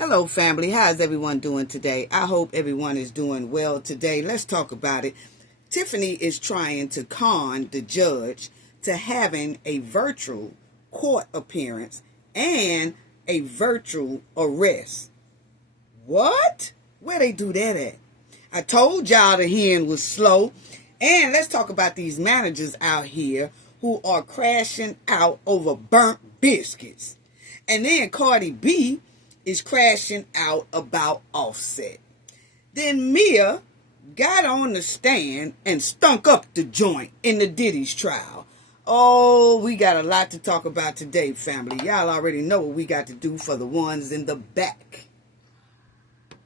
Hello, family. How's everyone doing today? I hope everyone is doing well today. Let's talk about it. Tiffany is trying to con the judge to having a virtual court appearance and a virtual arrest. What? Where they do that at? I told y'all the hen was slow. And let's talk about these managers out here who are crashing out over burnt biscuits. And then Cardi B is crashing out about Offset. Then Mia got on the stand and stunk up the joint in the Diddy's trial. Oh, we got a lot to talk about today, family. Y'all already know what we got to do for the ones in the back.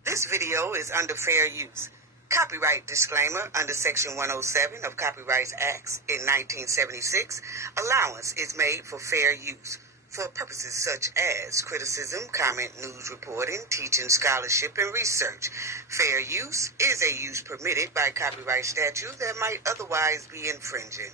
This video is under fair use. Copyright disclaimer under Section 107 of Copyright Acts in 1976. Allowance is made for fair use for purposes such as criticism, comment, news reporting, teaching, scholarship, and research. Fair use is a use permitted by copyright statute that might otherwise be infringing.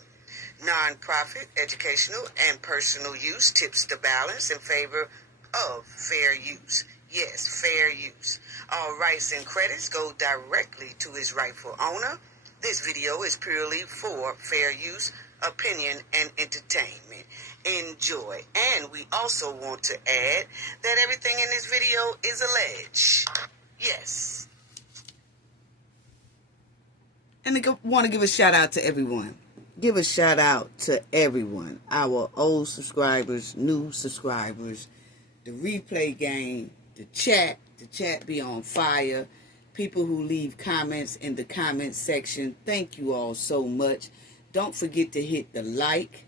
Non-profit, educational, and personal use tips the balance in favor of fair use. Yes, fair use. All rights and credits go directly to its rightful owner. This video is purely for fair use, opinion, and entertainment. Enjoy. And we also want to add that everything in this video is alleged. Yes. And I want to give a shout out to everyone. Give a shout out to everyone. Our old subscribers, new subscribers, the replay game, the chat be on fire. People who leave comments in the comment section. Thank you all so much. Don't forget to hit the like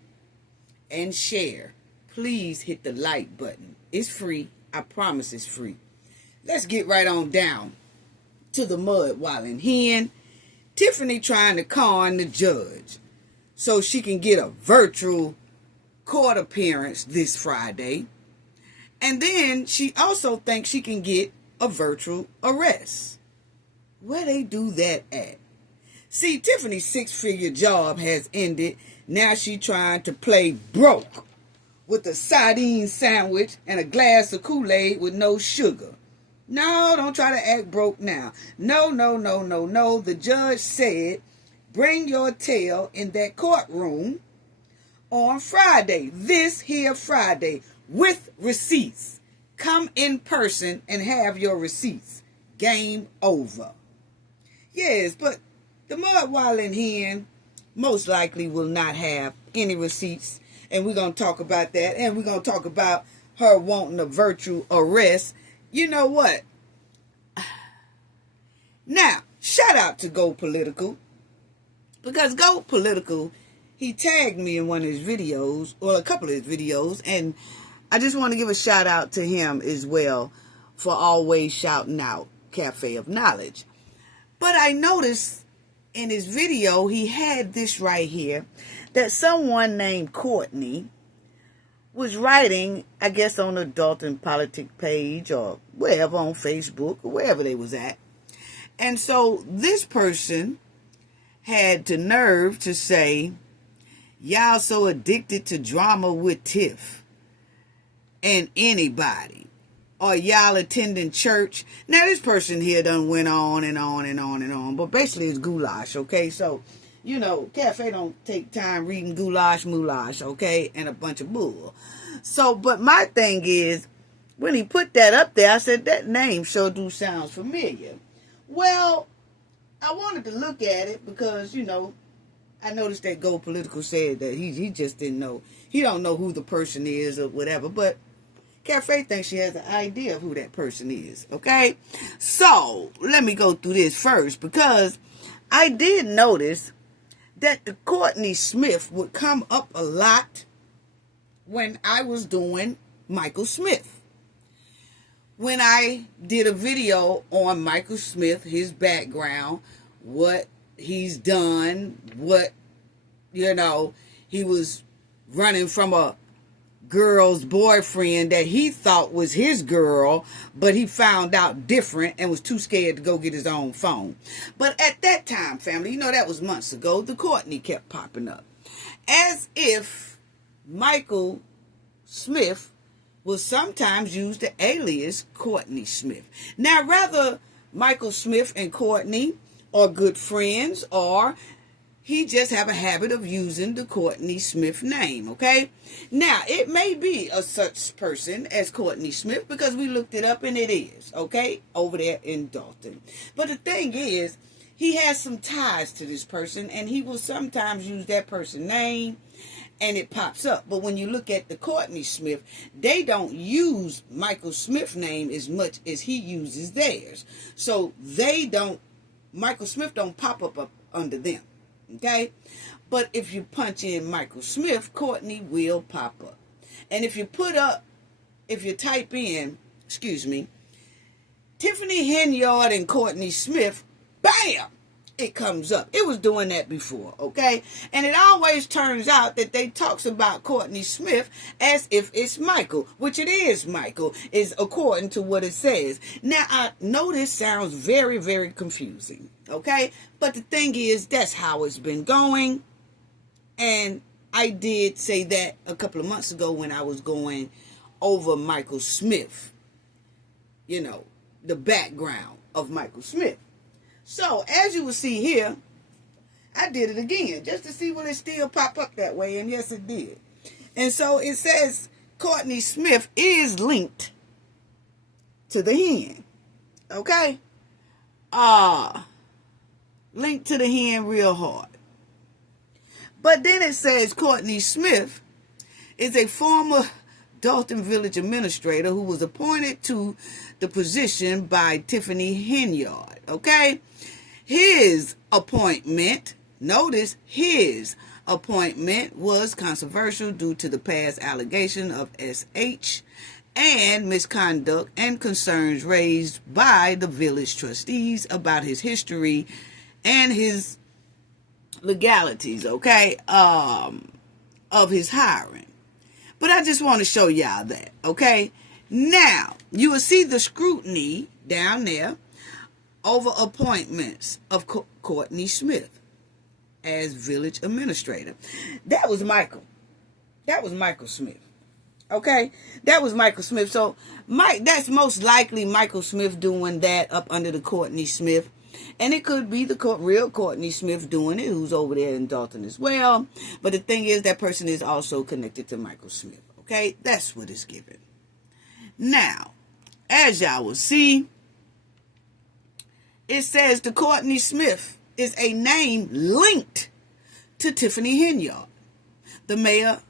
and share. Please hit the like button. It's free. I promise it's free. Let's get right on down to the mud wallin' hen. Tiffany trying to con the judge so she can get a virtual court appearance this Friday. And then she also thinks she can get a virtual arrest. Where they do that at? See, Tiffany's six-figure job has ended. Now she trying to play broke with a sardine sandwich and a glass of Kool-Aid with no sugar. No, don't try to act broke now. No. The judge said, bring your tail in that courtroom on Friday, this here Friday, with receipts. Come in person and have your receipts. Game over. Yes, but the mud-wallin' hen most likely will not have any receipts. And we're going to talk about that. And we're going to talk about her wanting a virtual arrest. You know what? Now, shout out to Go Political. Because Go Political, he tagged me in one of his videos, or a couple of his videos. And I just want to give a shout out to him as well for always shouting out Cafe of Knowledge. But I noticed in his video, he had this right here, that someone named Courtney was writing, I guess on the Dalton Politic page or wherever, on Facebook or wherever they was at. And so this person had the nerve to say, y'all so addicted to drama with Tiff and anybody. Or y'all attending church. Now, this person here done went on and on and on and on. But basically, it's goulash, okay? So, you know, Cafe don't take time reading goulash, moulash, okay? And a bunch of bull. So, but my thing is, when he put that up there, I said, that name sure do sounds familiar. Well, I wanted to look at it because, you know, I noticed that Go Political said that he just didn't know. He don't know who the person is or whatever, but Cafe thinks she has an idea of who that person is, okay? So, let me go through this first, because I did notice that the Courtney Smith would come up a lot when I was doing Michael Smith. When I did a video on Michael Smith, his background, what he's done, what, you know, he was running from a girl's boyfriend that he thought was his girl, but he found out different and was too scared to go get his own phone. But at that time, family, you know, that was months ago, the Courtney kept popping up. As if Michael Smith will sometimes use the alias Courtney Smith. Now, whether Michael Smith and Courtney are good friends or he just have a habit of using the Courtney Smith name, okay? Now, it may be a such person as Courtney Smith because we looked it up and it is, okay? Over there in Dalton. But the thing is, he has some ties to this person and he will sometimes use that person's name and it pops up. But when you look at the Courtney Smith, they don't use Michael Smith's name as much as he uses theirs. So Michael Smith don't pop up under them. Okay, but if you punch in Michael Smith, Courtney will pop up. And if you type in, Tiffany Henyard and Courtney Smith, bam, it comes up. It was doing that before, okay? And it always turns out that they talks about Courtney Smith as if it's Michael, which it is Michael, is according to what it says. Now, I know this sounds very, very confusing, okay? But the thing is, that's how it's been going. And I did say that a couple of months ago when I was going over Michael Smith, the background of Michael Smith. So, as you will see here, I did it again, just to see will it still pop up that way, and yes, it did. And so, it says Courtney Smith is linked to the hen, okay? Linked to the hen real hard. But then it says Courtney Smith is a former Dalton Village administrator who was appointed to the position by Tiffany Henyard, okay? His appointment was controversial due to the past allegation of SH and misconduct and concerns raised by the village trustees about his history and his legalities, okay, of his hiring. But I just want to show y'all that, okay? Now, you will see the scrutiny down there over appointments of Courtney Smith as village administrator. That was Michael. That was Michael Smith. Okay? That was Michael Smith. So, that's most likely Michael Smith doing that up under the Courtney Smith. And it could be the real Courtney Smith doing it, who's over there in Dalton as well. But the thing is, that person is also connected to Michael Smith. Okay? That's what it's given. Now, as y'all will see, it says the Courtney Smith is a name linked to Tiffany Henyard, the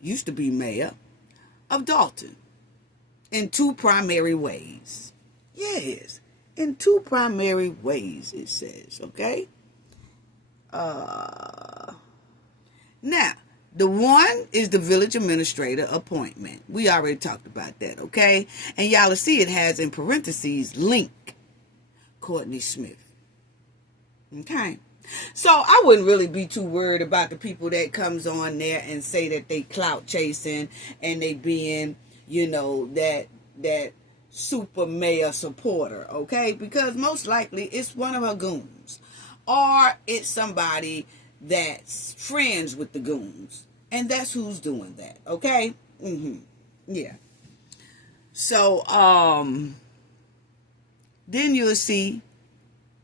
used to be mayor of Dalton, in two primary ways. Yes, in two primary ways, it says, okay? Now, the one is the village administrator appointment. We already talked about that, okay? And y'all will see it has in parentheses, link Courtney Smith. Okay? So I wouldn't really be too worried about the people that comes on there and say that they clout chasing and they being, that super mayor supporter, okay? Because most likely it's one of her goons. Or it's somebody that's friends with the goons. And that's who's doing that, okay? Yeah. So, then you'll see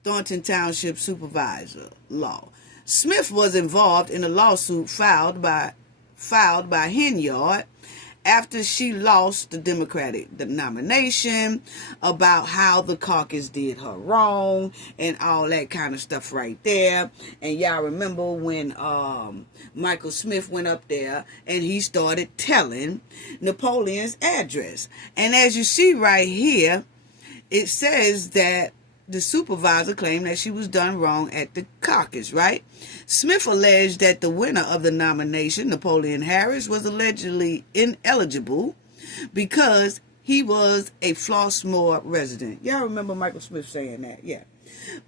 Thornton Township Supervisor Law. Smith was involved in a lawsuit filed by Henyard after she lost the Democratic nomination, about how the caucus did her wrong and all that kind of stuff right there. And y'all remember when Michael Smith went up there and he started telling Napoleon's address. And as you see right here, it says that the supervisor claimed that she was done wrong at the caucus, right? Smith alleged that the winner of the nomination, Napoleon Harris, was allegedly ineligible because he was a Flossmoor resident. Y'all remember Michael Smith saying that? Yeah.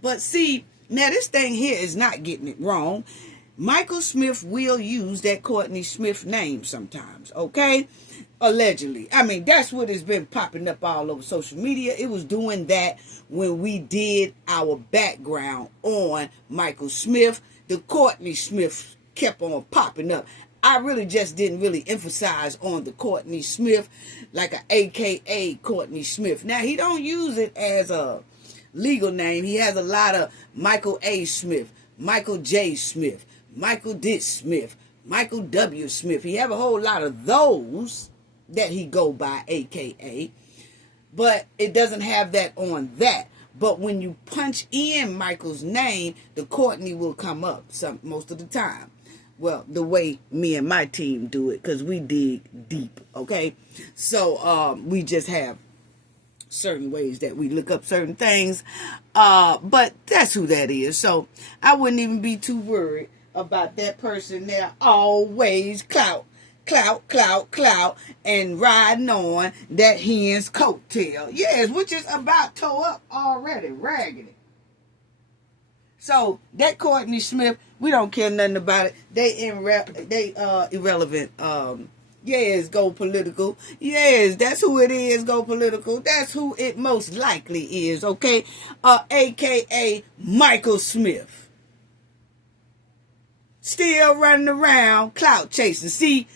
But see, now this thing here is not getting it wrong. Michael Smith will use that Courtney Smith name sometimes, okay? Allegedly. I mean, that's what has been popping up all over social media. It was doing that when we did our background on Michael Smith. The Courtney Smith kept on popping up. I really just didn't really emphasize on the Courtney Smith, like a AKA Courtney Smith. Now, he don't use it as a legal name. He has a lot of Michael A. Smith, Michael J. Smith, Michael D. Smith, Michael W. Smith. He have a whole lot of those that he go by AKA, but it doesn't have that on that. But when you punch in Michael's name, the Courtney will come up most of the time. Well, the way me and my team do it, because we dig deep, okay? So we just have certain ways that we look up certain things. But that's who that is. So I wouldn't even be too worried about that person there always clout, and riding on that hen's coattail. Yes, which is about tore up already, raggedy. So that Courtney Smith, we don't care nothing about it. They irrelevant. Yes, go political. Yes, that's who it is, go political. That's who it most likely is, okay? AKA Michael Smith. Still running around, clout chasing. See,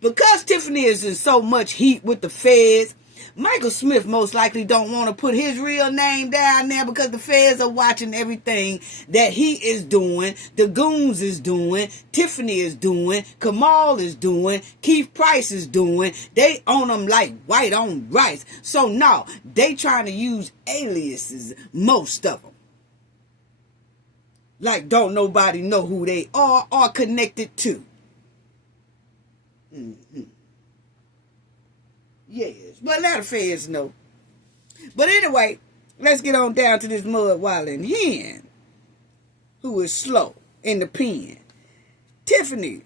because Tiffany is in so much heat with the feds, Michael Smith most likely don't want to put his real name down there because the feds are watching everything that he is doing, the goons is doing, Tiffany is doing, Kamal is doing, Keith Price is doing. They own them like white on rice. So no, they trying to use aliases, most of them. Like don't nobody know who they are or connected to. Yes, but let the feds know. But anyway, let's get on down to this mud wallin' hen who is slow in the pen. Tiffany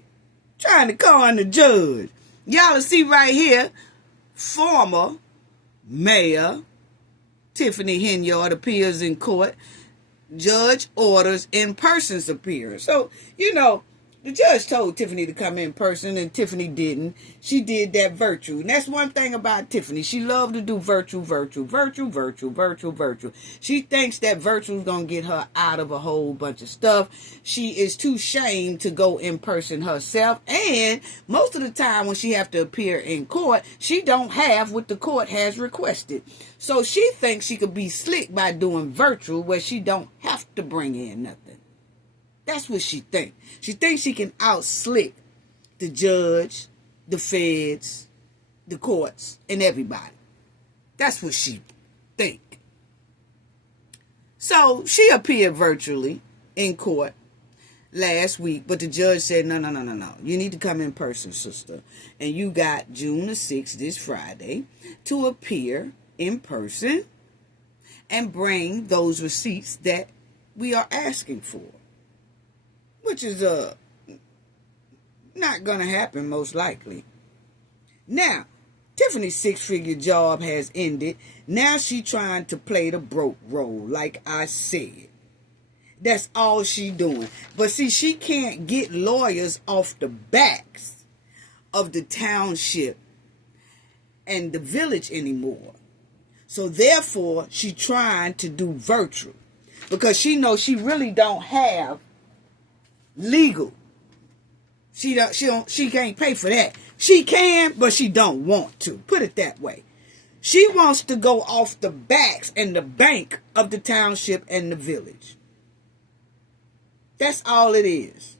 trying to con the judge. Y'all will see right here, former Mayor Tiffany Henyard appears in court. Judge orders in-person appearance. So, you know, the judge told Tiffany to come in person, and Tiffany didn't. She did that virtual. And that's one thing about Tiffany. She loved to do virtual. She thinks that virtual is going to get her out of a whole bunch of stuff. She is too shamed to go in person herself. And most of the time when she have to appear in court, she don't have what the court has requested. So she thinks she could be slick by doing virtual where she don't have to bring in nothing. That's what she thinks. She thinks she can out-slick the judge, the feds, the courts, and everybody. That's what she think. So she appeared virtually in court last week, but the judge said, no. You need to come in person, sister. And you got June the 6th, this Friday, to appear in person and bring those receipts that we are asking for. Which is not going to happen, most likely. Now, Tiffany's six-figure job has ended. Now she trying to play the broke role, like I said. That's all she doing. But see, she can't get lawyers off the backs of the township and the village anymore. So therefore, she trying to do virtual. Because she knows she really don't have legal. She can't pay for that. She can, but she don't want to. Put it that way. She wants to go off the backs and the bank of the township and the village. That's all it is.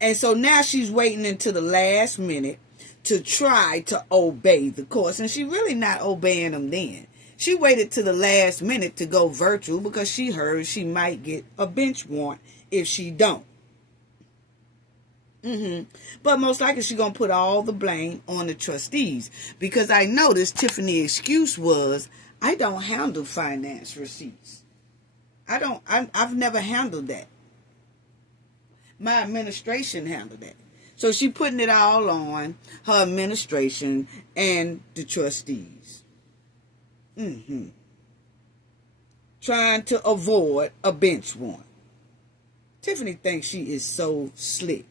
And so now she's waiting until the last minute to try to obey the courts. And she really not obeying them then. She waited to the last minute to go virtual because she heard she might get a bench warrant if she don't. But most likely she's going to put all the blame on the trustees. Because I noticed Tiffany's excuse was, I don't handle finance receipts. I've never handled that. My administration handled that. So she putting it all on her administration and the trustees. Trying to avoid a bench warrant. Tiffany thinks she is so slick.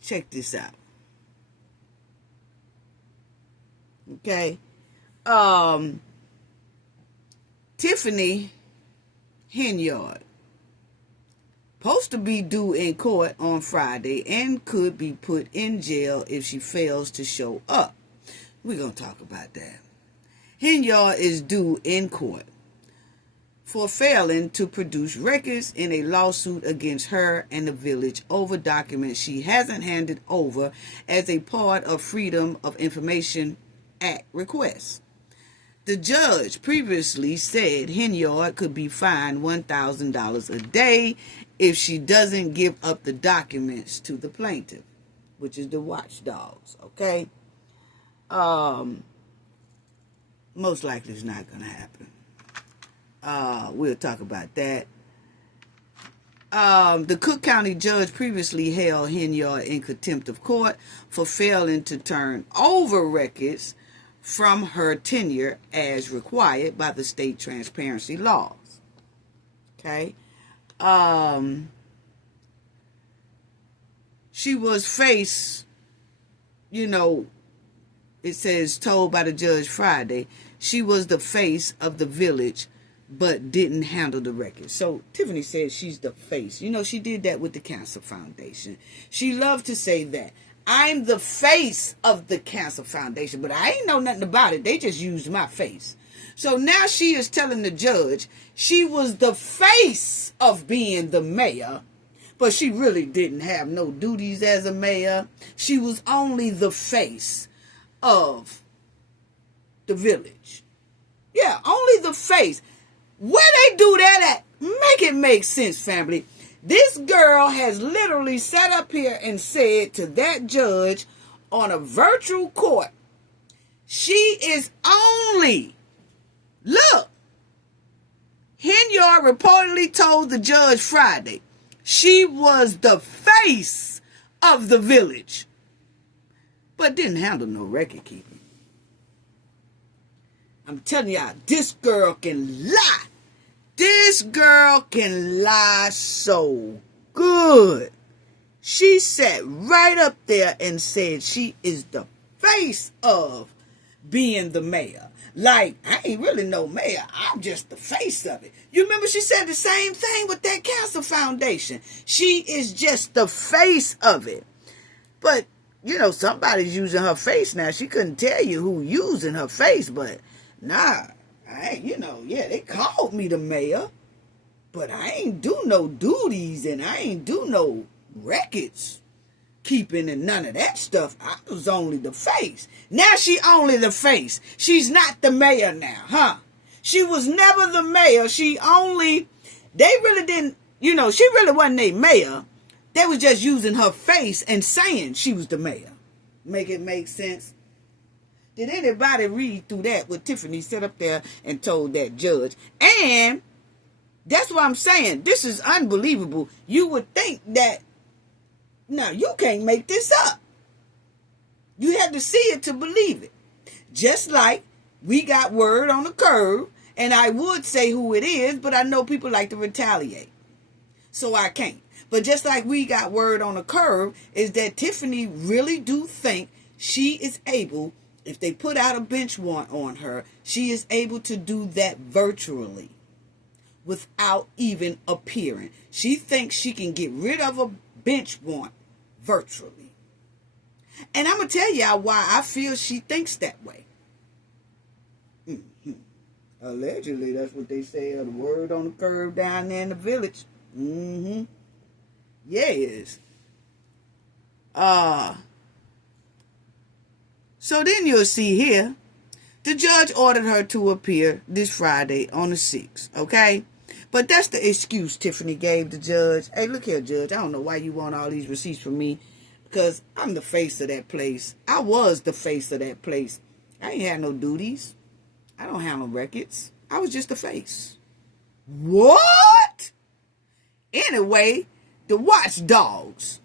Check this out. Okay. Tiffany Henyard supposed to be due in court on Friday and could be put in jail if she fails to show up. We're going to talk about that. Henyard is due in court for failing to produce records in a lawsuit against her and the village over documents she hasn't handed over as a part of Freedom of Information Act requests. The judge previously said Henyard could be fined $1,000 a day if she doesn't give up the documents to the plaintiff, which is the watchdogs, okay? Most likely it's not going to happen. We'll talk about that. The Cook County judge previously held Henyard in contempt of court for failing to turn over records from her tenure as required by the state transparency laws. Okay. She was faced, it says told by the judge Friday, she was the face of the village but didn't handle the record. So Tiffany said she's the face. She did that with the Cancer Foundation. She loved to say that. I'm the face of the Cancer Foundation, but I ain't know nothing about it. They just used my face. So now she is telling the judge she was the face of being the mayor, but she really didn't have no duties as a mayor. She was only the face of the village. Yeah, only the face. Where they do that at? Make it make sense, family. This girl has literally sat up here and said to that judge on a virtual court, she is only, look, Henyard reportedly told the judge Friday she was the face of the village, but didn't handle no record keeping. I'm telling y'all, this girl can lie. This girl can lie so good. She sat right up there and said she is the face of being the mayor. Like, I ain't really no mayor. I'm just the face of it. You remember she said the same thing with that Cancer Foundation. She is just the face of it. But, somebody's using her face now. She couldn't tell you who using her face, but nah. I ain't, they called me the mayor, but I ain't do no duties and I ain't do no records keeping and none of that stuff. I was only the face. Now she only the face. She's not the mayor now, huh? She was never the mayor. They really didn't, she really wasn't a mayor. They was just using her face and saying she was the mayor. Make it make sense? Did anybody read through that what Tiffany sat up there and told that judge? And that's what I'm saying. This is unbelievable. You would think that, now you can't make this up. You had to see it to believe it. Just like we got word on the curve, and I would say who it is, but I know people like to retaliate. So I can't. But just like we got word on the curve, is that Tiffany really do think she is able, if they put out a bench warrant on her, she is able to do that virtually without even appearing. She thinks she can get rid of a bench warrant virtually. And I'm going to tell y'all why I feel she thinks that way. Allegedly, that's what they say, the word on the curve down there in the village. Yes. So then you'll see here, the judge ordered her to appear this Friday on the 6th, okay? But that's the excuse Tiffany gave the judge. Hey, look here, judge, I don't know why you want all these receipts from me, because I'm the face of that place. I was the face of that place. I ain't had no duties. I don't have no records. I was just the face. What? Anyway, the watchdogs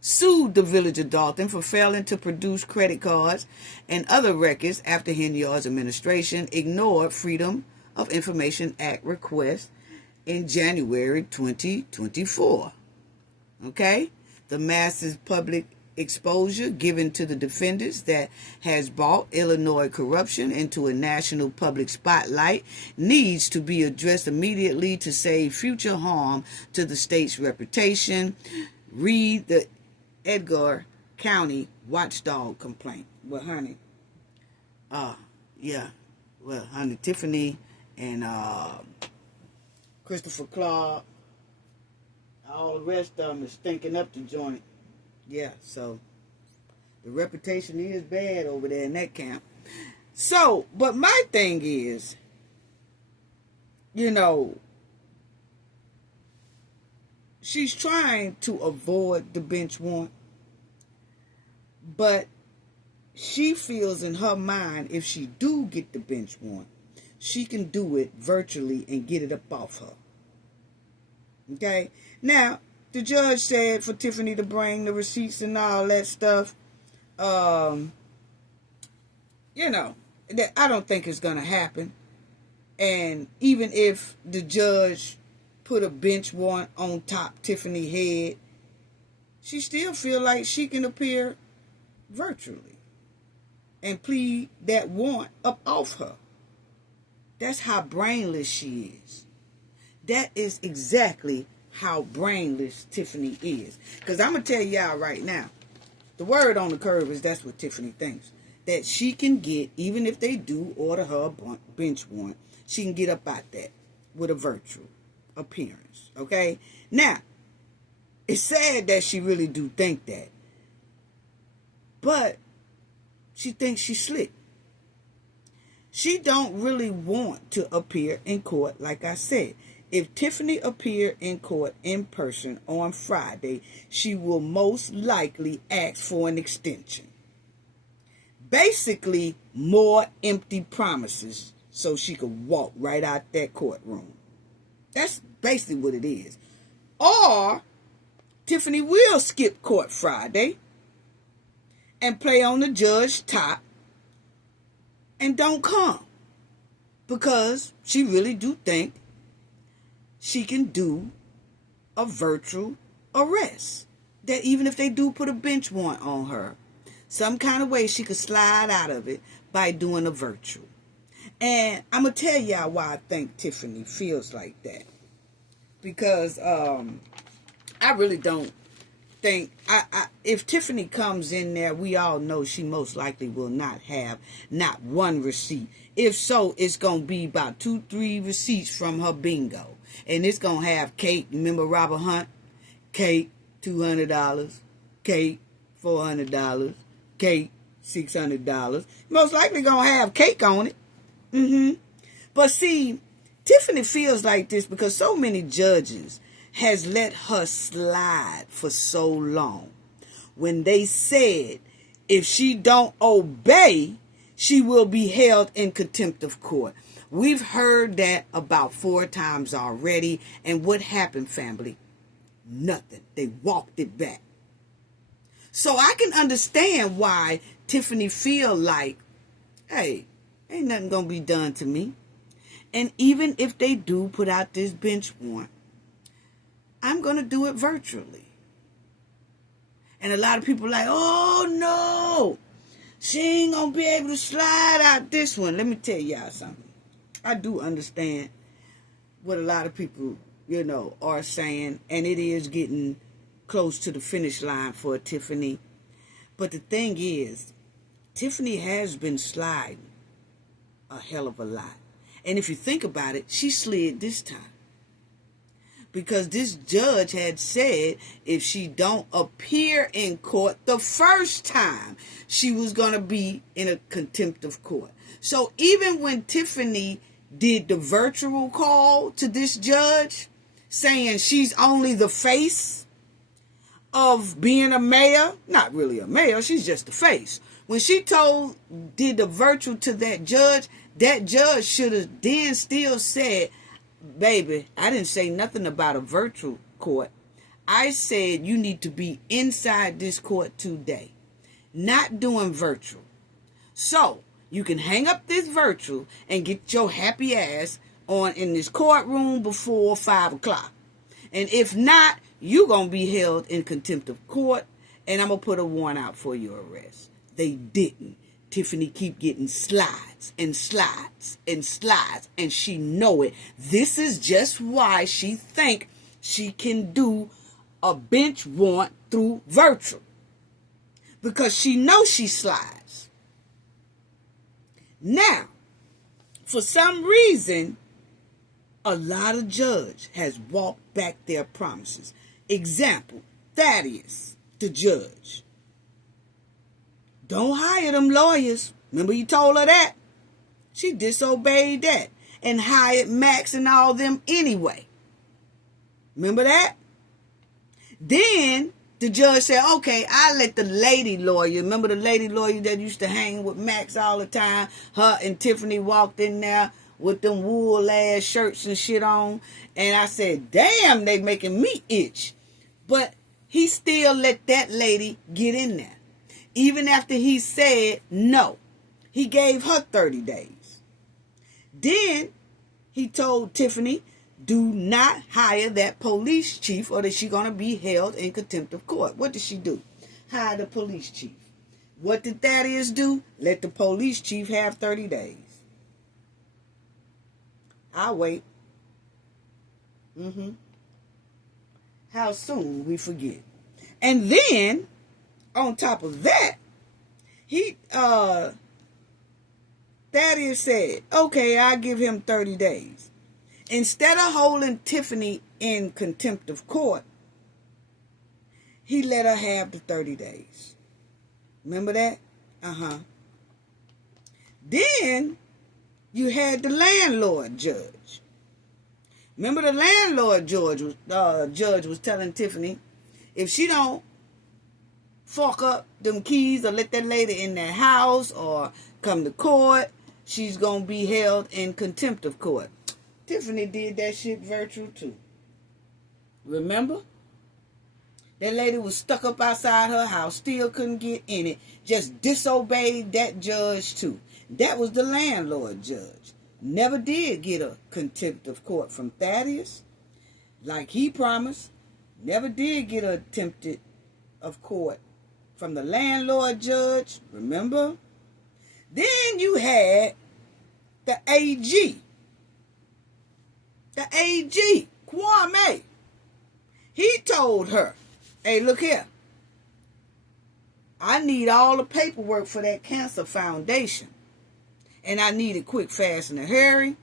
sued the village of Dalton for failing to produce credit cards and other records after Henyard's administration ignored Freedom of Information Act requests in January 2024. Okay? The massive public exposure given to the defendants that has brought Illinois corruption into a national public spotlight needs to be addressed immediately to save future harm to the state's reputation. Read the Edgar County watchdog complaint. Well, honey, Tiffany and Christopher Clark, all the rest of them is stinking up the joint. Yeah, so the reputation is bad over there in that camp. So, but my thing is, she's trying to avoid the bench warrant, but she feels in her mind if she do get the bench warrant, she can do it virtually and get it up off her. Okay? Now, the judge said for Tiffany to bring the receipts and all that stuff. That I don't think it's going to happen. And even if the judge put a bench warrant on top Tiffany's head, she still feel like she can appear virtually and plead that warrant up off her. That's how brainless she is. That is exactly how brainless Tiffany is. Because I'm going to tell y'all right now, the word on the curve is that's what Tiffany thinks. That she can get, even if they do order her a bench warrant, she can get up out that with a virtual appearance. Okay? Now, it's sad that she really do think that. But she thinks she's slick. She don't really want to appear in court, like I said. If Tiffany appeared in court in person on Friday, she will most likely ask for an extension. Basically, more empty promises so she could walk right out that courtroom. That's basically what it is. Or Tiffany will skip court Friday and play on the judge's top and don't come because she really do think she can do a virtual arrest. That even if they do put a bench warrant on her, some kind of way she could slide out of it by doing a virtual. And I'm going to tell y'all why I think Tiffany feels like that. Because I really don't think, if Tiffany comes in there, we all know she most likely will not have not one receipt. If so, it's going to be about 2-3 receipts from her bingo. And it's going to have cake. Remember Robert Hunt? Cake, $200. Cake, $400. Cake, $600. Most likely going to have cake on it. But see, Tiffany feels like this because so many judges has let her slide for so long. When they said if she don't obey, she will be held in contempt of court. We've heard that about 4 times already. And what happened, family? Nothing. They walked it back. So I can understand why Tiffany feel like, hey, ain't nothing going to be done to me. And even if they do put out this bench warrant, I'm going to do it virtually. And a lot of people are like, oh, no, she ain't going to be able to slide out this one. Let me tell y'all something. I do understand what a lot of people, are saying, and it is getting close to the finish line for Tiffany. But the thing is, Tiffany has been sliding a hell of a lot. And if you think about it, she slid this time. Because this judge had said if she don't appear in court the first time, she was going to be in a contempt of court. So even when Tiffany did the virtual call to this judge, saying she's only the face of being a mayor, not really a mayor, she's just the face. When she did the virtual to that judge should have then still said, baby, I didn't say nothing about a virtual court. I said you need to be inside this court today, not doing virtual. So you can hang up this virtual and get your happy ass on in this courtroom before 5 o'clock. And if not, you're going to be held in contempt of court and I'm going to put a warrant out for your arrest. They didn't. Tiffany keep getting slides and slides and slides, and she know it. This is just why she think she can do a bench warrant through virtual, because she knows she slides. Now, for some reason, a lot of judge has walked back their promises. Example, Thaddeus, the judge. Don't hire them lawyers. Remember you told her that? She disobeyed that and hired Max and all them anyway. Remember that? Then the judge said, okay, I'll let the lady lawyer, remember the lady lawyer that used to hang with Max all the time? Her and Tiffany walked in there with them wool ass shirts and shit on. And I said, damn, they making me itch. But he still let that lady get in there. Even after he said no. He gave her 30 days. Then he told Tiffany, do not hire that police chief or that she's going to be held in contempt of court. What did she do? Hire the police chief. What did Thaddeus do? Let the police chief have 30 days. I'll wait. How soon we forget. And then, on top of that, Thaddeus said, okay, I'll give him 30 days. Instead of holding Tiffany in contempt of court, he let her have the 30 days. Remember that? Then you had the landlord judge. Remember the landlord judge was telling Tiffany, if she don't fuck up them keys or let that lady in that house or come to court, she's going to be held in contempt of court. Tiffany did that shit virtual too. Remember? That lady was stuck up outside her house, still couldn't get in it, just disobeyed that judge too. That was the landlord judge. Never did get a contempt of court from Thaddeus, like he promised. Never did get a contempt of court from the landlord judge, remember? Then you had the AG. The AG, Kwame. He told her, hey, look here. I need all the paperwork for that cancer foundation. And I need it quick, fast, and a hurry.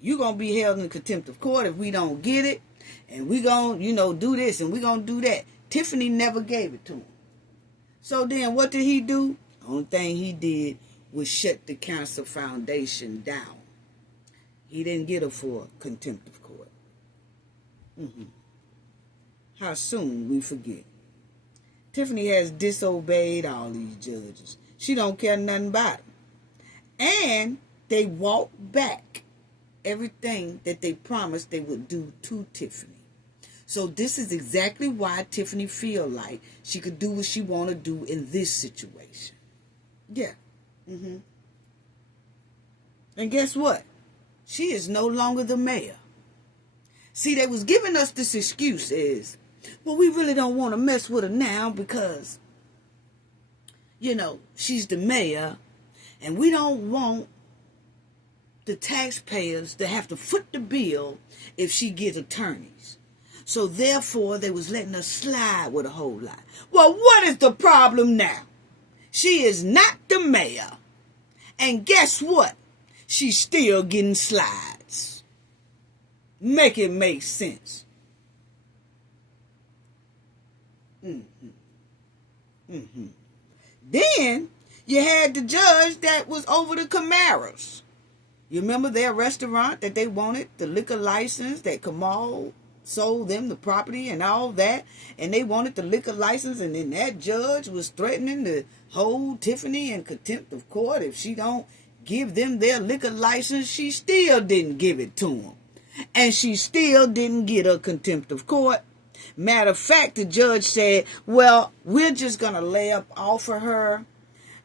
You're going to be held in contempt of court if we don't get it. And we going to, do this and we going to do that. Tiffany never gave it to him. So then what did he do? The only thing he did was shut the cancer foundation down. He didn't get her for contempt of court. How soon we forget. Tiffany has disobeyed all these judges. She don't care nothing about them. And they walk back everything that they promised they would do to Tiffany. So this is exactly why Tiffany feel like she could do what she want to do in this situation. Yeah. And guess what? She is no longer the mayor. See, they was giving us this excuse is, well, we really don't want to mess with her now because, she's the mayor and we don't want the taxpayers to have to foot the bill if she gets attorneys. So therefore, they was letting her slide with a whole lot. Well, what is the problem now? She is not the mayor. And guess what? She's still getting slides. Make it make sense. Then you had the judge that was over the Camaros. You remember their restaurant that they wanted the liquor license, that Kamal sold them the property and all that, and they wanted the liquor license, and then that judge was threatening to hold Tiffany in contempt of court if she don't give them their liquor license. She still didn't give it to them, and she still didn't get a contempt of court. Matter of fact, the judge said, well, we're just going to lay up off of her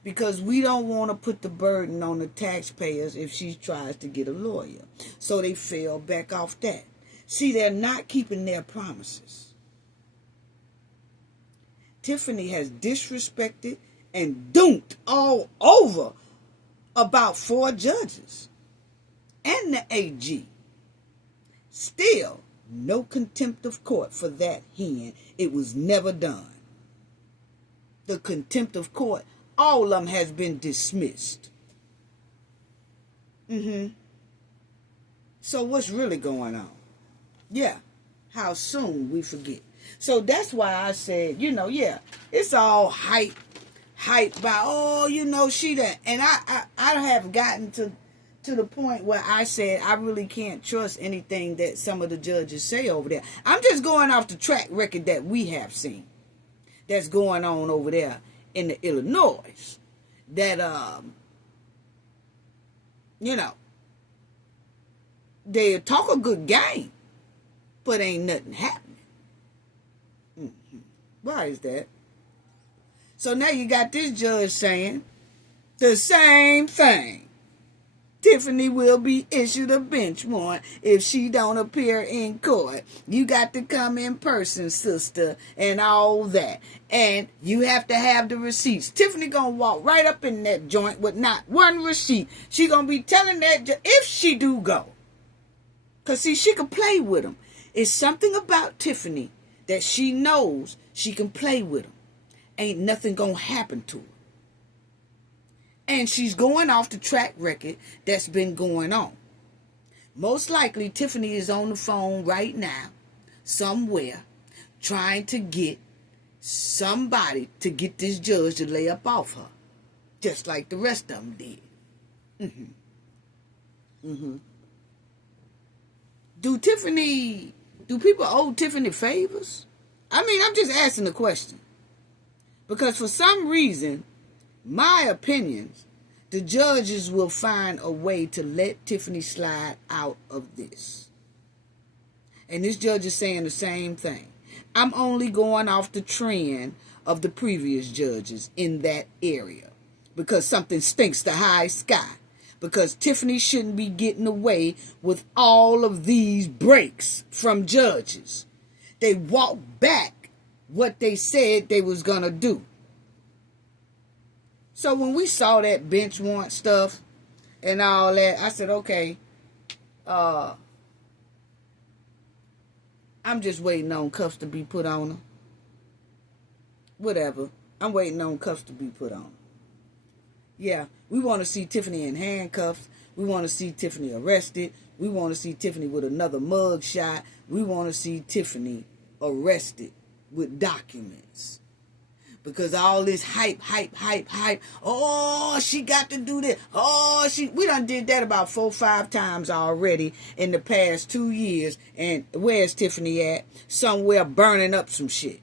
because we don't want to put the burden on the taxpayers if she tries to get a lawyer. So they fell back off that. See, they're not keeping their promises. Tiffany has disrespected and dunked all over about 4 judges and the AG. Still, no contempt of court for that hen. It was never done. The contempt of court, all of them has been dismissed. So what's really going on? Yeah, how soon we forget. So that's why I said, it's all hype by, she that. And I have gotten to the point where I said I really can't trust anything that some of the judges say over there. I'm just going off the track record that we have seen that's going on over there in the Illinois. That, they talk a good game, but ain't nothing happening. Why is that? So now you got this judge saying the same thing. Tiffany will be issued a bench warrant if she don't appear in court. You got to come in person, sister, and all that. And you have to have the receipts. Tiffany gonna walk right up in that joint with not one receipt. She gonna be telling that if she do go. Because, see, she can play with them. It's something about Tiffany that she knows she can play with them. Ain't nothing gonna happen to her. And she's going off the track record that's been going on. Most likely, Tiffany is on the phone right now, somewhere, trying to get somebody to get this judge to lay up off her. Just like the rest of them did. Do people owe Tiffany favors? I mean, I'm just asking the question. Because for some reason, my opinions, the judges will find a way to let Tiffany slide out of this. And this judge is saying the same thing. I'm only going off the trend of the previous judges in that area. Because something stinks to high sky. Because Tiffany shouldn't be getting away with all of these breaks from judges. They walked back what they said they was going to do. So when we saw that bench warrant stuff and all that, I said, okay, I'm just waiting on cuffs to be put on her. Whatever. I'm waiting on cuffs to be put on her. Yeah, we want to see Tiffany in handcuffs. We want to see Tiffany arrested. We want to see Tiffany with another mug shot. We want to see Tiffany arrested with documents. Because all this hype. Oh, she got to do this. We done did that about 4 or 5 times already in the past 2 years. And where's Tiffany at? Somewhere burning up some shit.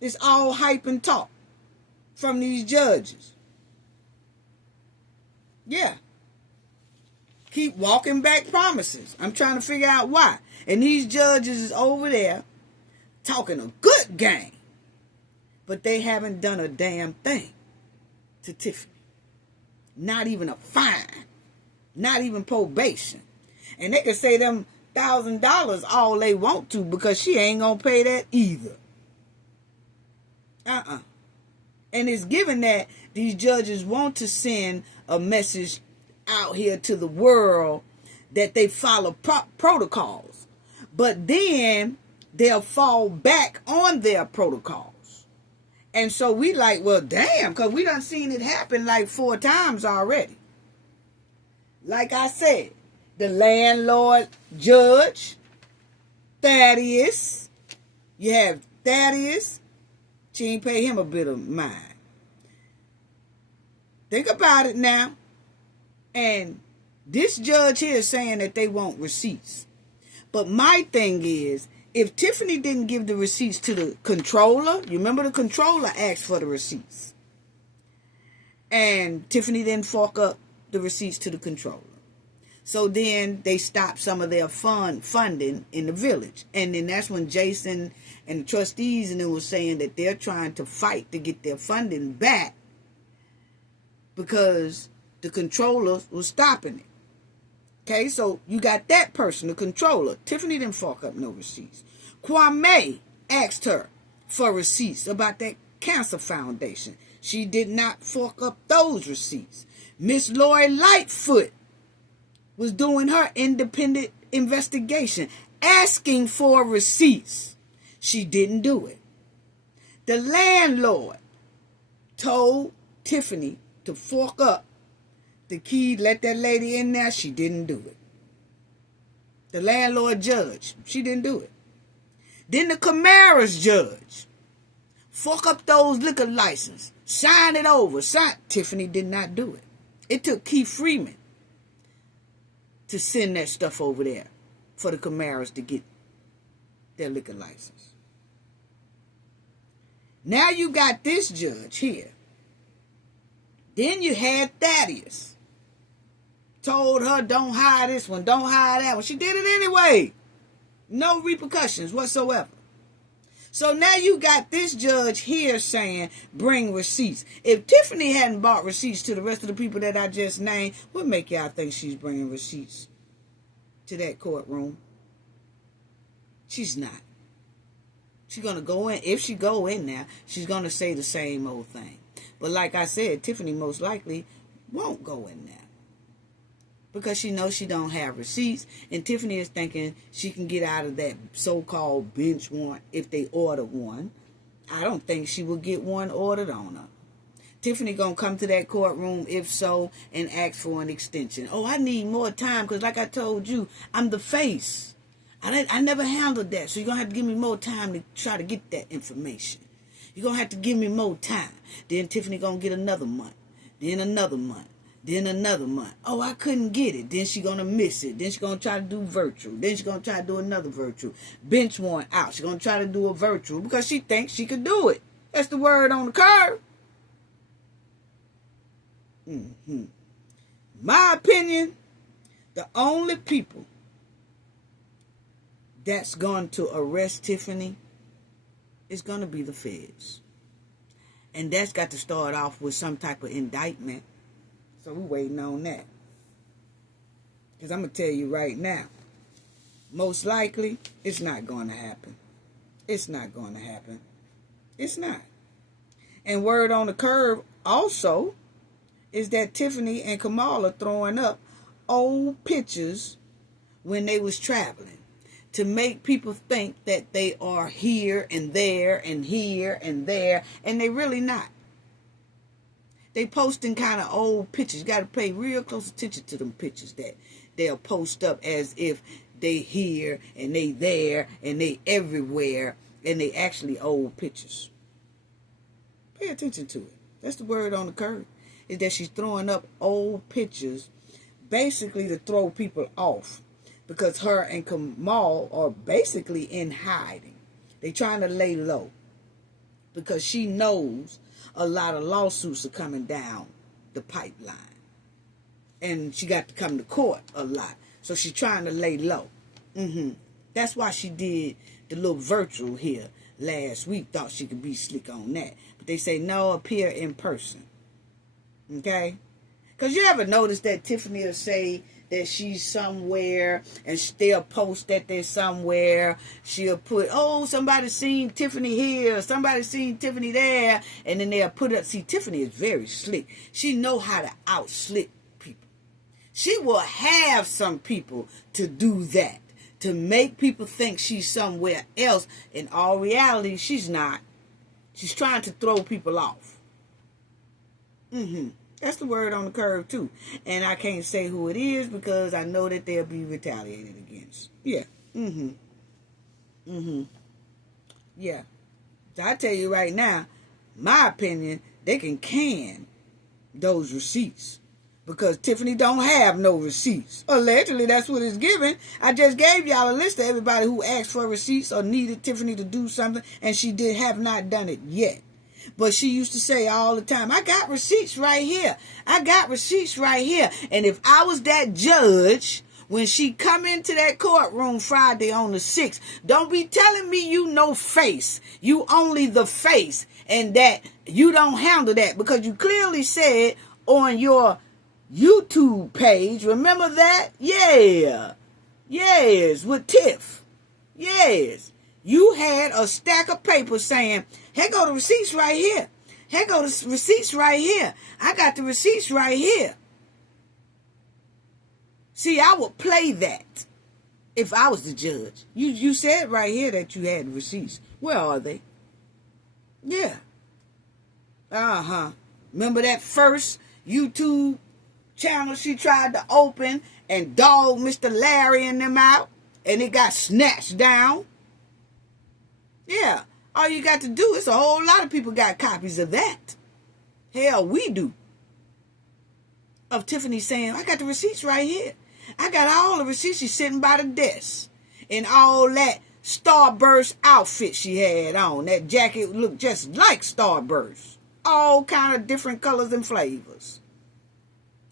It's all hype and talk from these judges. Yeah. Keep walking back promises. I'm trying to figure out why. And these judges is over there talking a good game. But they haven't done a damn thing to Tiffany. Not even a fine. Not even probation. And they can say them $1,000 all they want to because she ain't gonna pay that either. And it's given that these judges want to send a message out here to the world that they follow protocols. But then they'll fall back on their protocols. And so we like, well, damn, because we done seen it happen like 4 times already. Like I said, the landlord judge, Thaddeus. You have Thaddeus. She ain't pay him a bit of mind. Think about it now. And this judge here is saying that they want receipts. But my thing is, if Tiffany didn't give the receipts to the controller, you remember the controller asked for the receipts. And Tiffany didn't fork up the receipts to the controller. So then they stopped some of their funding in the village. And then that's when Jason and the trustees and them was saying that they're trying to fight to get their funding back because the controller was stopping it. Okay, so you got that person, the controller. Tiffany didn't fork up no receipts. Kwame asked her for receipts about that cancer foundation. She did not fork up those receipts. Miss Lori Lightfoot was doing her independent investigation, asking for receipts. She didn't do it. The landlord told Tiffany to fork up the key, let that lady in there. She didn't do it. The landlord judge, she didn't do it. Then the Camara's judge, fork up those liquor licenses, sign it over. Tiffany did not do it. It took Keith Freeman to send that stuff over there for the Camaras to get their liquor license. Now you got this judge here. Then you had Thaddeus. Told her, don't hire this one, don't hire that one. She did it anyway. No repercussions whatsoever. So now you got this judge here saying, bring receipts. If Tiffany hadn't bought receipts to the rest of the people that I just named, what make y'all think she's bringing receipts to that courtroom? She's not. She's going to go in. If she go in there, she's going to say the same old thing. But like I said, Tiffany most likely won't go in there, because she knows she don't have receipts, and Tiffany is thinking she can get out of that so-called bench warrant if they order one. I don't think she will get one ordered on her. Tiffany gonna come to that courtroom, if so, and ask for an extension. Oh, I need more time, because like I told you, I'm the face. I never handled that, so you're gonna have to give me more time to try to get that information. You're gonna have to give me more time. Then Tiffany gonna get another month, then another month, then another month. Oh, I couldn't get it. Then she gonna miss it. Then she gonna try to do virtual. Then she gonna try to do another virtual. Bench warrant out. She gonna try to do a virtual because she thinks she could do it. That's the word on the curve. My opinion, the only people that's going to arrest Tiffany is going to be the feds. And that's got to start off with some type of indictment. So we're waiting on that. Because I'm going to tell you right now, most likely, it's not going to happen. It's not going to happen. It's not. And word on the curve also is that Tiffany and Kamala throwing up old pictures when they was traveling to make people think that they are here and there and here and there, and they really not. They posting kind of old pictures. You got to pay real close attention to them pictures that they'll post up as if they here and they there and they everywhere, and they actually old pictures. Pay attention to it. That's the word on the curve, is that she's throwing up old pictures basically to throw people off, because her and Kamal are basically in hiding. They trying to lay low because she knows a lot of lawsuits are coming down the pipeline, and she got to come to court a lot, so she's trying to lay low. That's why she did the little virtual here last week. Thought she could be slick on that, but they say no, appear in person. Okay, because you ever notice that Tiffany will say that she's somewhere and they'll post that they're somewhere. She'll put, oh, somebody seen Tiffany here, somebody seen Tiffany there, and then they'll put it up. See, Tiffany is very slick. She know how to out-slick people. She will have some people to do that, to make people think she's somewhere else. In all reality, she's not. She's trying to throw people off. That's the word on the curve, too. And I can't say who it is because I know that they'll be retaliated against. Yeah. Yeah. So I tell you right now, my opinion, they can those receipts, because Tiffany don't have no receipts. Allegedly, that's what it's given. I just gave y'all a list of everybody who asked for receipts or needed Tiffany to do something, and she have not done it yet. But she used to say all the time, I got receipts right here. I got receipts right here. And if I was that judge, when she come into that courtroom Friday on the 6th, don't be telling me you no face. You only the face, and that you don't handle that, because you clearly said on your YouTube page, remember that? Yeah. Yes, with Tiff. Yes. You had a stack of papers saying, here go the receipts right here. Here go the receipts right here. I got the receipts right here. See, I would play that if I was the judge. You said right here that you had the receipts. Where are they? Yeah. Remember that first YouTube channel she tried to open and dog Mr. Larry and them out, and it got snatched down? Yeah. All you got to do is a whole lot of people got copies of that. Hell, we do. Of Tiffany saying, I got the receipts right here. I got all the receipts. She's sitting by the desk. And all that Starburst outfit she had on. That jacket looked just like Starburst. All kind of different colors and flavors.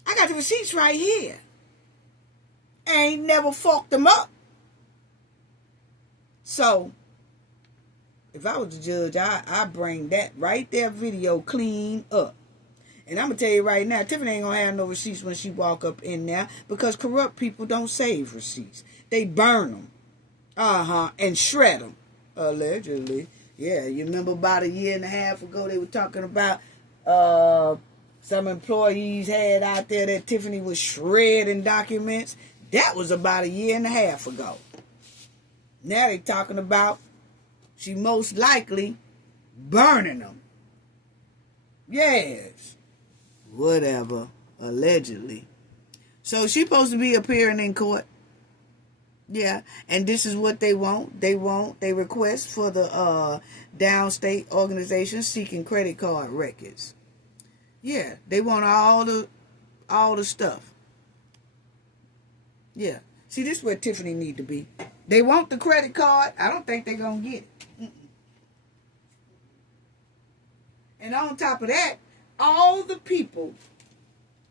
I got the receipts right here. Ain't never fucked them up. So, if I was the judge, I bring that right there video clean up. And I'm going to tell you right now, Tiffany ain't going to have no receipts when she walk up in there, because corrupt people don't save receipts. They burn them. And shred them. Allegedly. Yeah, you remember about a year and a half ago they were talking about some employees had out there that Tiffany was shredding documents. That was about a year and a half ago. Now they talking about she most likely burning them. Yes. Whatever. Allegedly. So she supposed to be appearing in court. Yeah. And this is what they want. They request for the downstate organization seeking credit card records. Yeah. They want all the stuff. Yeah. See, this is where Tiffany need to be. They want the credit card. I don't think they're going to get it. And on top of that, all the people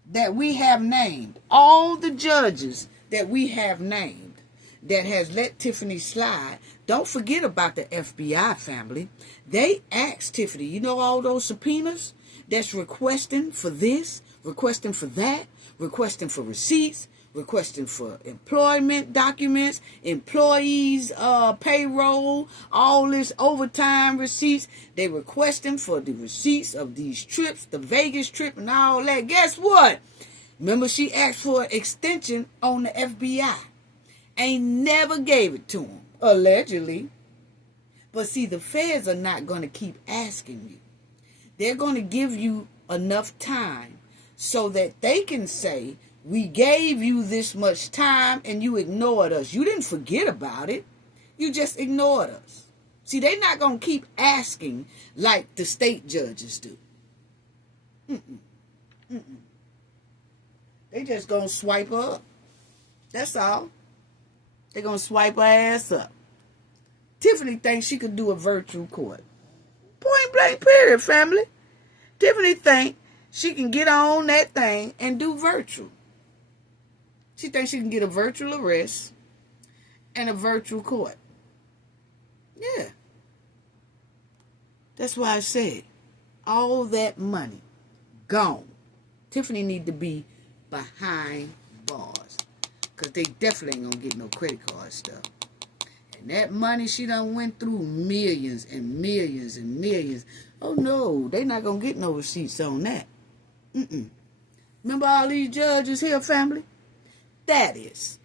that we have named, all the judges that we have named that has let Tiffany slide, don't forget about the FBI family. They asked Tiffany, you know all those subpoenas that's requesting for this, requesting for that, requesting for receipts, requesting for employment documents, employees' payroll, all this overtime receipts. They requesting for the receipts of these trips, the Vegas trip and all that. Guess what? Remember, she asked for an extension on the FBI. Ain't never gave it to them, allegedly. But see, the feds are not going to keep asking you. They're going to give you enough time so that they can say, we gave you this much time and you ignored us. You didn't forget about it. You just ignored us. See, they're not going to keep asking like the state judges do. They just going to swipe her up. That's all. They're going to swipe her ass up. Tiffany thinks she could do a virtual court. Point blank period, family. Tiffany thinks she can get on that thing and do virtual. She thinks she can get a virtual arrest and a virtual court. Yeah. That's why I said, all that money gone. Tiffany need to be behind bars. Because they definitely ain't going to get no credit card stuff. And that money she done went through millions and millions and millions. Oh no, they not going to get no receipts on that. Remember all these judges here, family? That is.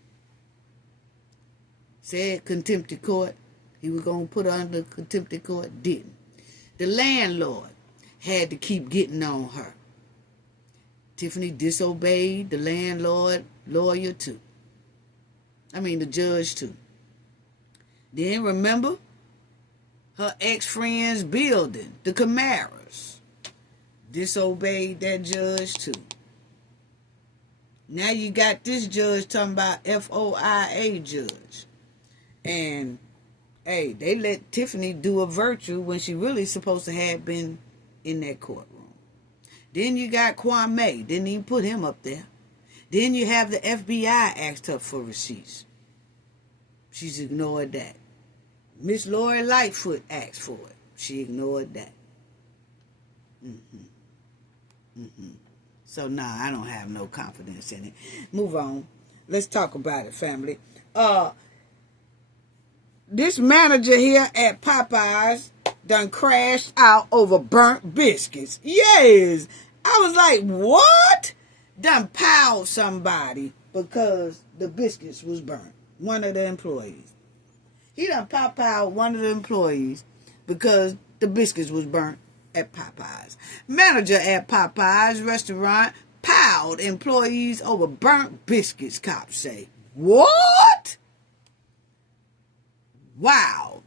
Said contempt of court. He was going to put her under contempt of court. Didn't. The landlord had to keep getting on her. Tiffany disobeyed the landlord lawyer too. The judge too. Then remember her ex-friend's building, the Camaras. Disobeyed that judge too. Now you got this judge talking about FOIA judge. And, hey, they let Tiffany do a virtual when she really supposed to have been in that courtroom. Then you got Kwame. Didn't even put him up there. Then you have the FBI asked her for receipts. She's ignored that. Miss Lori Lightfoot asked for it. She ignored that. So, I don't have no confidence in it. Move on. Let's talk about it, family. this manager here at Popeyes done crashed out over burnt biscuits. Yes. I was like, what? Done piled somebody because the biscuits was burnt. One of the employees. He done piled one of the employees because the biscuits was burnt at Popeyes. Manager at Popeyes restaurant piled employees over burnt biscuits, cops say. What? Wow.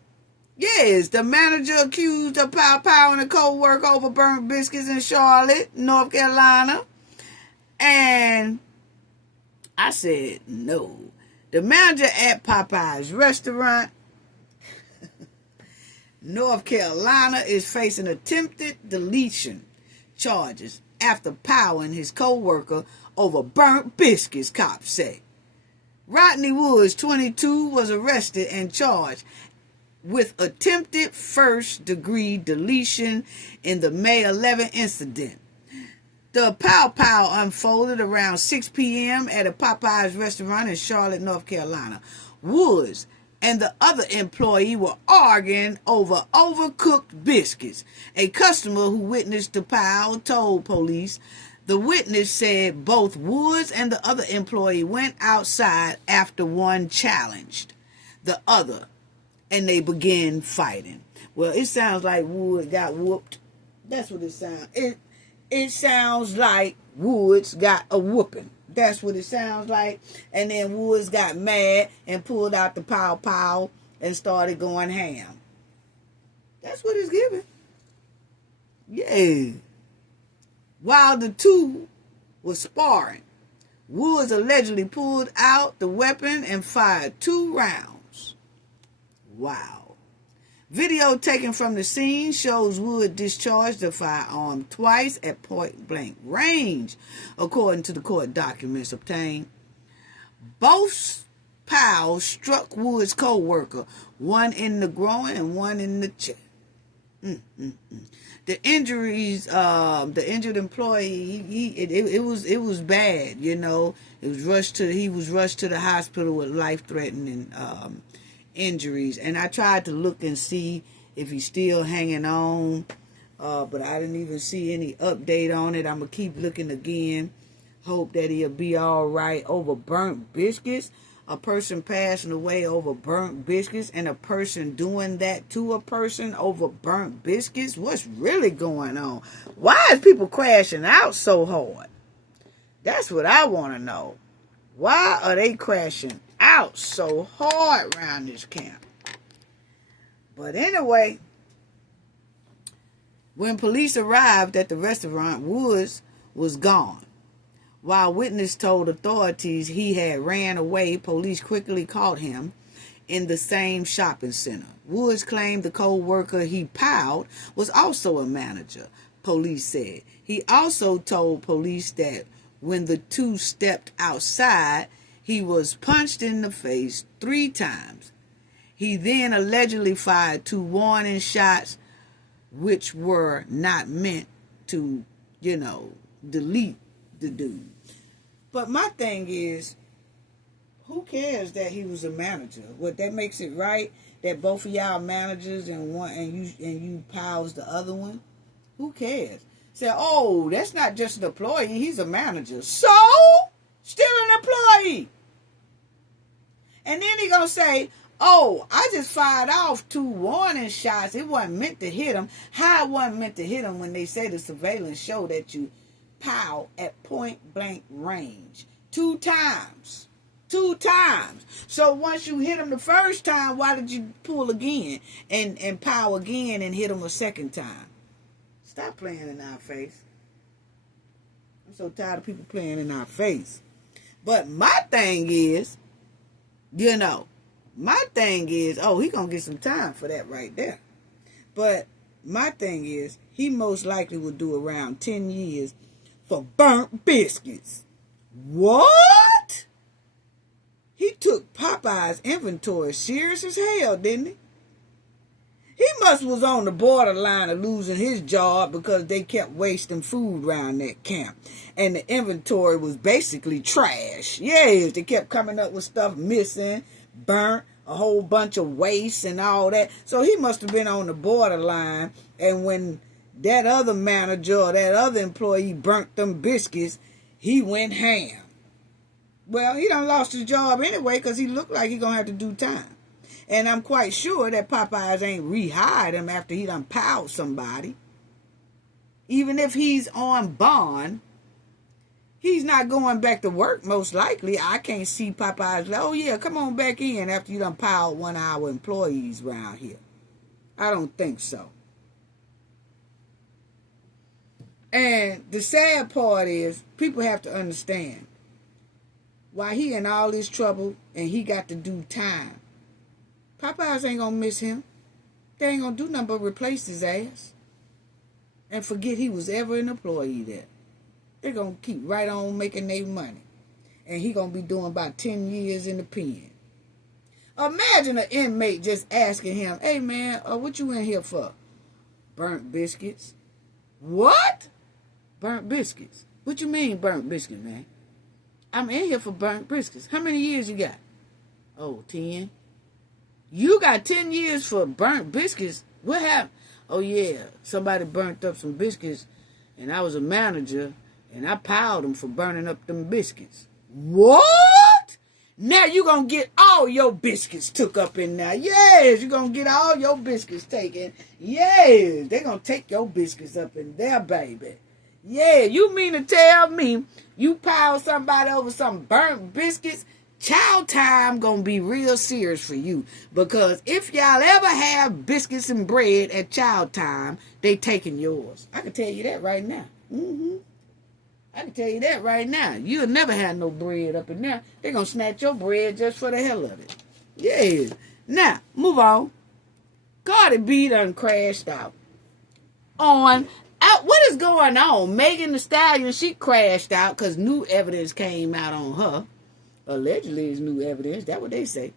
Yes, the manager accused of piling a co-worker over burnt biscuits in Charlotte, North Carolina. And I said, no. The manager at Popeyes restaurant, North Carolina, is facing attempted deletion charges after piling his co-worker over burnt biscuits, cops say. Rodney Woods, 22, was arrested and charged with attempted first-degree deletion in the May 11 incident. The pow unfolded around 6 p.m. at a Popeyes restaurant in Charlotte, North Carolina. Woods and the other employee were arguing over overcooked biscuits. A customer who witnessed the pow told police. The witness said both Woods and the other employee went outside after one challenged the other, and they began fighting. Well, it sounds like Woods got whooped. That's what it sounds. It sounds like Woods got a whooping. That's what it sounds like. And then Woods got mad and pulled out the pow and started going ham. That's what it's giving. Yeah. While the two were sparring, Woods allegedly pulled out the weapon and fired 2 rounds. Wow. Video taken from the scene shows Wood discharged the firearm twice at point-blank range, according to the court documents obtained. Both pows struck Wood's co-worker, one in the groin and one in the chest. The injuries, the injured employee, it was bad, you know. He was rushed to the hospital with life-threatening injuries, and I tried to look and see if he's still hanging on, but I didn't even see any update on it. I'm gonna keep looking again. Hope that he'll be all right. Over burnt biscuits, a person passing away over burnt biscuits, and a person doing that to a person over burnt biscuits. What's really going on? Why is people crashing out so hard? That's what I want to know. Why are they crashing out so hard around this camp? But anyway, when police arrived at the restaurant, Woods was gone. While witness told authorities he had ran away, police quickly caught him in the same shopping center. Woods claimed the co-worker he piled was also a manager, police said. He also told police that when the two stepped outside, he was punched in the face 3 times. He then allegedly fired 2 warning shots, which were not meant to, delete the dude. But my thing is, who cares that he was a manager? What, that makes it right that both of y'all managers and you pals the other one? Who cares? Say, oh, that's not just an employee, he's a manager. So, still an employee. And then he gonna say, oh, I just fired off 2 warning shots. It wasn't meant to hit him. How it wasn't meant to hit him when they say the surveillance show that you pow at point blank range 2 times. 2 times. So once you hit him the first time, why did you pull again and pow again and hit him a second time? Stop playing in our face. I'm so tired of people playing in our face. But my thing is, oh, he gonna get some time for that right there. But my thing is, he most likely will do around 10 years for burnt biscuits. What? He took Popeye's inventory serious as hell, didn't he? He must was on the borderline of losing his job because they kept wasting food around that camp. And the inventory was basically trash. Yes, they kept coming up with stuff missing, burnt, a whole bunch of waste and all that. So he must have been on the borderline. And when that other manager or that other employee burnt them biscuits, he went ham. Well, he done lost his job anyway because he looked like he going to have to do time. And I'm quite sure that Popeyes ain't rehired him after he done piled somebody. Even if he's on bond, he's not going back to work most likely. I can't see Popeyes like, oh yeah, come on back in after you done piled 1 hour employees around here. I don't think so. And the sad part is, people have to understand, why he in all this trouble and he got to do time, Popeyes ain't gonna miss him. They ain't gonna do nothing but replace his ass and forget he was ever an employee there. They're gonna keep right on making their money. And he gonna be doing about 10 years in the pen. Imagine an inmate just asking him, hey man, what you in here for? Burnt biscuits. What? Burnt biscuits? What you mean burnt biscuits, man? I'm in here for burnt biscuits. How many years you got? Oh, 10. You got 10 years for burnt biscuits? What happened? Oh, yeah. Somebody burnt up some biscuits, and I was a manager, and I piled them for burning up them biscuits. What? Now you going to get all your biscuits took up in there. Yes, you're going to get all your biscuits taken. Yes, they're going to take your biscuits up in there, baby. Yeah, you mean to tell me you piled somebody over some burnt biscuits? Child time gonna be real serious for you, because if y'all ever have biscuits and bread at child time, they taking yours. I can tell you that right now. I can tell you that right now. You'll never have no bread up in there. They're gonna snatch your bread just for the hell of it. Yeah. Now, move on. Cardi B done crashed out. What is going on? Megan Thee Stallion, she crashed out because new evidence came out on her. Allegedly, it's new evidence. That's what they say.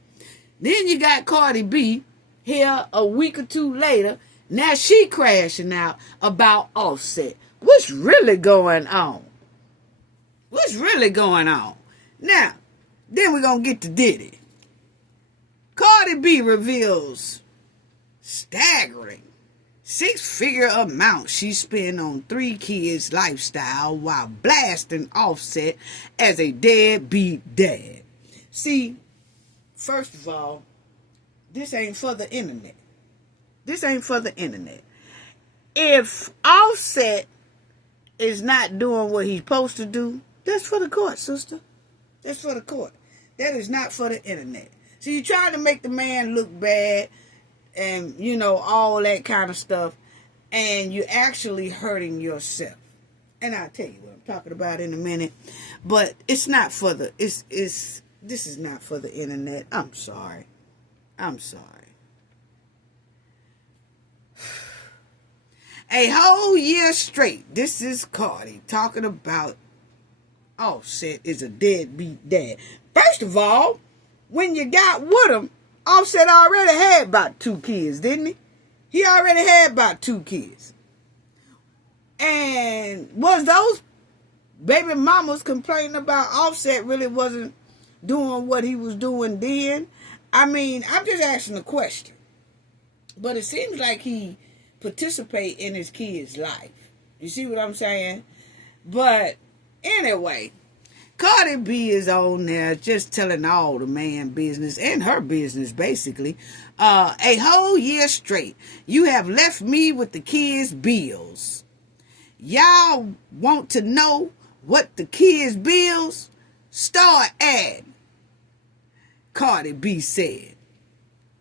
Then you got Cardi B here a week or two later. Now she crashing out about Offset. What's really going on? What's really going on? Now, then we're going to get to Diddy. Cardi B reveals staggering 6-figure amount she spent on 3 kids' lifestyle while blasting Offset as a deadbeat dad. See, first of all, this ain't for the internet. This ain't for the internet. If Offset is not doing what he's supposed to do, that's for the court, sister. That's for the court. That is not for the internet. So you're trying to make the man look bad and, you know, all that kind of stuff, and you're actually hurting yourself. And I'll tell you what I'm talking about in a minute, but it's not for the, this is not for the internet. I'm sorry. A whole year straight, this is Cardi talking about Offset is a deadbeat dad. First of all, when you got with him, Offset already had about 2 kids, didn't he? He already had about 2 kids. And was those baby mamas complaining about Offset really wasn't doing what he was doing then? I mean, I'm just asking a question. But it seems like he participate in his kid's life. You see what I'm saying? But anyway, Cardi B is on there just telling all the man business and her business, basically. A whole year straight, you have left me with the kids' bills. Y'all want to know what the kids' bills? Start adding. Cardi B said,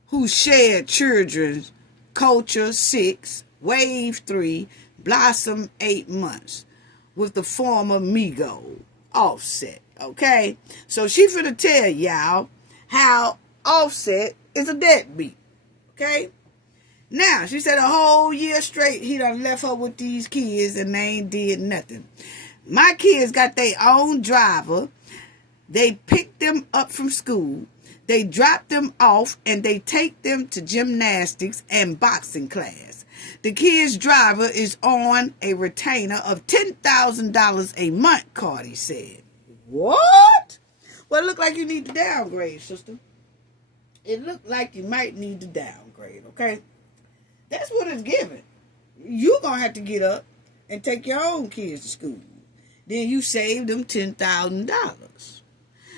who shared children's Culture 6, Wave 3, Blossom 8 months with the former Migo Offset. Okay, so she finna tell y'all how Offset is a deadbeat. Okay, now she said a whole year straight he done left her with these kids and they ain't did nothing. My kids got their own driver. They pick them up from school. They drop them off and they take them to gymnastics and boxing class. The kid's driver is on a retainer of $10,000 a month, Cardi said. What? Well, it look like you need to downgrade, sister. it looked like you might need to downgrade, okay? That's what it's giving. You gonna have to get up and take your own kids to school. Then you save them $10,000.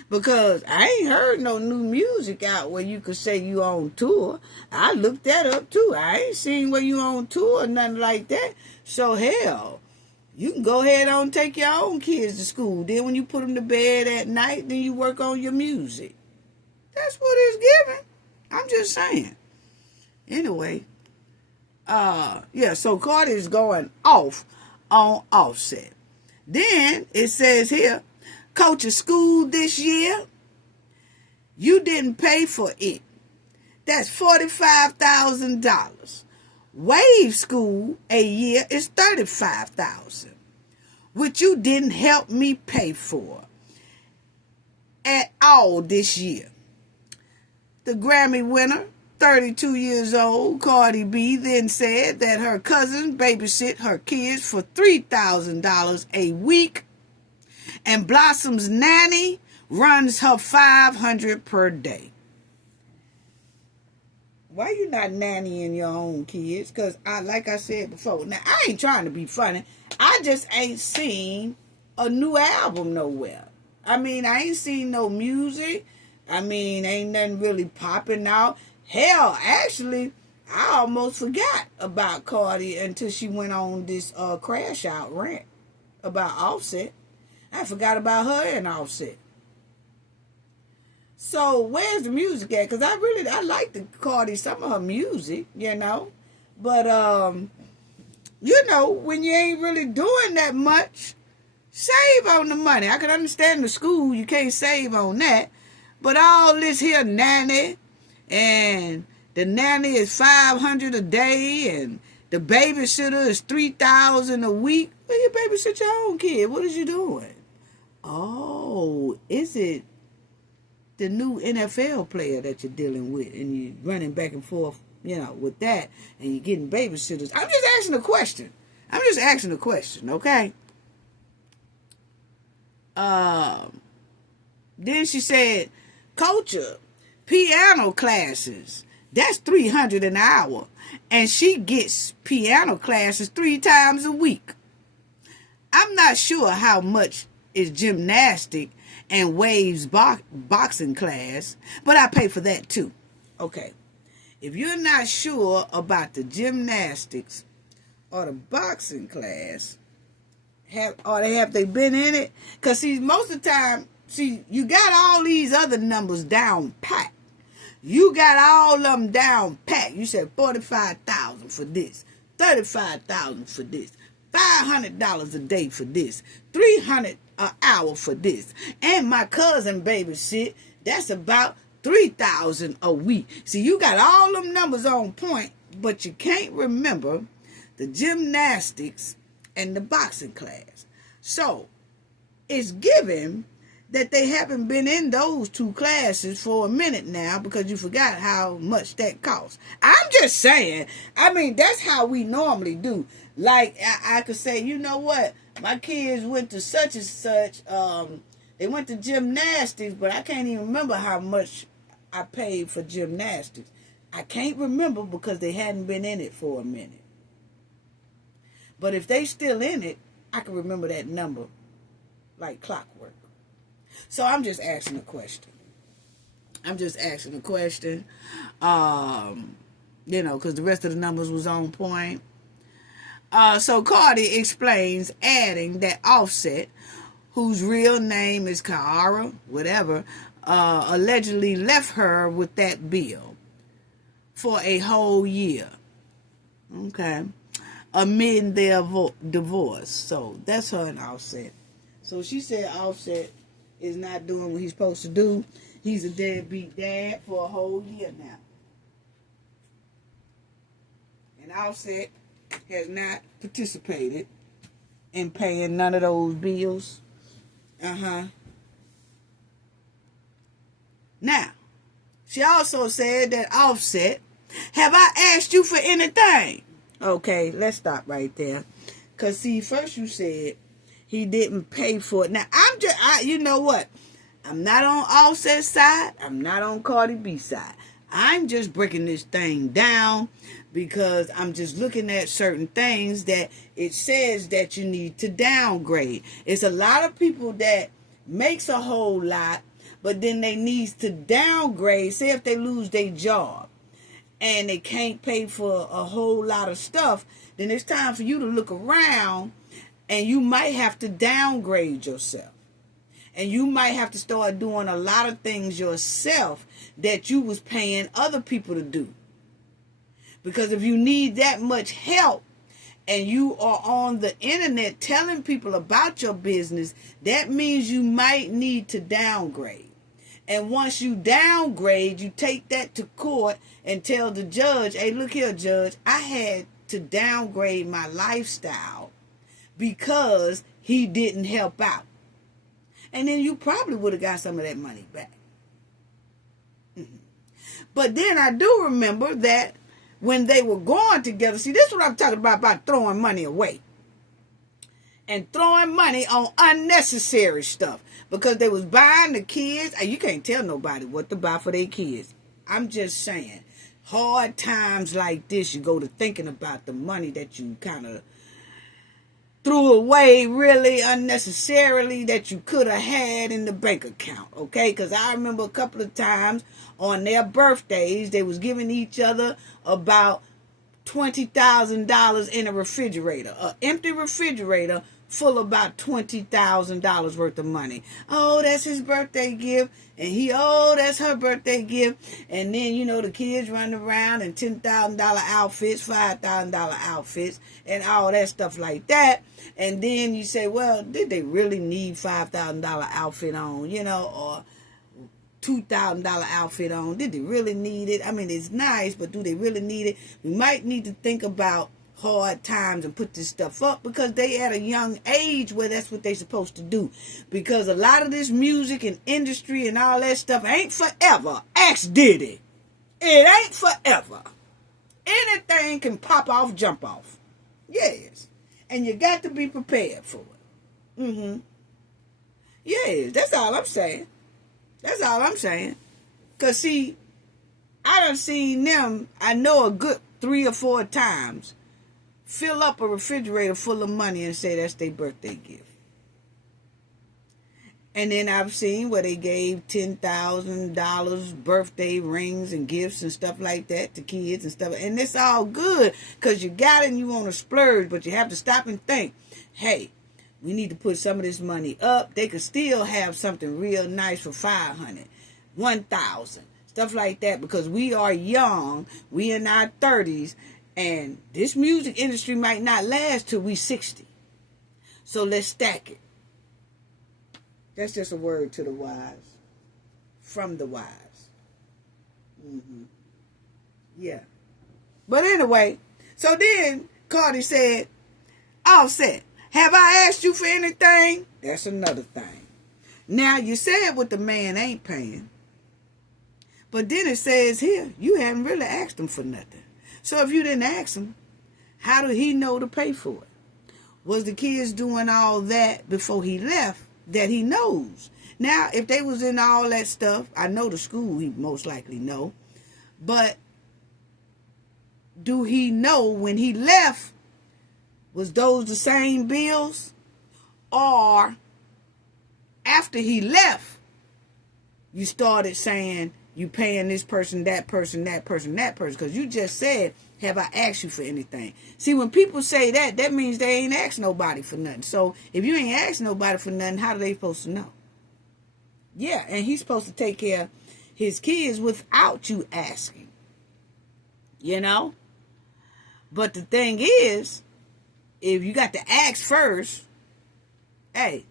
Because I ain't heard no new music out where you could say you on tour. I looked that up too. I ain't seen where you on tour or nothing like that. So hell, you can go ahead on and take your own kids to school. Then when you put them to bed at night, then you work on your music. That's what it's giving. I'm just saying. Anyway, so Cardi's going off on Offset. Then it says here, coach a school this year, you didn't pay for it. That's $45,000. Wave school a year is $35,000, which you didn't help me pay for at all this year. The Grammy winner, 32 years old, Cardi B, then said that her cousin babysit her kids for $3,000 a week, and Blossom's nanny runs her $500 per day. Why you not nannying your own kids? Because like I said before, now I ain't trying to be funny. I just ain't seen a new album nowhere. I mean, I ain't seen no music. I mean, ain't nothing really popping out. Hell, actually, I almost forgot about Cardi until she went on this crash out rant about Offset. I forgot about her and Offset. So where's the music at? Because I like the Cardi, some of her music, you know. But, you know, when you ain't really doing that much, save on the money. I can understand the school, you can't save on that. But all this here nanny, and the nanny is $500 a day, and the babysitter is $3,000 a week. Well, you babysit your own kid. What is you doing? Oh, is it the new NFL player that you're dealing with, and you're running back and forth, you know, with that, and you're getting babysitters? I'm just asking a question. Okay? Then she said, culture, piano classes, that's $300 an hour. And she gets piano classes 3 times a week. I'm not sure how much is gymnastic and Waves boxing class, but I pay for that too. Okay. If you're not sure about the gymnastics or the boxing class, have they been in it? Because see, most of the time, you got all these other numbers down pat. You got all of them down pat. You said $45,000 for this, $35,000 for this, $500 a day for this, $300 an hour for this, and my cousin babysit. That's about $3,000 a week. See, you got all them numbers on point, but you can't remember the gymnastics and the boxing class. So it's given that they haven't been in those 2 classes for a minute now because you forgot how much that costs. I'm just saying, I mean, that's how we normally do. Like, I could say, you know what? My kids went to such and such, they went to gymnastics, but I can't even remember how much I paid for gymnastics. I can't remember because they hadn't been in it for a minute. But if they still in it, I can remember that number like clockwork. So I'm just asking a question. You know, because the rest of the numbers was on point. So Cardi explains, adding that Offset, whose real name is Kiara, whatever, allegedly left her with that bill for a whole year. Okay. Amid their divorce. So that's her and Offset. So she said Offset is not doing what he's supposed to do. He's a deadbeat dad for a whole year now. And Offset has not participated in paying none of those bills. Now, she also said that Offset, have I asked you for anything? Okay, let's stop right there. Because, see, first you said he didn't pay for it. Now, you know what? I'm not on Offset's side. I'm not on Cardi B's side. I'm just breaking this thing down because I'm just looking at certain things that it says that you need to downgrade. It's a lot of people that makes a whole lot, but then they needs to downgrade. Say if they lose their job and they can't pay for a whole lot of stuff, then it's time for you to look around, and you might have to downgrade yourself. And you might have to start doing a lot of things yourself that you was paying other people to do. Because if you need that much help and you are on the internet telling people about your business, that means you might need to downgrade. And once you downgrade, you take that to court and tell the judge, hey, look here, judge, I had to downgrade my lifestyle because he didn't help out. And then you probably would have got some of that money back. But then I do remember that when they were going together, see, this is what I'm talking about throwing money away. And throwing money on unnecessary stuff. Because they was buying the kids. You can't tell nobody what to buy for their kids. I'm just saying, hard times like this, you go to thinking about the money that you kind of threw away really unnecessarily that you could have had in the bank account, okay? Because I remember a couple of times on their birthdays, they was giving each other about $20,000 in a refrigerator, an empty refrigerator full of about $20,000 worth of money. Oh, that's his birthday gift. And that's her birthday gift. And then, the kids running around in $10,000 outfits, $5,000 outfits, and all that stuff like that. And then you say, well, did they really need $5,000 outfit on, or $2,000 outfit on? Did they really need it? I mean, it's nice, but do they really need it? We might need to think about hard times and put this stuff up, because they at a young age where that's what they supposed to do. Because a lot of this music and industry and all that stuff ain't forever. Ask Diddy. It ain't forever. Anything can pop off, jump off. Yes. And you got to be prepared for it. Yes, that's all I'm saying. That's all I'm saying. Because, see, I done seen them, I know a good 3 or 4 times, fill up a refrigerator full of money and say that's their birthday gift. And then I've seen where they gave $10,000 birthday rings and gifts and stuff like that to kids and stuff. And it's all good because you got it and you want to splurge, but you have to stop and think, hey, we need to put some of this money up. They could still have something real nice for $500, $1,000, stuff like that, because we are young. We in our 30s. And this music industry might not last till we 60. So let's stack it. That's just a word to the wise. From the wise. Yeah. But anyway, so then Cardi said, Offset, have I asked you for anything? That's another thing. Now, you said what the man ain't paying. But then it says here, you haven't really asked him for nothing. So if you didn't ask him, how did he know to pay for it? Was the kids doing all that before he left that he knows? Now, if they was in all that stuff, I know the school he most likely know. But do he know when he left, was those the same bills? Or after he left, you started saying, you paying this person, that person, that person, that person. Because you just said, have I asked you for anything? See, when people say that, that means they ain't asked nobody for nothing. So if you ain't asked nobody for nothing, how are they supposed to know? Yeah, and he's supposed to take care of his kids without you asking. But the thing is, if you got to ask first, hey,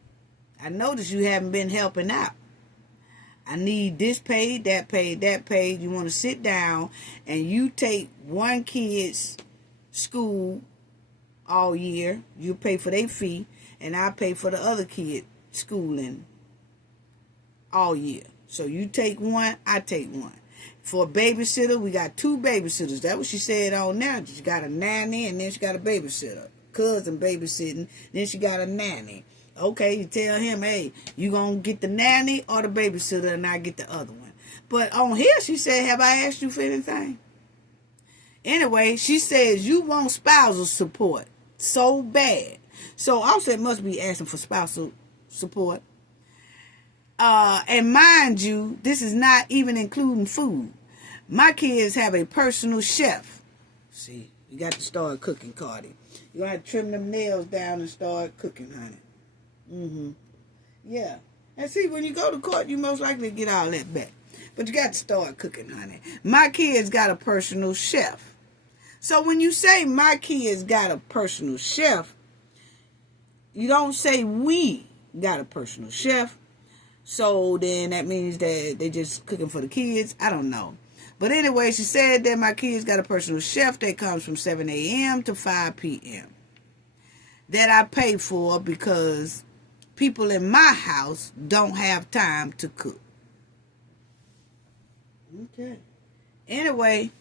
I noticed you haven't been helping out. I need this paid, that paid, that paid. You want to sit down and you take one kid's school all year. You pay for their fee, and I pay for the other kid schooling all year. So you take one, I take one. For a babysitter, we got 2 babysitters. That's what she said on now. She got a nanny and then she got a babysitter. Cousin babysitting, then she got a nanny. Okay, you tell him, hey, you going to get the nanny or the babysitter, and I get the other one. But on here, she said, have I asked you for anything? Anyway, she says, you want spousal support so bad. So Offset must be asking for spousal support. And mind you, this is not even including food. My kids have a personal chef. See, you got to start cooking, Cardi. You got to trim them nails down and start cooking, honey. Yeah. And see, when you go to court, you most likely get all that back. But you got to start cooking, honey. My kids got a personal chef. So when you say my kids got a personal chef, you don't say we got a personal chef. So then that means that they just cooking for the kids. I don't know. But anyway, she said that my kids got a personal chef that comes from 7 a.m. to 5 p.m. that I pay for because people in my house don't have time to cook. Okay. Anyway,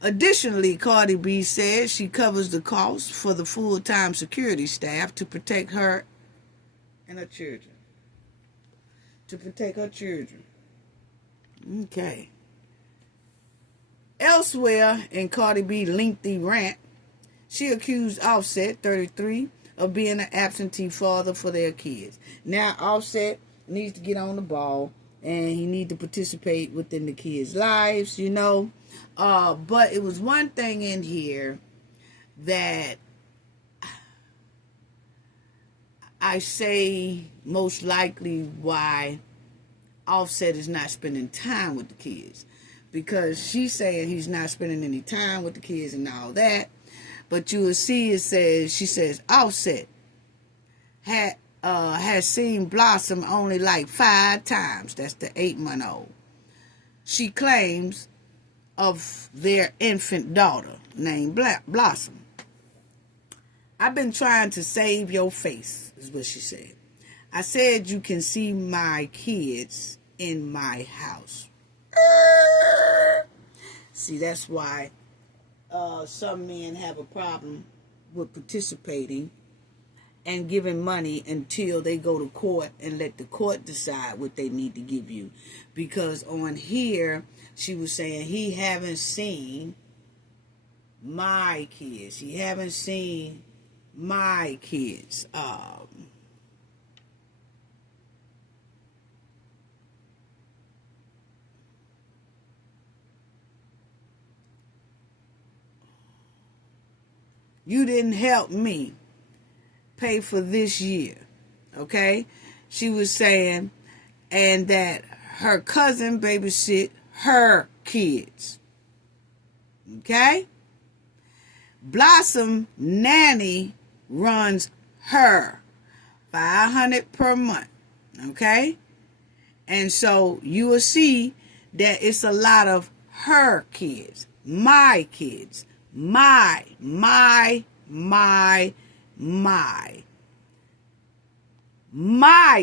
additionally, Cardi B said she covers the cost for the full-time security staff to protect her and her children. To protect her children. Okay. Elsewhere in Cardi B's lengthy rant, she accused Offset, 33, of being an absentee father for their kids. Now, Offset needs to get on the ball, and he needs to participate within the kids' lives, you know. But it was one thing in here that I say most likely why Offset is not spending time with the kids. Because she's saying he's not spending any time with the kids and all that. But you will see she says Offset has seen Blossom only like 5 times. That's the 8-month-old. She claims of their infant daughter named Blossom. I've been trying to save your face, is what she said. I said you can see my kids in my house. See, that's why some men have a problem with participating and giving money until they go to court and let the court decide what they need to give you. Because on here, she was saying he haven't seen my kids. He haven't seen my kids. You didn't help me pay for this year, okay? She was saying, and that her cousin babysit her kids, okay? Blossom nanny runs her $500 per month, okay? And so you will see that it's a lot of her kids, my kids. My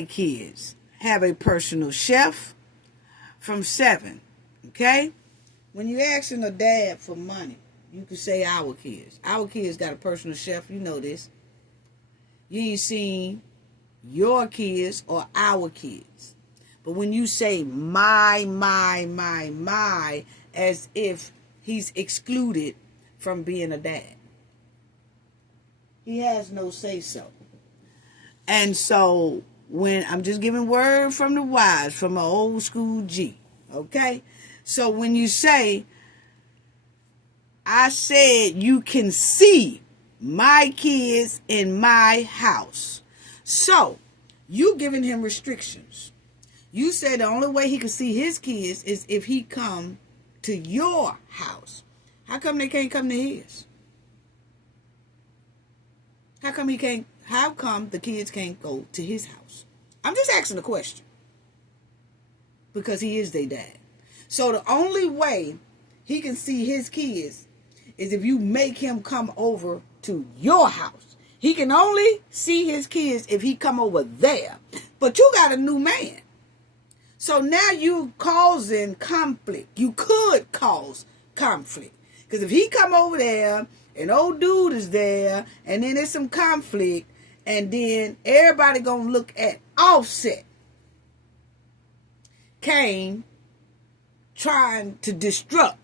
kids have a personal chef from 7, okay? When you're asking a dad for money, you can say our kids. Our kids got a personal chef, you know this. You ain't seen your kids or our kids. But when you say my, as if he's excluded from being a dad. He has no say-so. And so, when I'm just giving word from the wise, from an old school G, okay? So, when you say, I said you can see my kids in my house. So, you giving him restrictions. You said the only way he can see his kids is if he come to your house. How come they can't come to his? How come the kids can't go to his house? I'm just asking a question. Because he is their dad. So the only way he can see his kids is if you make him come over to your house. He can only see his kids if he come over there. But you got a new man. So now you causing conflict. You could cause conflict. Because if he come over there, and old dude is there, and then there's some conflict, and then everybody gonna look at Offset came trying to disrupt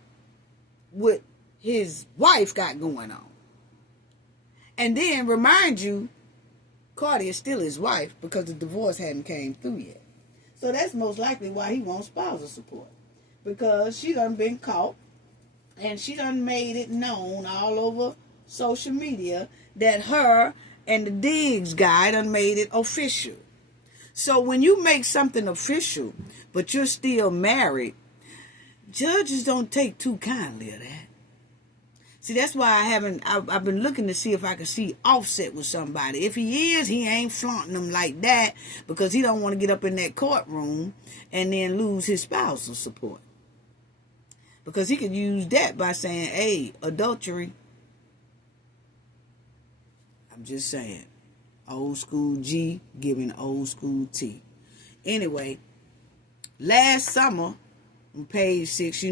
what his wife got going on. And then remind you, Cardi is still his wife because the divorce hadn't came through yet. So that's most likely why he wants spousal support. Because she done been caught and she done made it known all over social media that her and the Diggs guy done made it official. So when you make something official, but you're still married, judges don't take too kindly of that. See, that's why I've been looking to see if I can see Offset with somebody. If he is, he ain't flaunting them like that because he don't want to get up in that courtroom and then lose his spousal support. Because he could use that by saying, hey, adultery. I'm just saying. Old school G giving old school T. Anyway, last summer, on page 6,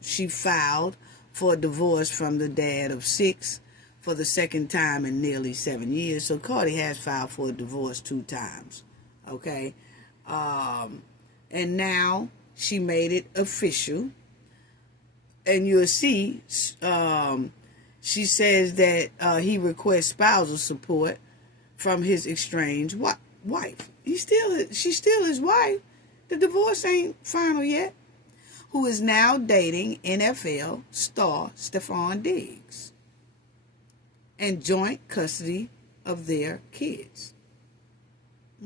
she filed for a divorce from the dad of 6 for the second time in nearly 7 years. So Cardi has filed for a divorce 2 times. Okay? And now she made it official. And you'll see, she says that he requests spousal support from his estranged wife. She's still his wife. The divorce ain't final yet. Who is now dating NFL star Stephon Diggs. And joint custody of their kids.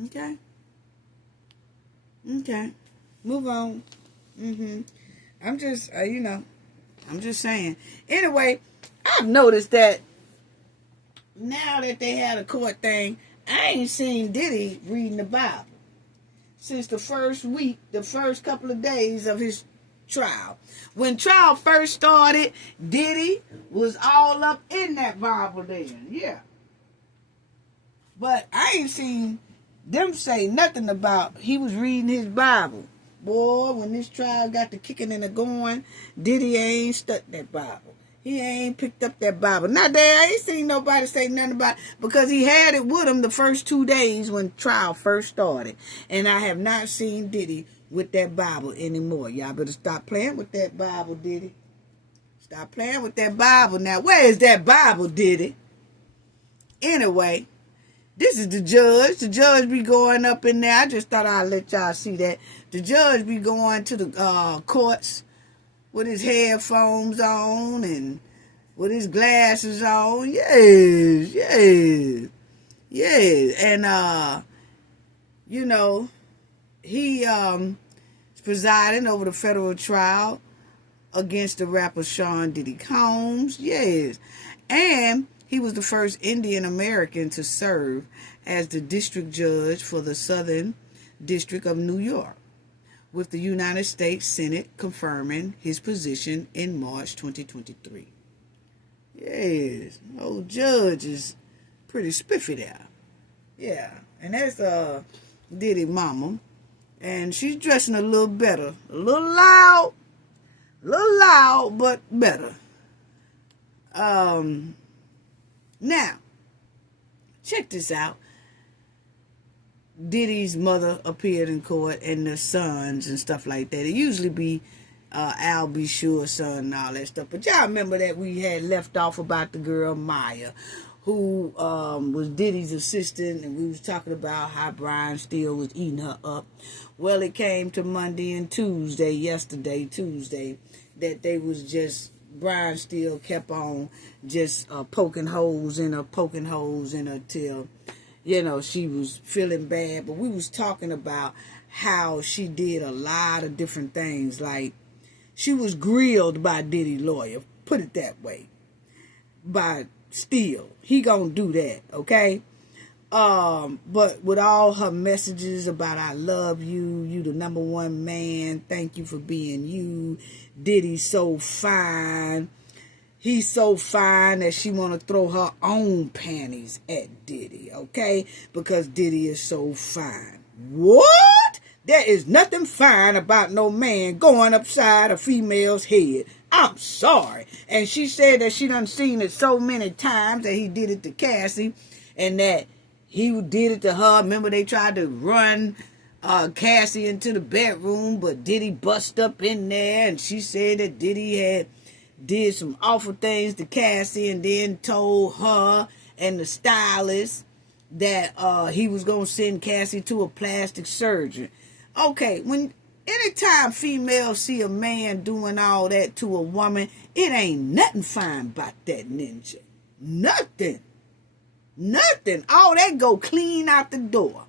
Okay. Move on. I'm just, I'm just saying. Anyway, I've noticed that now that they had a court thing, I ain't seen Diddy reading the Bible since the first week, the first couple of days of his trial. When trial first started, Diddy was all up in that Bible then. Yeah. But I ain't seen them say nothing about he was reading his Bible. Boy, when this trial got the kicking and the going, Diddy ain't stuck that Bible. He ain't picked up that Bible. Not that I ain't seen nobody say nothing about it because he had it with him the first 2 days when trial first started. And I have not seen Diddy with that Bible anymore. Y'all better stop playing with that Bible, Diddy. Stop playing with that Bible now. Where is that Bible, Diddy? Anyway, this is the judge. The judge be going up in there. I just thought I'd let y'all see that. The judge be going to the courts with his headphones on and with his glasses on. Yes. And, he is presiding over the federal trial against the rapper Sean Diddy Combs. Yes. And he was the first Indian American to serve as the district judge for the Southern District of New York, with the United States Senate confirming his position in March 2023. Yes. Old judge is pretty spiffy there. Yeah. And that's Diddy mama. And she's dressing a little better. A little loud, but better. Now, check this out. Diddy's mother appeared in court and the sons and stuff like that. It usually be Al B. Sure's son and all that stuff. But y'all remember that we had left off about the girl Maya, who was Diddy's assistant, and we was talking about how Brian Steele was eating her up. Well, it came to Monday and Tuesday, Tuesday, that they was just, Brian Steele kept on just poking holes in her till, she was feeling bad. But we was talking about how she did a lot of different things. Like, she was grilled by Diddy's lawyer, put it that way, by Steele. He gonna do that, okay? But with all her messages about I love you, you the number one man, thank you for being you, Diddy's so fine, he's so fine that she want to throw her own panties at Diddy, okay? Because Diddy is so fine. What? There is nothing fine about no man going upside a female's head. I'm sorry. And she said that she done seen it so many times that he did it to Cassie and that he did it to her. Remember they tried to run Cassie into the bedroom, but Diddy bust up in there, and she said that Diddy had did some awful things to Cassie, and then told her and the stylist that he was gonna send Cassie to a plastic surgeon. Okay, anytime females see a man doing all that to a woman, it ain't nothing fine about that ninja. Nothing. All that go clean out the door.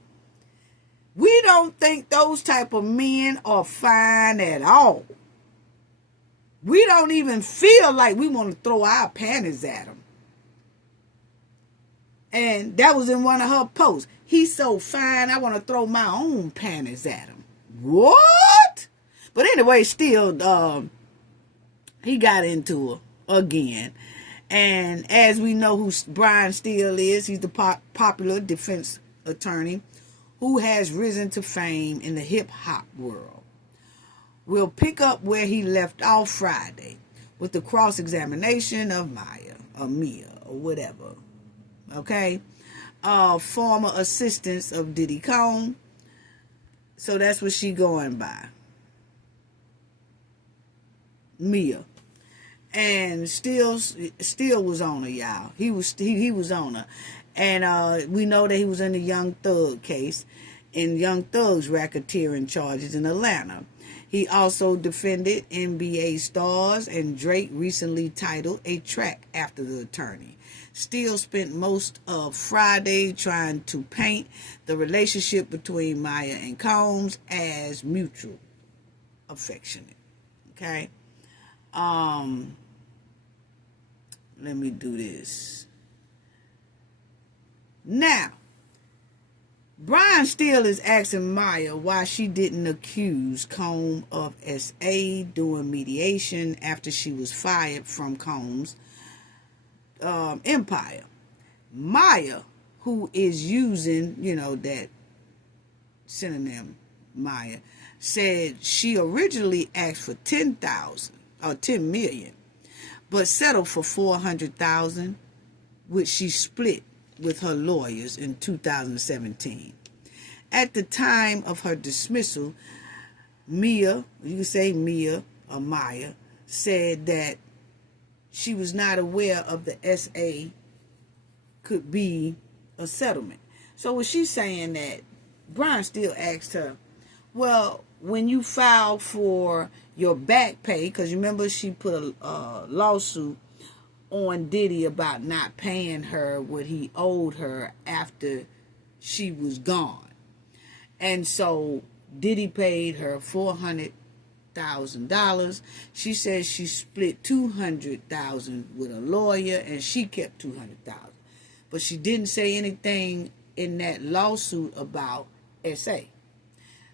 We don't think those type of men are fine at all. We don't even feel like we want to throw our panties at them. And that was in one of her posts. He's so fine, I want to throw my own panties at him. What? But anyway, still, he got into her again. And as we know who Brian Steele is, he's the popular defense attorney who has risen to fame in the hip-hop world. We'll pick up where he left off Friday with the cross-examination of Mia, or whatever. Okay? Former assistants of Diddy Cohn. So that's what she going by. Mia. And still was on her, y'all. He was on her. And we know that he was in the Young Thug case, in Young Thug's racketeering charges in Atlanta. He also defended NBA stars, and Drake recently titled a track after the attorney. Steele spent most of Friday trying to paint the relationship between Maya and Combs as mutual, affectionate. Okay? Let me do this. Now, Brian Steele is asking Maya why she didn't accuse Combs of SA doing mediation after she was fired from Combs' empire. Maya, who is using, that synonym Maya, said she originally asked for $10,000 or $10 million, but settled for $400,000, which she split with her lawyers in 2017. At the time of her dismissal, Mia, you can say Mia or Maya, said that she was not aware of the SA could be a settlement. So was she saying that Brian Steele asked her, well, when you filed for your back pay, because you remember she put a lawsuit on Diddy about not paying her what he owed her after she was gone. And so Diddy paid her $400,000. She says she split $200,000 with a lawyer, and she kept $200,000. But she didn't say anything in that lawsuit about SA.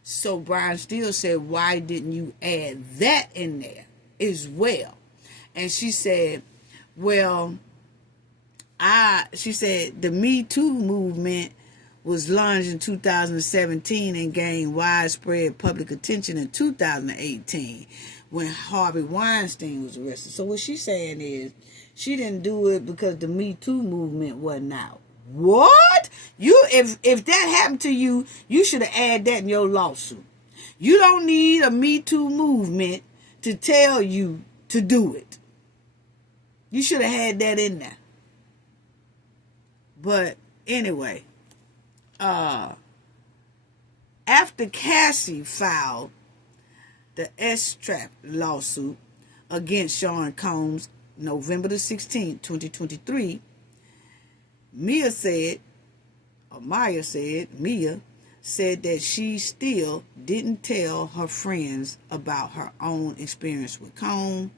So Brian Steele said, why didn't you add that in there as well? And she said, well, she said the Me Too movement was launched in 2017 and gained widespread public attention in 2018 when Harvey Weinstein was arrested. So what she's saying is she didn't do it because the Me Too movement wasn't out. What? If that happened to you, you should have added that in your lawsuit. You don't need a Me Too movement to tell you to do it. You should have had that in there. But anyway, after Cassie filed the S-Trap lawsuit against Sean Combs November the 16th, 2023, Mia said that she still didn't tell her friends about her own experience with Combs.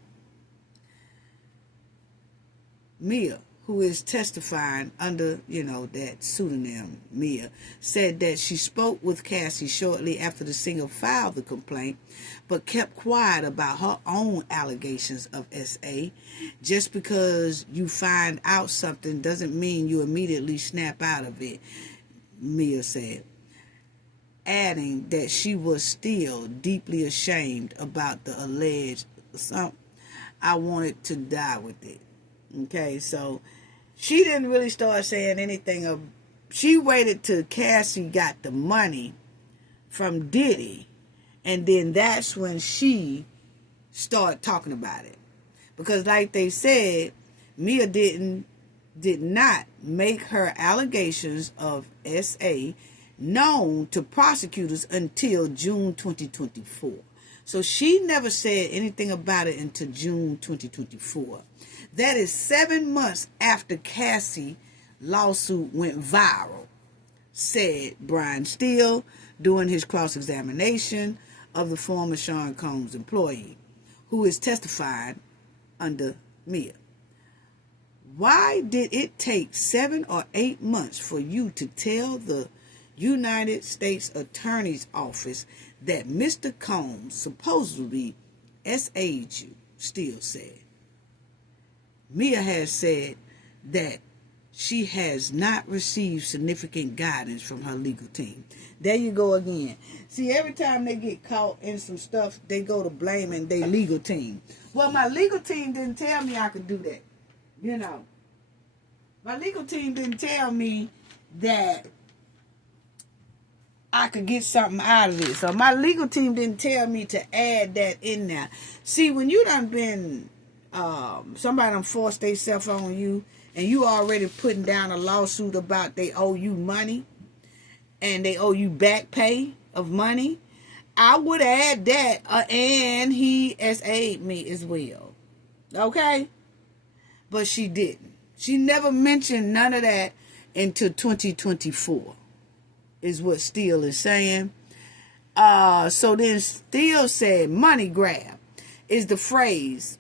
Mia, who is testifying under, that pseudonym, Mia, said that she spoke with Cassie shortly after the singer filed the complaint, but kept quiet about her own allegations of SA. Just because you find out something doesn't mean you immediately snap out of it, Mia said, adding that she was still deeply ashamed about the alleged I wanted to die with it. Okay, so she didn't really start saying anything she waited till Cassie got the money from Diddy. And then that's when she started talking about it. Because like they said, Mia did not make her allegations of SA known to prosecutors until June 2024. So she never said anything about it until June 2024. That is 7 months after Cassie lawsuit went viral, said Brian Steele during his cross-examination of the former Sean Combs employee, who is testifying under Mia. Why did it take 7 or 8 months for you to tell the United States Attorney's Office that Mr. Combs supposedly SA'd you? Steele said. Mia has said that she has not received significant guidance from her legal team. There you go again. See, every time they get caught in some stuff, they go to blaming their legal team. Well, my legal team didn't tell me I could do that. You know, my legal team didn't tell me that I could get something out of it. So my legal team didn't tell me to add that in there. See, when you done been, somebody done forced themselves on you, and you already putting down a lawsuit about they owe you money, and they owe you back pay of money, I would add that, and he SA'd me as well. Okay? But she didn't. She never mentioned none of that until 2024, is what Steele is saying. So then Steele said money grab is the phrase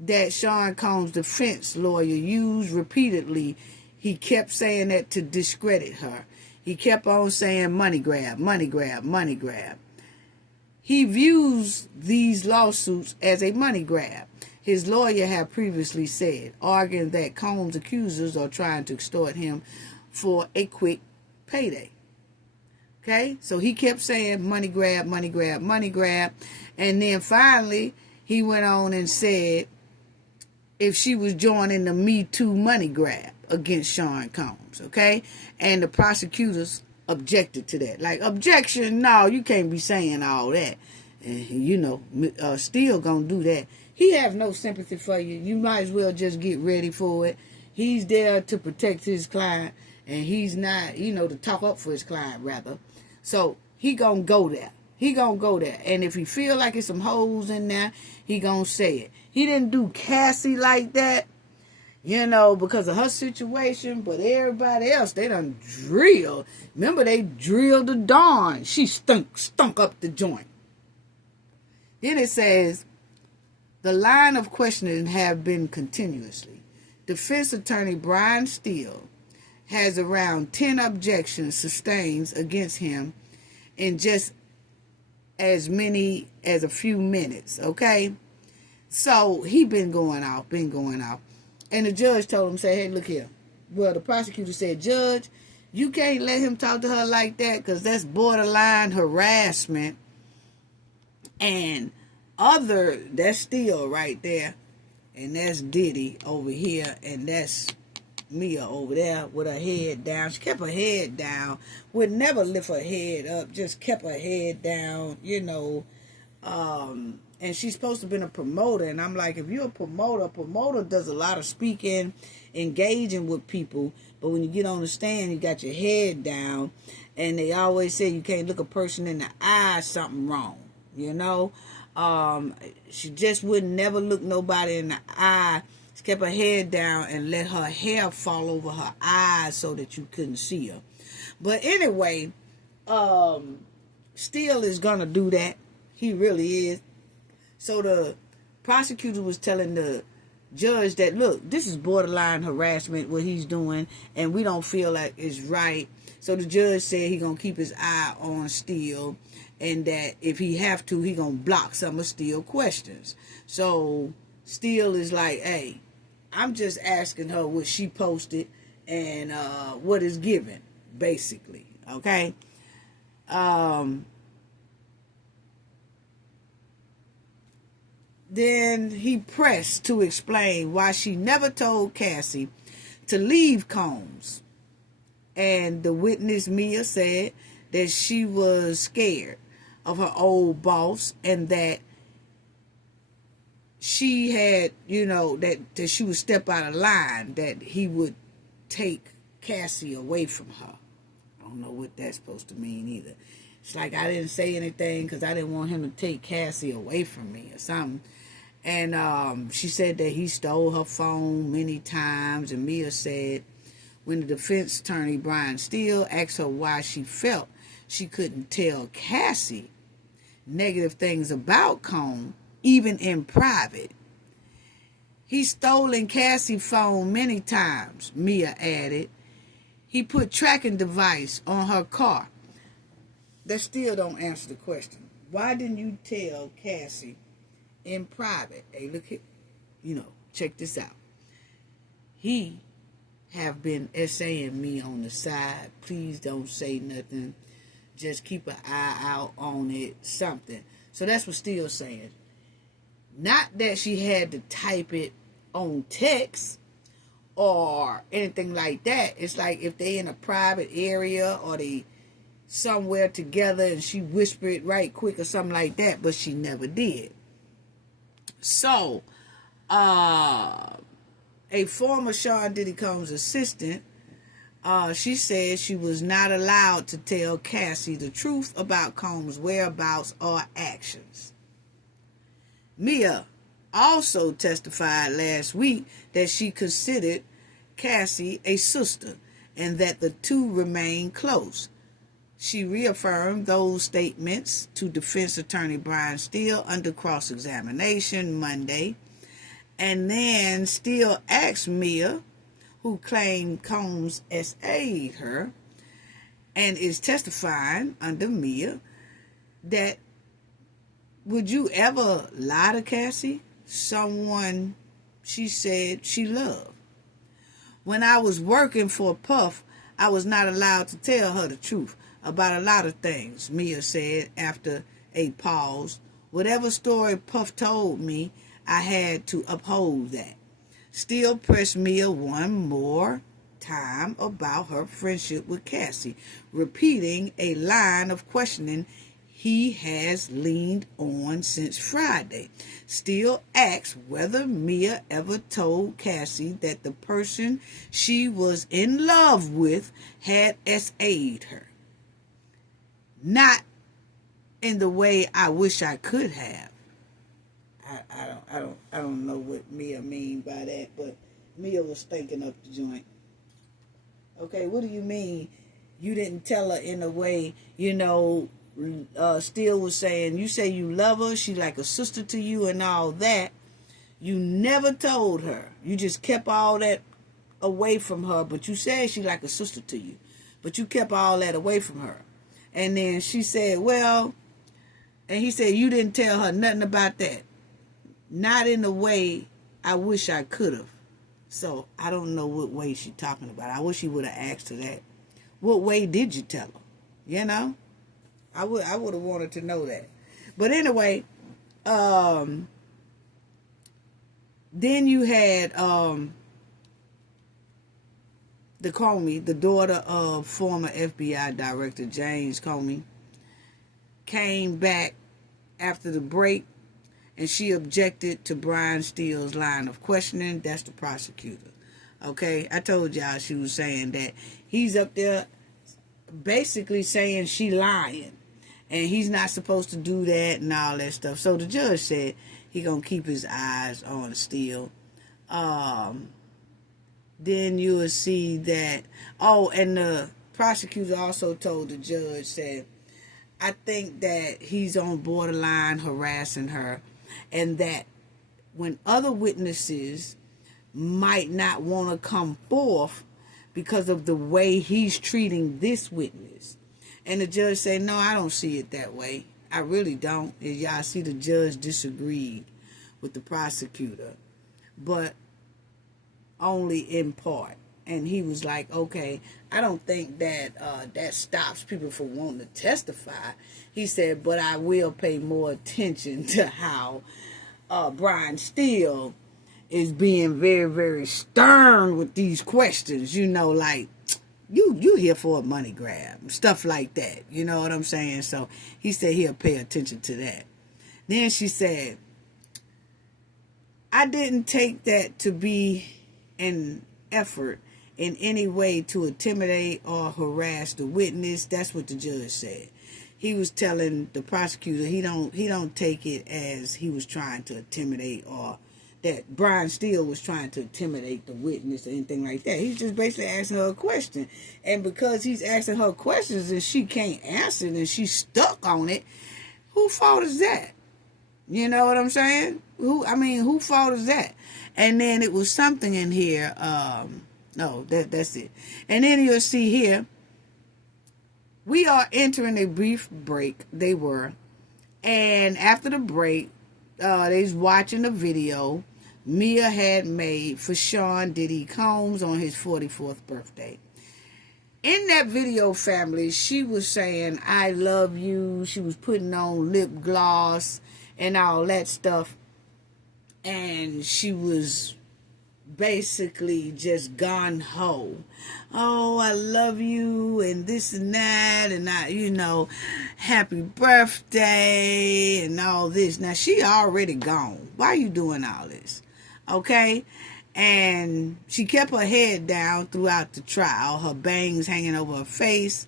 that Sean Combs' defense lawyer used repeatedly. He kept saying that to discredit her. He kept on saying money grab, money grab, money grab. He views these lawsuits as a money grab. His lawyer had previously said, arguing that Combs' accusers are trying to extort him for a quick payday. Okay, so he kept saying money grab, money grab, money grab. And then finally, he went on and said if she was joining the Me Too money grab against Sean Combs, okay? And the prosecutors objected to that. Like, objection, no, you can't be saying all that. And, you know, Steele gonna do that. He have no sympathy for you. You might as well just get ready for it. He's there to protect his client, and he's not, you know, to talk up for his client, rather. So he gonna go there. He gonna go there. And if he feel like it's some holes in there, he gonna say it. He didn't do Cassie like that, you know, because of her situation, but everybody else, they done drilled. Remember, they drilled the Dawn. She stunk up the joint. Then it says, the line of questioning have been continuously. Defense attorney Brian Steele has around 10 objections sustained against him in just as many as a few minutes, okay? So he been going off. And the judge told him, say, hey, look here. Well, the prosecutor said, Judge, you can't let him talk to her like that because that's borderline harassment. And that's Steele right there. And that's Diddy over here. And that's Mia over there with her head down. She kept her head down. Would never lift her head up. Just kept her head down, you know. And she's supposed to have been a promoter. And I'm like, if you're a promoter does a lot of speaking, engaging with people. But when you get on the stand, you got your head down. And they always say you can't look a person in the eye, something wrong, you know. She just would never look nobody in the eye. She kept her head down and let her hair fall over her eyes so that you couldn't see her. But anyway, Steele is gonna do that. He really is. So the prosecutor was telling the judge that, look, this is borderline harassment, what he's doing, and we don't feel like it's right. So the judge said he's going to keep his eye on Steele, and that if he have to, he going to block some of Steele's questions. So Steele is like, hey, I'm just asking her what she posted and what is given, basically, okay? Then he pressed to explain why she never told Cassie to leave Combs. And the witness, Mia, said that she was scared of her old boss and that she had, that she would step out of line, that he would take Cassie away from her. I don't know what that's supposed to mean either. It's like I didn't say anything because I didn't want him to take Cassie away from me or something. And she said that he stole her phone many times. And Mia said when the defense attorney, Brian Steele, asked her why she felt she couldn't tell Cassie negative things about Combs, even in private. He's stolen Cassie's phone many times, Mia added. He put tracking device on her car. That still don't answer the question. Why didn't you tell Cassie in private? Hey, look here, check this out. He have been essaying me on the side. Please don't say nothing. Just keep an eye out on it, something. So that's what Steele's saying. Not that she had to type it on text or anything like that. It's like if they in a private area or they somewhere together and she whispered it right quick or something like that, but she never did. So, a former Sean Diddy Combs assistant, she said she was not allowed to tell Cassie the truth about Combs' whereabouts or actions. Mia also testified last week that she considered Cassie a sister and that the two remained close. She reaffirmed those statements to defense attorney Brian Steele under cross-examination Monday. And then Steele asked Mia, who claimed Combs SA'd her and is testifying under Mia, that would you ever lie to Cassie, someone she said she loved? When I was working for Puff, I was not allowed to tell her the truth about a lot of things, Mia said after a pause. Whatever story Puff told me, I had to uphold that. Steele pressed Mia one more time about her friendship with Cassie, repeating a line of questioning he has leaned on since Friday. Steele asked whether Mia ever told Cassie that the person she was in love with had SA'd her. Not in the way I wish I could have. I don't know what Mia mean by that, but Mia was thinking up the joint. Okay, what do you mean you didn't tell her in a way, Steele was saying, you say you love her, she like a sister to you and all that. You never told her. You just kept all that away from her, but you said she like a sister to you. But you kept all that away from her. And then she said, well, and he said, you didn't tell her nothing about that. Not in the way I wish I could have. So I don't know what way she's talking about. I wish he would have asked her that. What way did you tell her? I would have wanted to know that. But anyway, then you had the Comey, the daughter of former FBI Director James Comey, came back after the break, and she objected to Brian Steele's line of questioning. That's the prosecutor. Okay, I told y'all she was saying that he's up there basically saying she lying, and he's not supposed to do that and all that stuff. So the judge said he gonna keep his eyes on Steele. Then you will see that. Oh, and the prosecutor also told the judge, said, I think that he's on borderline harassing her, and that when other witnesses might not want to come forth because of the way he's treating this witness. And the judge said, no, I don't see it that way. I really don't. And y'all see the judge disagreed with the prosecutor, but only in part. And he was like, okay, I don't think that that stops people from wanting to testify. He said, but I will pay more attention to how Brian Steele is being very, very stern with these questions. Like, you here for a money grab, stuff like that. You know what I'm saying? So he said he'll pay attention to that. Then she said, I didn't take that to be an effort in any way to intimidate or harass the witness. That's what the judge said. He was telling the prosecutor he don't take it as he was trying to intimidate, or that Brian Steele was trying to intimidate the witness or anything like that. He's just basically asking her a question. And because he's asking her questions and she can't answer it and she's stuck on it, whose fault is that? You know what I'm saying? Whose fault is that? And then it was something in here. No, that's it. And then you'll see here, we are entering a brief break. They were. And after the break, they's watching a video Mia had made for Sean Diddy Combs on his 44th birthday. In that video, family, she was saying, I love you. She was putting on lip gloss and all that stuff. And she was basically just gung-ho. Oh, I love you and this and that, and happy birthday and all this. Now, she already gone. Why are you doing all this? Okay? And she kept her head down throughout the trial, her bangs hanging over her face.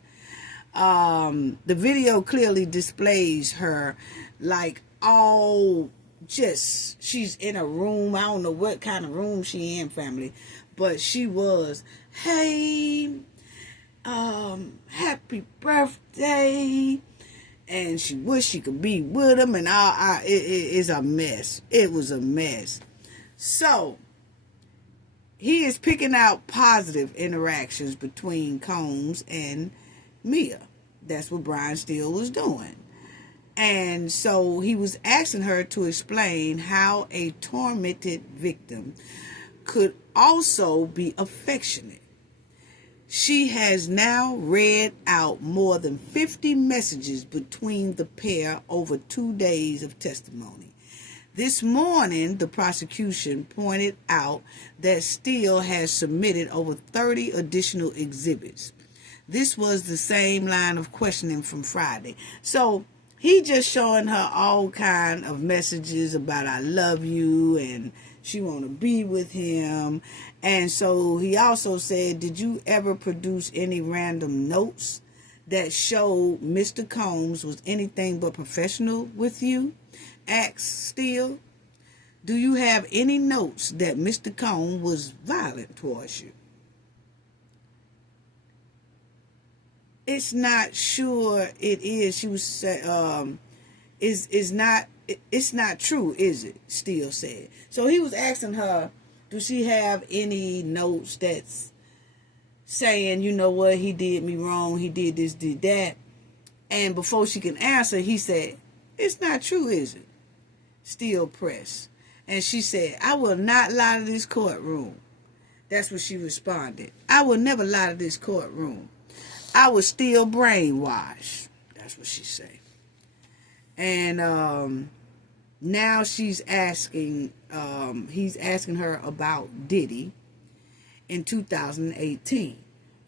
The video clearly displays her like all just, she's in a room. I don't know what kind of room she in, family, but she was, hey, happy birthday, and she wished she could be with him, and it's a mess. It was a mess. So he is picking out positive interactions between Combs and Mia. That's what Brian Steele was doing. And so he was asking her to explain how a tormented victim could also be affectionate. She has now read out more than 50 messages between the pair over 2 days of testimony. This morning, the prosecution pointed out that Steele has submitted over 30 additional exhibits. This was the same line of questioning from Friday. So he just showing her all kind of messages about I love you and she want to be with him. And so he also said, did you ever produce any random notes that showed Mr. Combs was anything but professional with you? Asked Steele. Do you have any notes that Mr. Combs was violent towards you? It's not sure it is. She was it's not true, is it? Steele said. So he was asking her, does she have any notes that's saying, you know what, he did me wrong, he did this, did that. And before she can answer, he said, it's not true, is it? Steele pressed. And she said, I will not lie to this courtroom. That's what she responded. I will never lie to this courtroom. I was still brainwashed. That's what she said. And now she's asking, he's asking her about Diddy in 2018.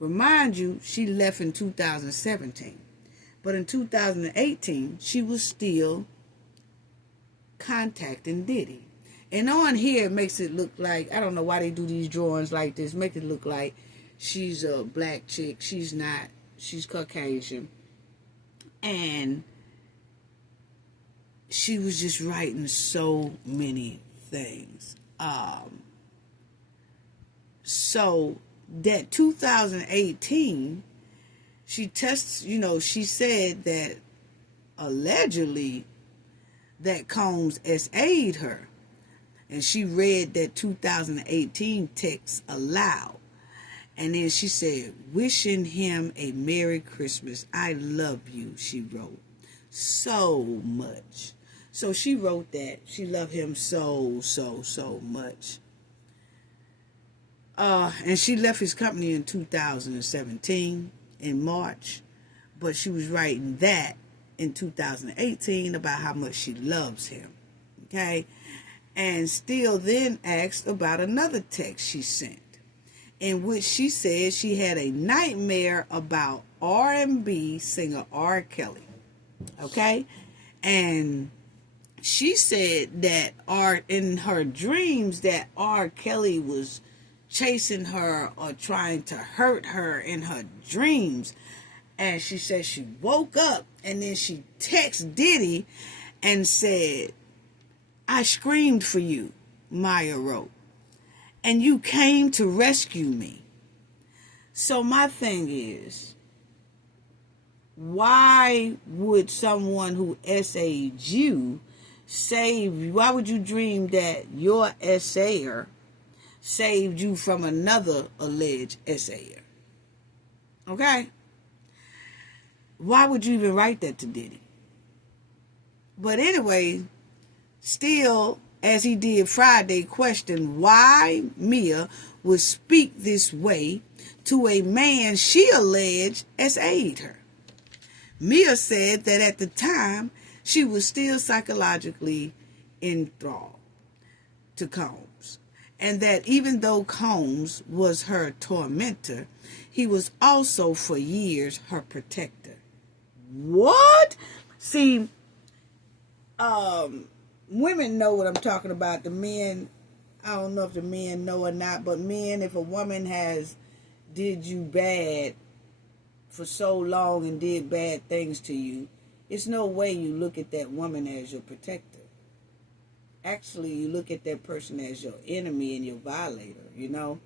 Remind you, she left in 2017. But in 2018, she was still contacting Diddy. And on here, it makes it look like, I don't know why they do these drawings like this, make it look like she's a black chick. She's not. She's Caucasian. And she was just writing so many things. So that 2018, she she said that allegedly that Combs SA'd her. And she read that 2018 text aloud. And then she said, wishing him a Merry Christmas. I love you, she wrote. So much. So she wrote that. She loved him so much. And she left his company in 2017, in March. But she was writing that in 2018 about how much she loves him. Okay? And Steele then asked about another text she sent. in which she said she had a nightmare about R&B singer R. Kelly. Okay? And she said that in her dreams that R. Kelly was chasing her or trying to hurt her in her dreams. And she said she woke up and then she texted Diddy and said, "I screamed for you," Maya wrote, "and you came to rescue me." So my thing is, why would someone who essayed you save you? Why would you dream that your essayer saved you from another alleged essayer? Okay? Why would you even write that to Diddy? But anyway, still, as he did Friday, questioned why Mia would speak this way to a man she alleged essayed her. Mia said that at the time, she was still psychologically enthralled to Combs, and that even though Combs was her tormentor, he was also for years her protector. What? See, women know what I'm talking about. The men, I don't know if the men know or not, but men, if a woman has did you bad for so long and did bad things to you, it's no way you look at that woman as your protector. Actually, you look at that person as your enemy and your violator, you know?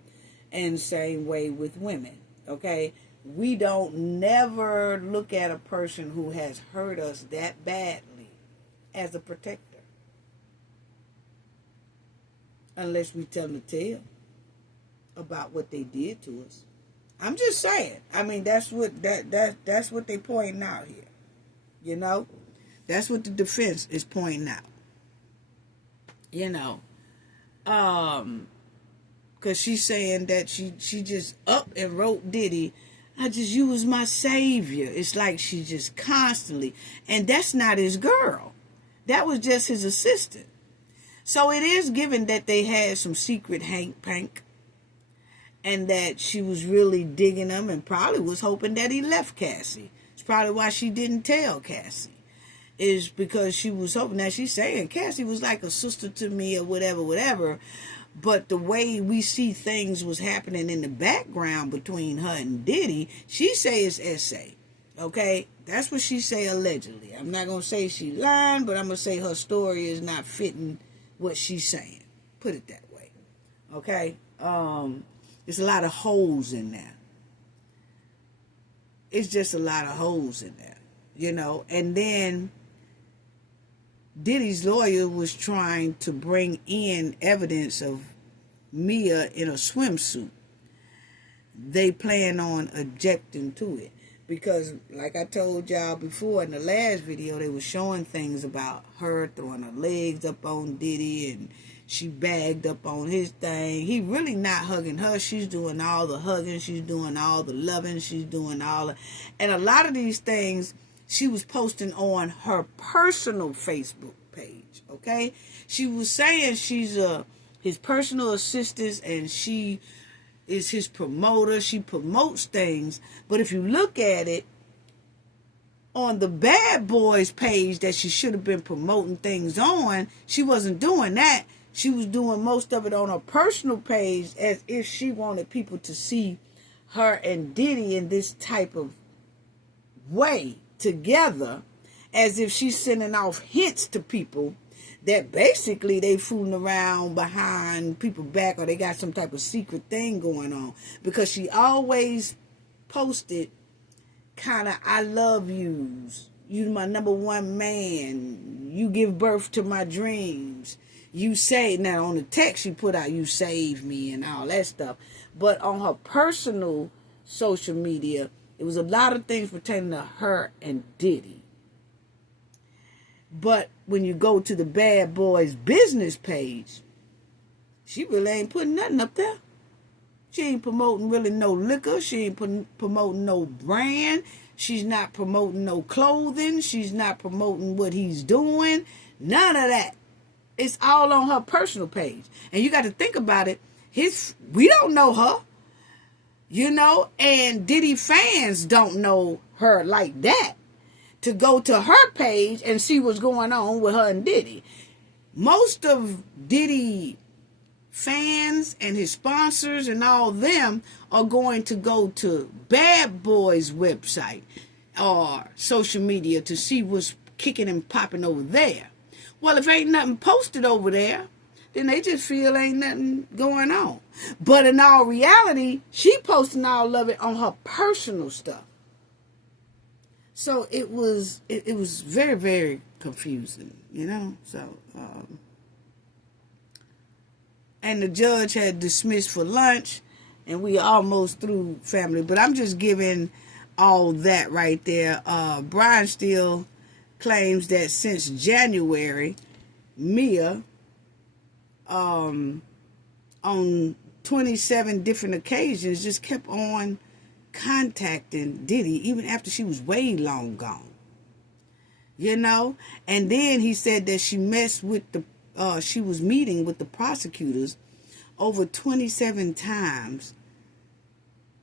And same way with women, okay? We don't never look at a person who has hurt us that badly as a protector. Unless we tell the tale about what they did to us. I'm just saying. I mean, that's what that's what they pointing out here. You know? That's what the defense is pointing out. You know. Because she's saying that she just up and wrote Diddy, "You was my savior." It's like she just constantly, and that's not his girl. That was just his assistant. So it is given that they had some secret hank-pank, and that she was really digging him and probably was hoping that he left Cassie. It's probably why she didn't tell Cassie. Is because she was hoping that she's saying Cassie was like a sister to me or whatever. But the way we see things was happening in the background between her and Diddy, she say it's essay. Okay? That's what she say allegedly. I'm not going to say she lying, but I'm going to say her story is not fitting what she's saying. Put it that way. Okay? There's a lot of holes in there. It's just a lot of holes in there. You know? And then Diddy's lawyer was trying to bring in evidence of Mia in a swimsuit. They plan on objecting to it. Because, like I told y'all before in the last video, they were showing things about her throwing her legs up on Diddy and she bagged up on his thing. He really not hugging her. She's doing all the hugging. She's doing all the loving. She's doing all the... And a lot of these things she was posting on her personal Facebook page, okay? She was saying she's his personal assistant and she is his promoter. She promotes things. But if you look at it, on the Bad Boys page that she should have been promoting things on, she wasn't doing that. She was doing most of it on her personal page as if she wanted people to see her and Diddy in this type of way together, as if she's sending off hints to people that basically they fooling around behind people's back or they got some type of secret thing going on. Because she always posted kind of "I love yous. You my number one man. You give birth to my dreams. You say..." Now on the text she put out "you save me" and all that stuff. But on her personal social media, it was a lot of things pertaining to her and Diddy. But when you go to the Bad Boys business page, she really ain't putting nothing up there. She ain't promoting really no liquor. She ain't promoting no brand. She's not promoting no clothing. She's not promoting what he's doing. None of that. It's all on her personal page. And you got to think about it. We don't know her. You know, and Diddy fans don't know her like that to go to her page and see what's going on with her and Diddy. Most of Diddy fans and his sponsors and all them are going to go to Bad Boy's website or social media to see what's kicking and popping over there. Well, if ain't nothing posted over there, then they just feel ain't nothing going on. But in all reality, she posting all of it on her personal stuff. So it was very, very confusing, you know. So and the judge had dismissed for lunch, and we almost through, family. But I'm just giving all that right there. Brian Steele claims that since January, Mia, on 27 different occasions, just kept on contacting Diddy, even after she was way long gone. You know? And then he said that she messed with she was meeting with the prosecutors over 27 times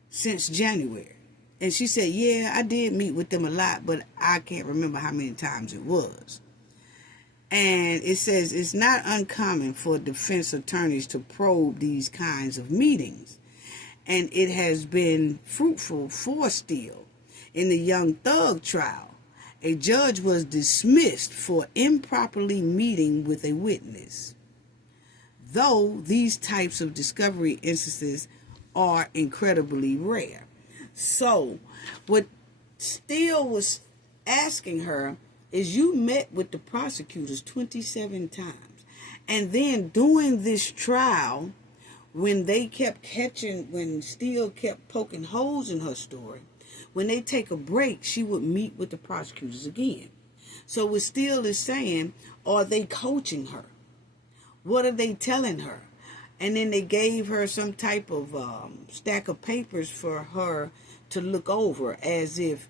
since January. And she said, yeah, I did meet with them a lot, but I can't remember how many times it was. And it says it's not uncommon for defense attorneys to probe these kinds of meetings. And it has been fruitful for Steele. In the Young Thug trial, a judge was dismissed for improperly meeting with a witness. Though these types of discovery instances are incredibly rare. So, what Steele was asking her is, you met with the prosecutors 27 times. And then during this trial, when Steele kept poking holes in her story, when they take a break, she would meet with the prosecutors again. So what Steele is saying, are they coaching her? What are they telling her? And then they gave her some type of stack of papers for her to look over, as if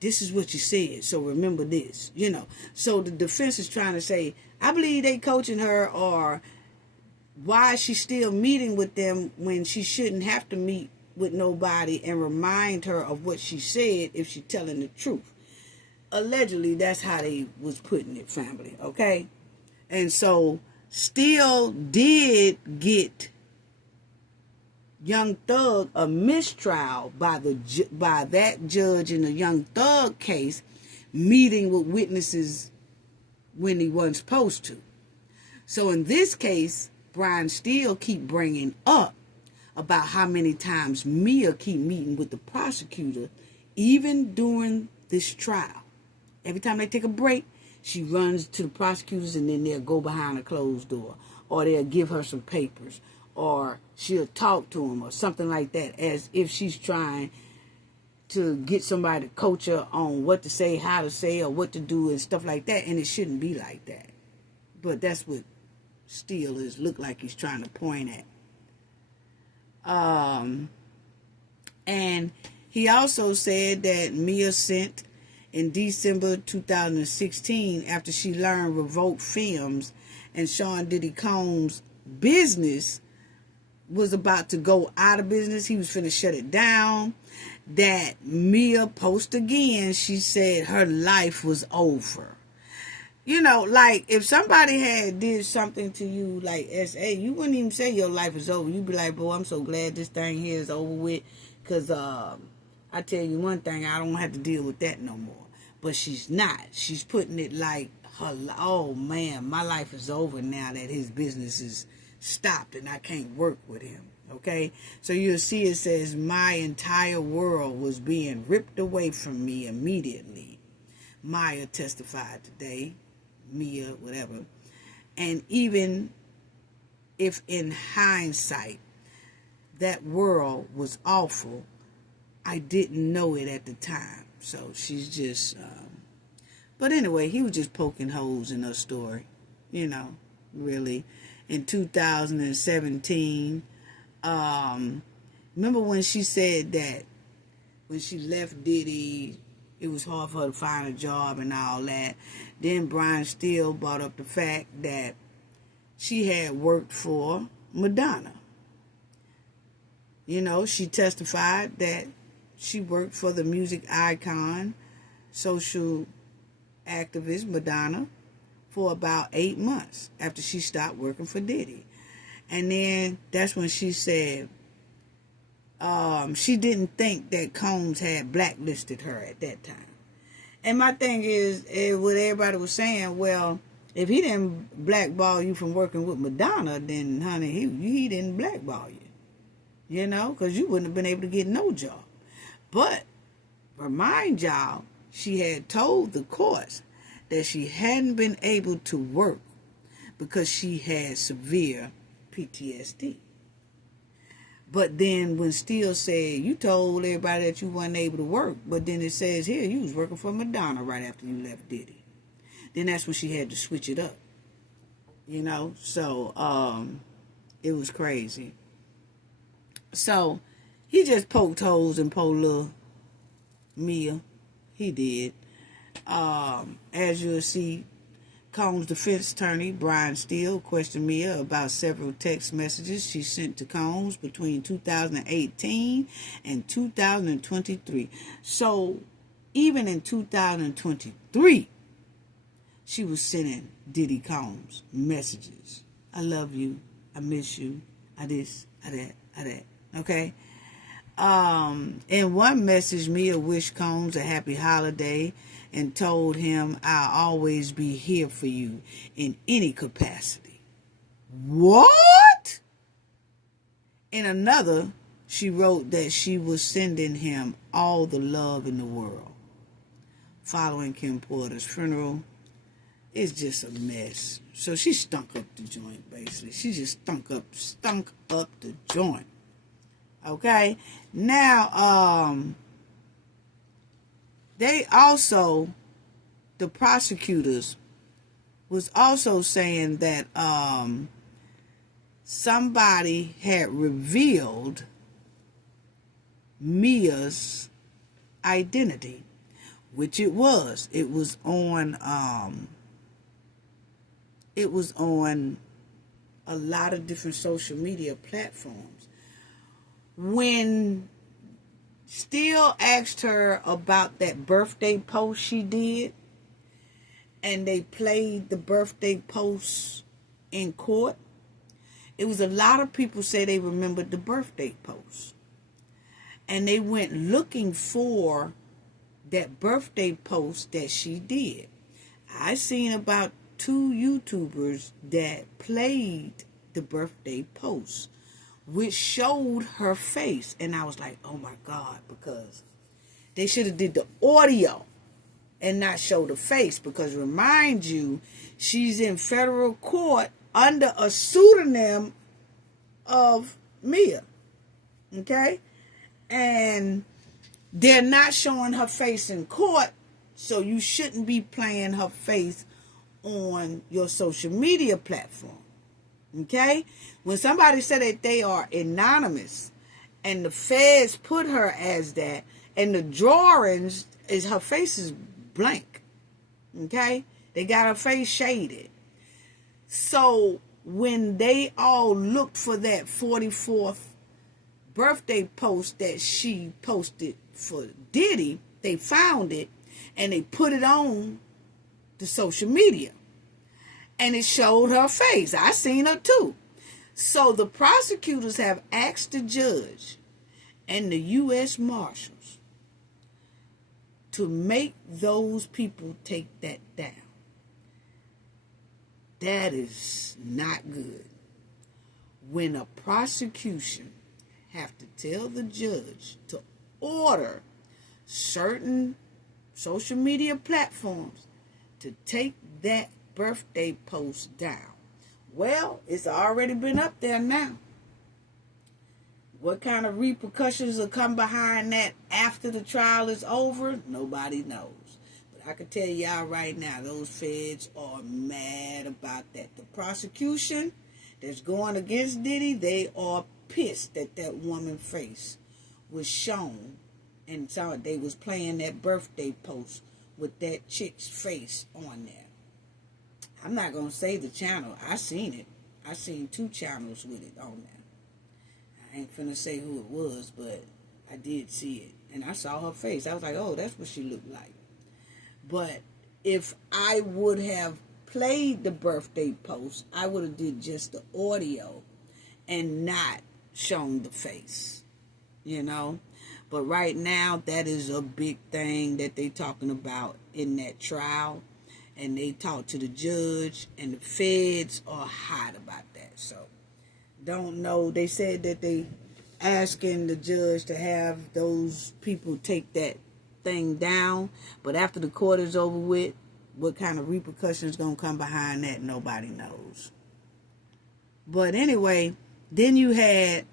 this is what you said, so remember this, you know. So the defense is trying to say, I believe they coaching her, or why is she still meeting with them when she shouldn't have to meet with nobody and remind her of what she said if she's telling the truth. Allegedly, that's how they was putting it, family, okay? And so Steele did get Young Thug a mistrial by that judge in the Young Thug case, meeting with witnesses when he wasn't supposed to. So in this case, Brian Steele keep bringing up about how many times Mia keep meeting with the prosecutor, even during this trial. Every time they take a break, she runs to the prosecutors, and then they'll go behind a closed door, or they'll give her some papers, or she'll talk to him, or something like that, as if she's trying to get somebody to coach her on what to say, how to say, or what to do, and stuff like that. And it shouldn't be like that. But that's what Steele look like he's trying to point at. And he also said that Mia sent in December 2016, after she learned Revolt Films and Sean Diddy Combs' business was about to go out of business, he was finna shut it down, that Mia posted again, she said her life was over. You know, like, if somebody had did something to you, like S.A., you wouldn't even say your life is over. You'd be like, boy, I'm so glad this thing here is over with, because I tell you one thing, I don't have to deal with that no more. But she's not. She's putting it like, oh, man, my life is over now that his business is stopped and I can't work with him, okay? So you'll see it says, my entire world was being ripped away from me immediately. Maya testified today. Mia, whatever. And even if in hindsight that world was awful, I didn't know it at the time. So she's just but anyway, he was just poking holes in her story, you know, really. In 2017, remember when she said that when she left Diddy, it was hard for her to find a job and all that. Then Brian Steele brought up the fact that she had worked for Madonna. You know, she testified that she worked for the music icon, social activist Madonna for about 8 months after she stopped working for Diddy. And then that's when she said she didn't think that Combs had blacklisted her at that time. And my thing is, what everybody was saying, well, if he didn't blackball you from working with Madonna, then, honey, he didn't blackball you. You know, because you wouldn't have been able to get no job. But, remind y'all, she had told the courts that she hadn't been able to work because she had severe PTSD. But then when Steele said, you told everybody that you weren't able to work, but then it says here you was working for Madonna right after you left Diddy. Then that's when she had to switch it up. You know, so it was crazy. So he just poked holes in poor little Mia. He did. As you'll see, Combs' defense attorney, Brian Steele, questioned Mia about several text messages she sent to Combs between 2018 and 2023. So, even in 2023, she was sending Diddy Combs messages. I love you. I miss you. I this, I that, I that. Okay? In one message, Mia wished Combs a happy holiday and told him, I'll always be here for you in any capacity. What? In another, she wrote that she was sending him all the love in the world. Following Kim Porter's funeral, it's just a mess. So she stunk up the joint, basically. She just stunk up the joint. Okay? Now, they also, the prosecutors was also saying that somebody had revealed Mia's identity, which it was. It was on a lot of different social media platforms. When Steele asked her about that birthday post she did, and they played the birthday post in court, it was a lot of people say they remembered the birthday post. And they went looking for that birthday post that she did. I seen about 2 YouTubers that played the birthday post, which showed her face. And I was like, oh my God, because they should have did the audio and not show the face. Because remind you, she's in federal court under a pseudonym of Mia. Okay? And they're not showing her face in court, so you shouldn't be playing her face on your social media platform. Okay? When somebody said that they are anonymous and the feds put her as that, and the drawings is her face is blank. Okay? They got her face shaded. So when they all looked for that 44th birthday post that she posted for Diddy, they found it and they put it on the social media. And it showed her face. I seen her too. So the prosecutors have asked the judge and the U.S. Marshals to make those people take that down. That is not good. When a prosecution have to tell the judge to order certain social media platforms to take that birthday post down. Well, it's already been up there now. What kind of repercussions will come behind that after the trial is over? Nobody knows. But I can tell y'all right now, those feds are mad about that. The prosecution that's going against Diddy, they are pissed that that woman's face was shown, and so they was playing that birthday post with that chick's face on there. I'm not going to say the channel. I seen it. I seen 2 channels with it on there. I I ain't finna say who it was, but I did see it. And I saw her face. I was like, oh, that's what she looked like. But if I would have played the birthday post, I would have did just the audio and not shown the face, you know. But right now, that is a big thing that they talking about in that trial. And they talked to the judge, and the feds are hot about that. So, don't know. They said that they asking the judge to have those people take that thing down. But after the court is over with, what kind of repercussions going to come behind that, nobody knows. But anyway, then you had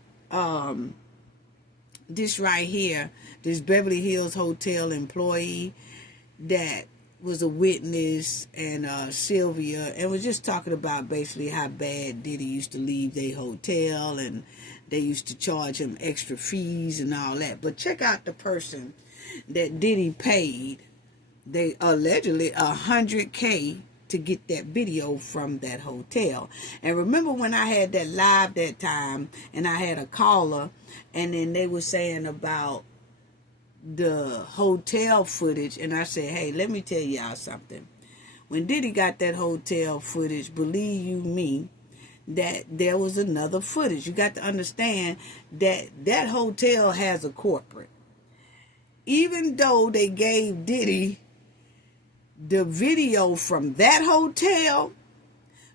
this right here, this Beverly Hills Hotel employee that was a witness, and Sylvia, and was just talking about basically how bad Diddy used to leave their hotel, and they used to charge him extra fees and all that. But check out the person that Diddy paid, they allegedly $100K to get that video from that hotel. And remember when I had that live that time, and I had a caller, and then they were saying about the hotel footage, and I said, hey, let me tell y'all something. When Diddy got that hotel footage, believe you me, that there was another footage. You got to understand that that hotel has a corporate. Even though they gave Diddy the video from that hotel,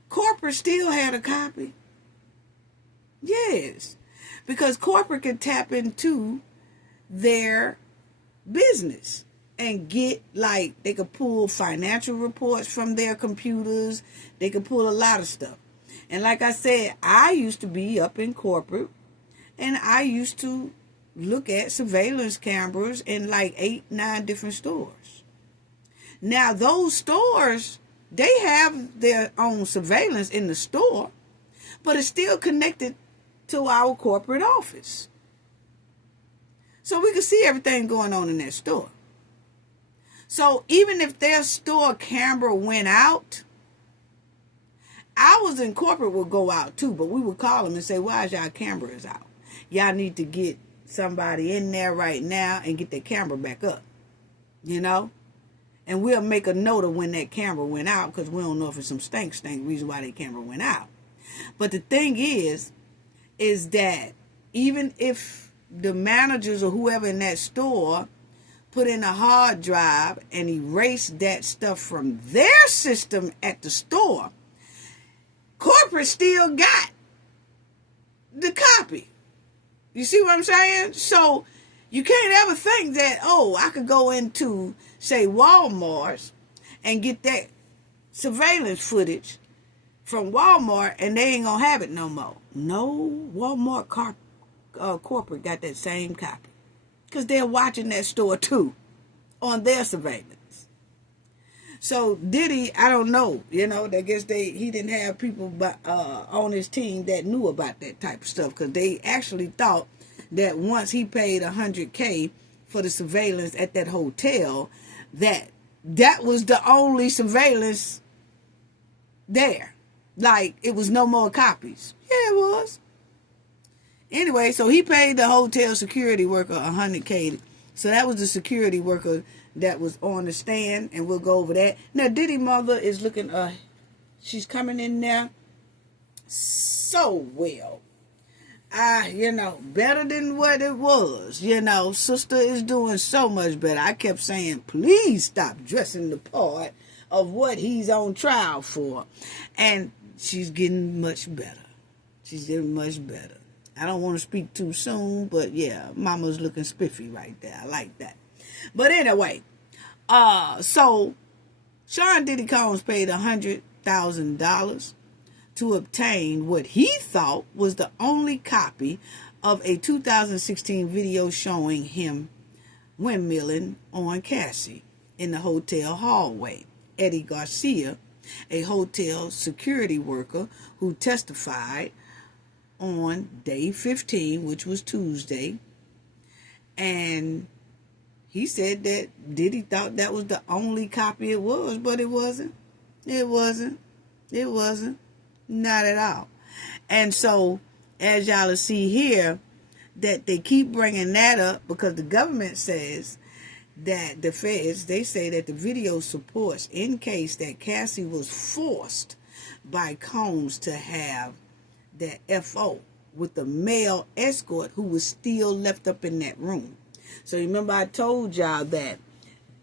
corporate still had a copy. Yes, because corporate could tap into their business and get, like, they could pull financial reports from their computers. They could pull a lot of stuff. And like I said, I used to be up in corporate, and I used to look at surveillance cameras in like 8, 9 different stores. Now those stores, they have their own surveillance in the store, but it's still connected to our corporate office. So we could see everything going on in that store. So even if their store camera went out, ours in corporate would go out too, but we would call them and say, why is y'all cameras out? Y'all need to get somebody in there right now and get their camera back up, you know? And we'll make a note of when that camera went out, because we don't know if it's some stank reason why that camera went out. But the thing is that even if the managers or whoever in that store put in a hard drive and erased that stuff from their system at the store, corporate still got the copy. You see what I'm saying? So you can't ever think that, oh, I could go into, say, Walmart's and get that surveillance footage from Walmart and they ain't gonna have it no more. No, Walmart corporate got that same copy, because they're watching that store too on their surveillance. So Diddy, I don't know, you know, I guess he didn't have people on his team that knew about that type of stuff, because they actually thought that once he paid $100K for the surveillance at that hotel, that was the only surveillance there. Like, it was no more copies. Yeah, it was. Anyway, so he paid the hotel security worker $100K. So that was the security worker that was on the stand, and we'll go over that. Now, Diddy mother is looking, she's coming in there so well. You know, better than what it was. You know, sister is doing so much better. I kept saying, please stop dressing the part of what he's on trial for. And she's getting much better. She's getting much better. I don't want to speak too soon, but yeah, mama's looking spiffy right there. I like that. But anyway, so Sean Diddy Combs paid $100,000 to obtain what he thought was the only copy of a 2016 video showing him windmilling on Cassie in the hotel hallway. Eddie Garcia, a hotel security worker who testified on day 15, which was Tuesday, and he said that Diddy thought that was the only copy it was, but it wasn't. It wasn't. Not at all. And so, as y'all see here, that they keep bringing that up because the government says that the feds, they say that the video supports in case that Cassie was forced by Combs to have that FO with the male escort who was still left up in that room. So remember I told y'all that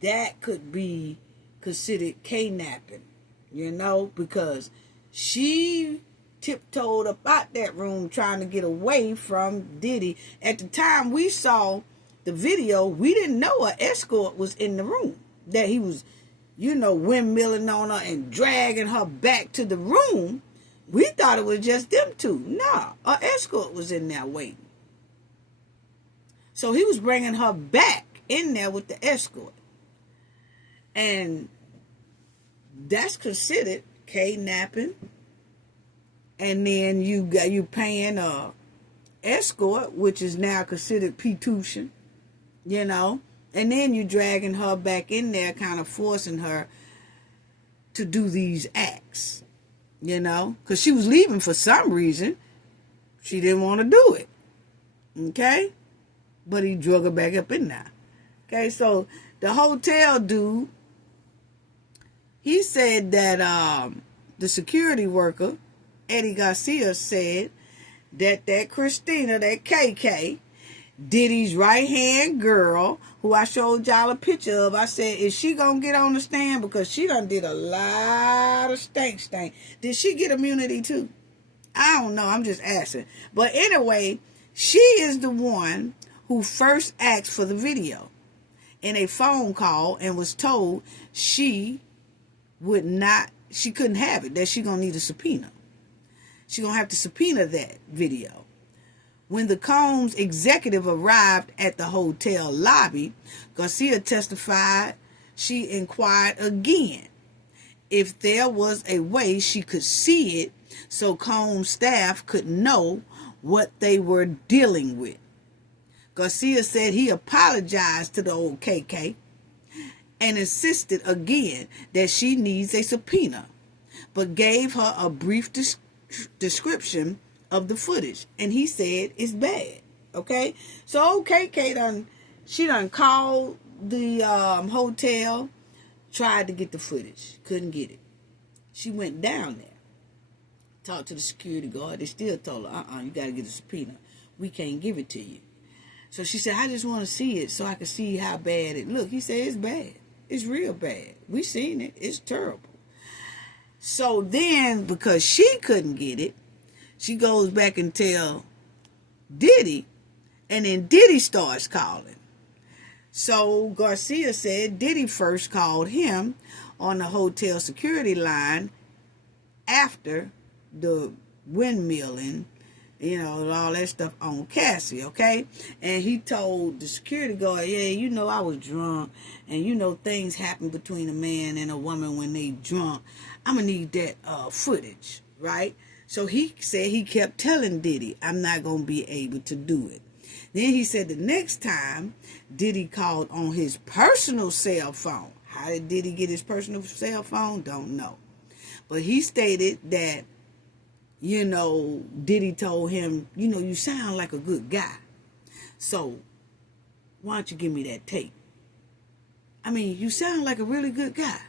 that could be considered kidnapping, you know, because she tiptoed up out that room trying to get away from Diddy. At the time we saw the video, we didn't know an escort was in the room, that he was, you know, windmilling on her and dragging her back to the room. We thought it was just them two. Nah, an escort was in there waiting. So he was bringing her back in there with the escort. And that's considered kidnapping. And then you paying a escort, which is now considered P-tuition, you know. And then you dragging her back in there, kind of forcing her to do these acts, you know. Because she was leaving for some reason. She didn't want to do it. Okay? But he drug her back up in there. Okay, so the hotel dude, he said that the security worker, Eddie Garcia, said that Christina, that KK, Diddy's right-hand girl, who I showed y'all a picture of, I said, is she going to get on the stand? Because she done did a lot of stank. Did she get immunity too? I don't know. I'm just asking. But anyway, she is the one who first asked for the video in a phone call and was told she couldn't have it, that she going to need a subpoena. She going to have to subpoena that video. When the Combs executive arrived at the hotel lobby, Garcia testified she inquired again if there was a way she could see it so Combs staff could know what they were dealing with. Garcia said he apologized to the old KK and insisted again that she needs a subpoena, but gave her a brief description of the footage, and he said it's bad. Okay, so old KK done called the hotel, tried to get the footage, couldn't get it. She went down there, talked to the security guard. They still told her, you got to get a subpoena. We can't give it to you. So she said, I just want to see it so I can see how bad it look. He said, it's bad. It's real bad. We seen it. It's terrible. So then, because she couldn't get it, she goes back and tell Diddy, and then Diddy starts calling. So Garcia said Diddy first called him on the hotel security line after the windmilling, you know, all that stuff on Cassie, okay? And he told the security guard, yeah, you know, I was drunk, and you know, things happen between a man and a woman when they drunk. I'm gonna need that footage, right? So he said he kept telling Diddy, I'm not gonna be able to do it. Then he said the next time Diddy called on his personal cell phone. How did Diddy get his personal cell phone? Don't know. But he stated that, you know, Diddy told him, you know, you sound like a good guy. So why don't you give me that tape? I mean, you sound like a really good guy,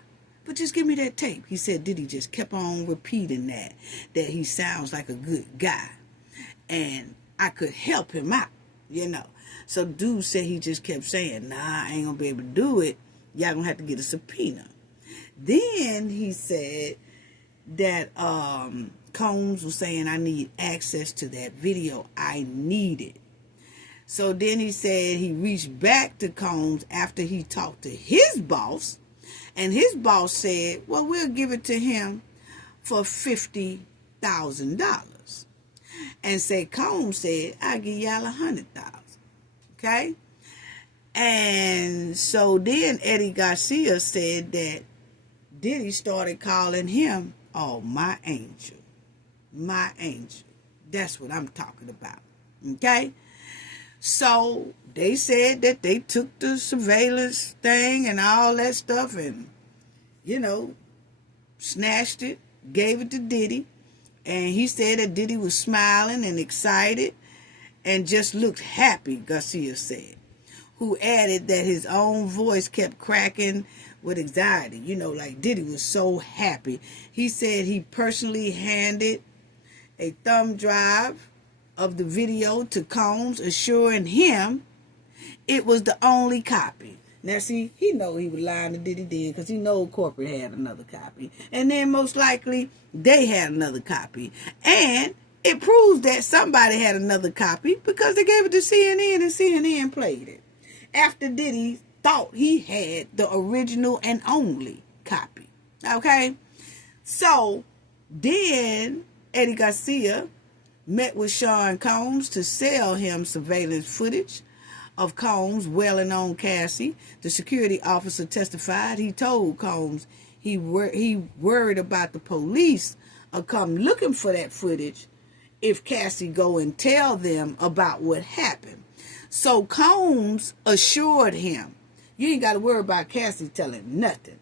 but just give me that tape. He said Diddy just kept on repeating that he sounds like a good guy. And I could help him out, you know. So dude said he just kept saying, nah, I ain't gonna be able to do it. Y'all gonna have to get a subpoena. Then he said that Combs was saying, I need access to that video. I need it. So then he said he reached back to Combs after he talked to his boss, and his boss said, well, we'll give it to him for $50,000. And said, Combs said, I'll give y'all $100,000. Okay? And so then Eddie Garcia said that Diddy started calling him, oh, my angel. My angel. That's what I'm talking about. Okay? So they said that they took the surveillance thing and all that stuff and, you know, snatched it, gave it to Diddy. And he said that Diddy was smiling and excited. and just looked happy, Garcia said, who added that his own voice kept cracking with anxiety. You know, like Diddy was so happy. He said he personally handed a thumb drive of the video to Combs, assuring him it was the only copy. Now, see, he know he was lying to Diddy then because he know corporate had another copy. And then most likely they had another copy. And it proves that somebody had another copy because they gave it to CNN and CNN played it. After Diddy thought he had the original and only copy. Okay? So, then Eddie Garcia met with Sean Combs to sell him surveillance footage of Combs wailing on Cassie. The security officer testified. He told Combs he worried about the police come looking for that footage if Cassie go and tell them about what happened. So Combs assured him, you ain't got to worry about Cassie telling nothing.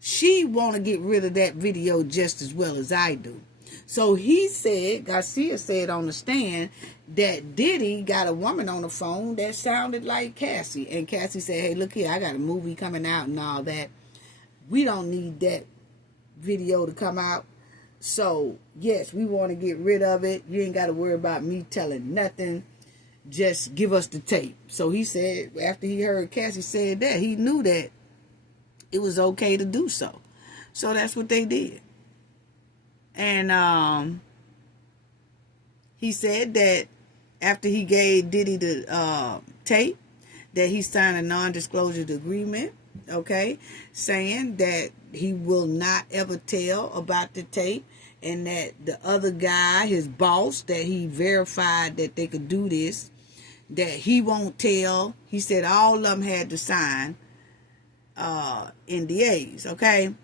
She want to get rid of that video just as well as I do. So he said, Garcia said on the stand, that Diddy got a woman on the phone that sounded like Cassie. And Cassie said, hey, look here, I got a movie coming out and all that. We don't need that video to come out. So, yes, we want to get rid of it. You ain't got to worry about me telling nothing. Just give us the tape. So he said, after he heard Cassie said that, he knew that it was okay to do so. So that's what they did. And he said that after he gave Diddy the tape, that he signed a non-disclosure agreement, okay, saying that he will not ever tell about the tape, and that the other guy, his boss, that he verified that they could do this, that he won't tell. He said all of them had to sign NDAs, okay?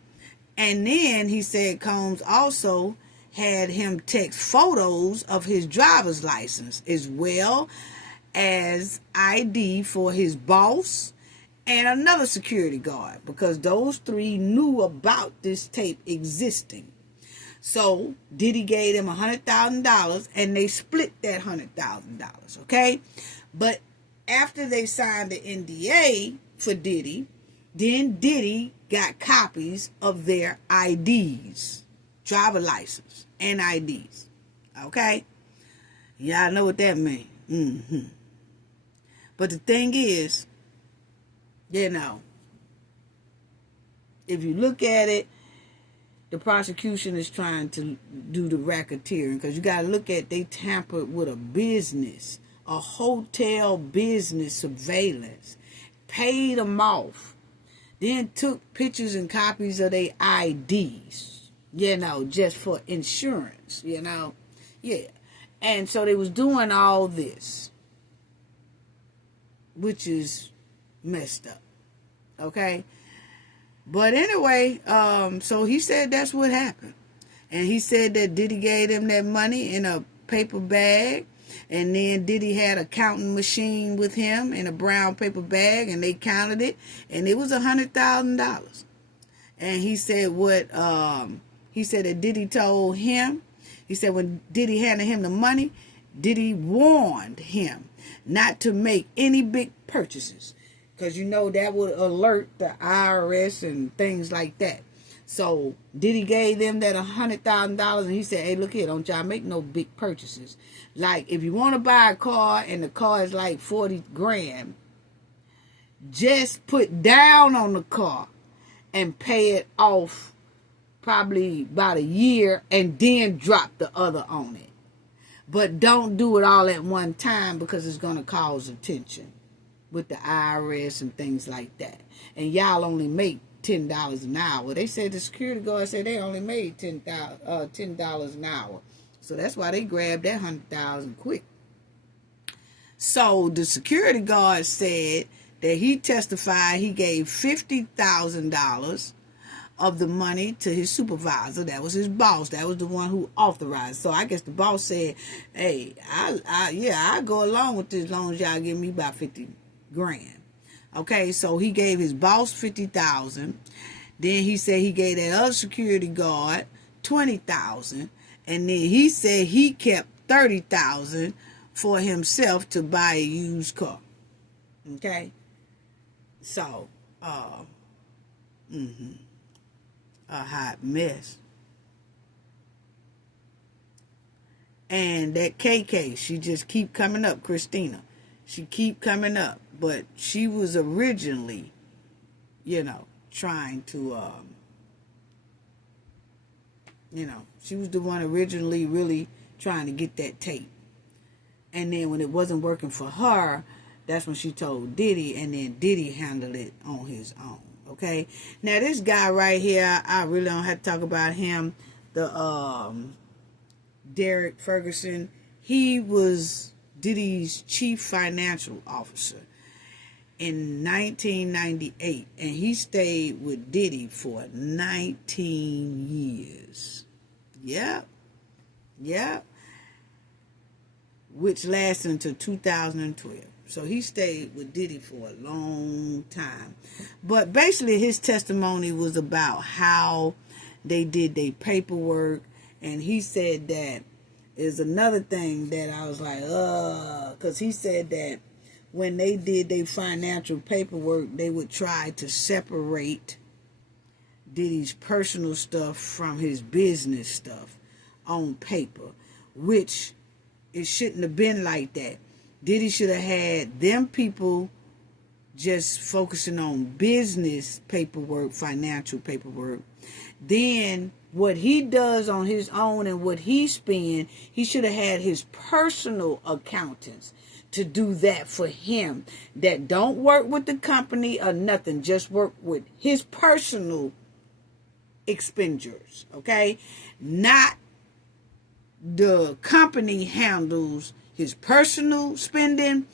And then he said Combs also had him text photos of his driver's license as well as ID for his boss and another security guard, because those three knew about this tape existing. So Diddy gave them $100,000 and they split that $100,000, okay? But after they signed the NDA for Diddy, then Diddy got copies of their IDs, driver license and IDs, okay? Y'all know what that means. But the thing is, you know, if you look at it, the prosecution is trying to do the racketeering, because you got to look at, they tampered with a business, a hotel business surveillance, paid them off, then took pictures and copies of their IDs, you know, just for insurance, you know. Yeah. And so they was doing all this, which is messed up. Okay? But anyway, so he said that's what happened. And he said that Diddy gave them that money in a paper bag. And then Diddy had a counting machine with him in a brown paper bag, and they counted it, and it was $100,000. And he said he said that Diddy told him, he said when Diddy handed him the money, Diddy warned him not to make any big purchases, because you know that would alert the IRS and things like that. So Diddy gave them that $100,000, and he said, hey, look here, don't y'all make no big purchases. Like, if you want to buy a car and the car is like 40 grand, just put down on the car and pay it off probably about a year, and then drop the other on it. But don't do it all at one time, because it's going to cause attention with the IRS and things like that. And y'all only make $10 an hour. They said, the security guard said they only made $10 an hour. So that's why they grabbed that $100,000 quick. So the security guard said that he testified he gave $50,000 of the money to his supervisor. That was his boss. That was the one who authorized. So I guess the boss said, hey, I'll go along with this as long as y'all give me about 50 grand. Okay, so he gave his boss $50,000. Then he said he gave that other security guard $20,000. And then he said he kept $30,000 for himself to buy a used car. Okay? So, a hot mess. And that KK, she just keep coming up, Christina. She keep coming up. But she was originally, trying to, she was the one originally really trying to get that tape. And then when it wasn't working for her, that's when she told Diddy, and then Diddy handled it on his own. Okay? Now, this guy right here, I really don't have to talk about him. The, Derek Ferguson, he was Diddy's chief financial officer in 1998, and he stayed with Diddy for 19 years. Yep. Which lasted until 2012. So he stayed with Diddy for a long time. But basically his testimony was about how they did their paperwork. And he said that is another thing that I was like, because he said that when they did their financial paperwork, they would try to separate Diddy's personal stuff from his business stuff on paper, which it shouldn't have been like that. Diddy should have had them people just focusing on business paperwork, financial paperwork. Then what he does on his own and what he spends, he should have had his personal accountants to do that for him. That don't work with the company or nothing. Just work with his personal expenditures. Okay? Not the company handles his personal spending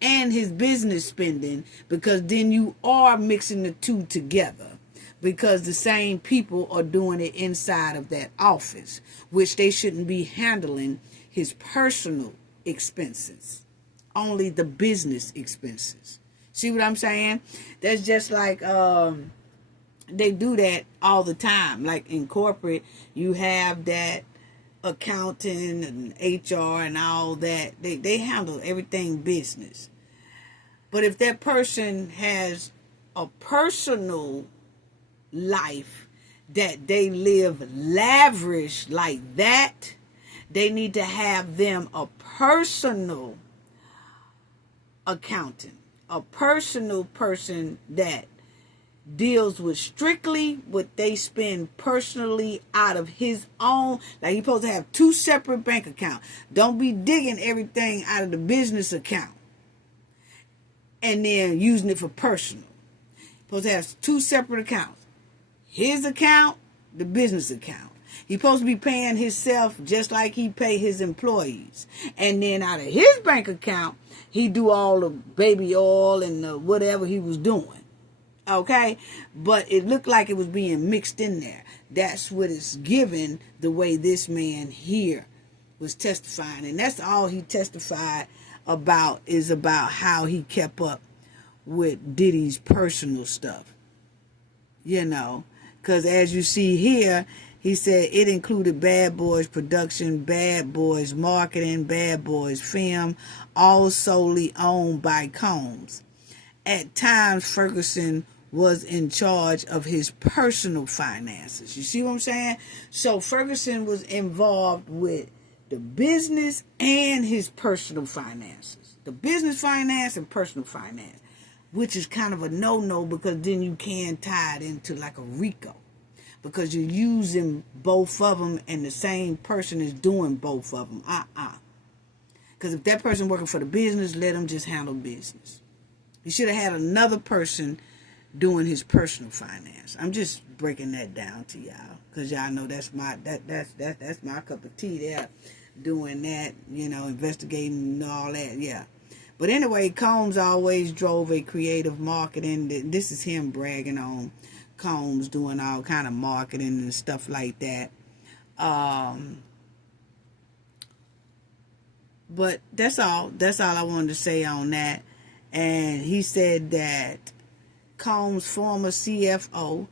and his business spending, because then you are mixing the two together, because the same people are doing it inside of that office, which they shouldn't be handling his personal expenses, only the business expenses. See what I'm saying? That's just like they do that all the time. Like in corporate, you have that accounting and HR and all that. They handle everything business. But if that person has a personal life that they live lavish like that, they need to have them a personal accountant, a personal person that deals with strictly what they spend personally out of his own. Like he's supposed to have two separate bank accounts. Don't be digging everything out of the business account and then using it for personal. Supposed to have two separate accounts. His account, the business account. He's supposed to be paying himself just like he pay his employees. And then out of his bank account, he do all the baby oil and whatever he was doing. Okay? But it looked like it was being mixed in there. That's what it's given the way this man here was testifying. And that's all he testified about, is about how he kept up with Diddy's personal stuff. Because as you see here, he said it included Bad Boys production, Bad Boys marketing, Bad Boys film, all solely owned by Combs. At times, Ferguson was in charge of his personal finances. You see what I'm saying? So Ferguson was involved with the business and his personal finances. The business finance and personal finance, which is kind of a no-no, because then you can tie it into like a RICO, because you're using both of them and the same person is doing both of them. Because if that person working for the business, let them just handle business. He should have had another person doing his personal finance. I'm just breaking that down to y'all, because y'all know that's my cup of tea there, doing that, investigating and all that, yeah. But anyway, Combs always drove a creative marketing. This is him bragging on Combs doing all kind of marketing and stuff like that. But that's all I wanted to say on that. And he said that Combs' former CFO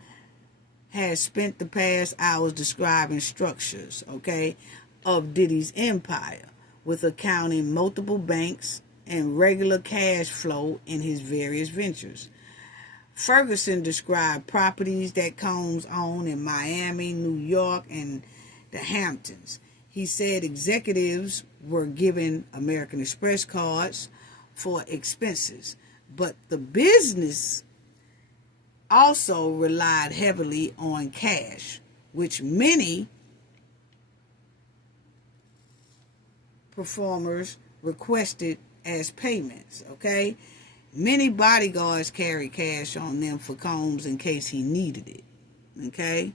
has spent the past hours describing structures, of Diddy's empire, with accounting multiple banks and regular cash flow in his various ventures. Ferguson described properties that Combs owned in Miami, New York, and the Hamptons. He said executives were given American Express cards for expenses, but the business also relied heavily on cash, which many performers requested as payments, okay? Many bodyguards carried cash on them for Combs in case he needed it, okay?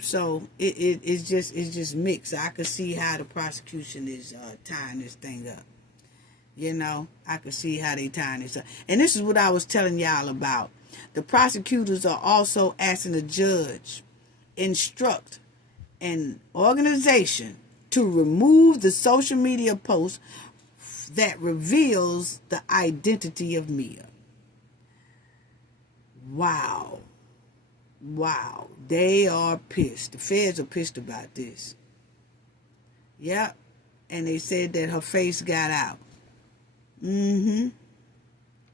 So it's just mixed. I could see how the prosecution is tying this thing up. You know, I could see how they tying this up. And this is what I was telling y'all about. The prosecutors are also asking the judge instruct an organization to remove the social media post that reveals the identity of Mia. Wow. They are pissed. The feds are pissed about this. Yep. And they said that her face got out.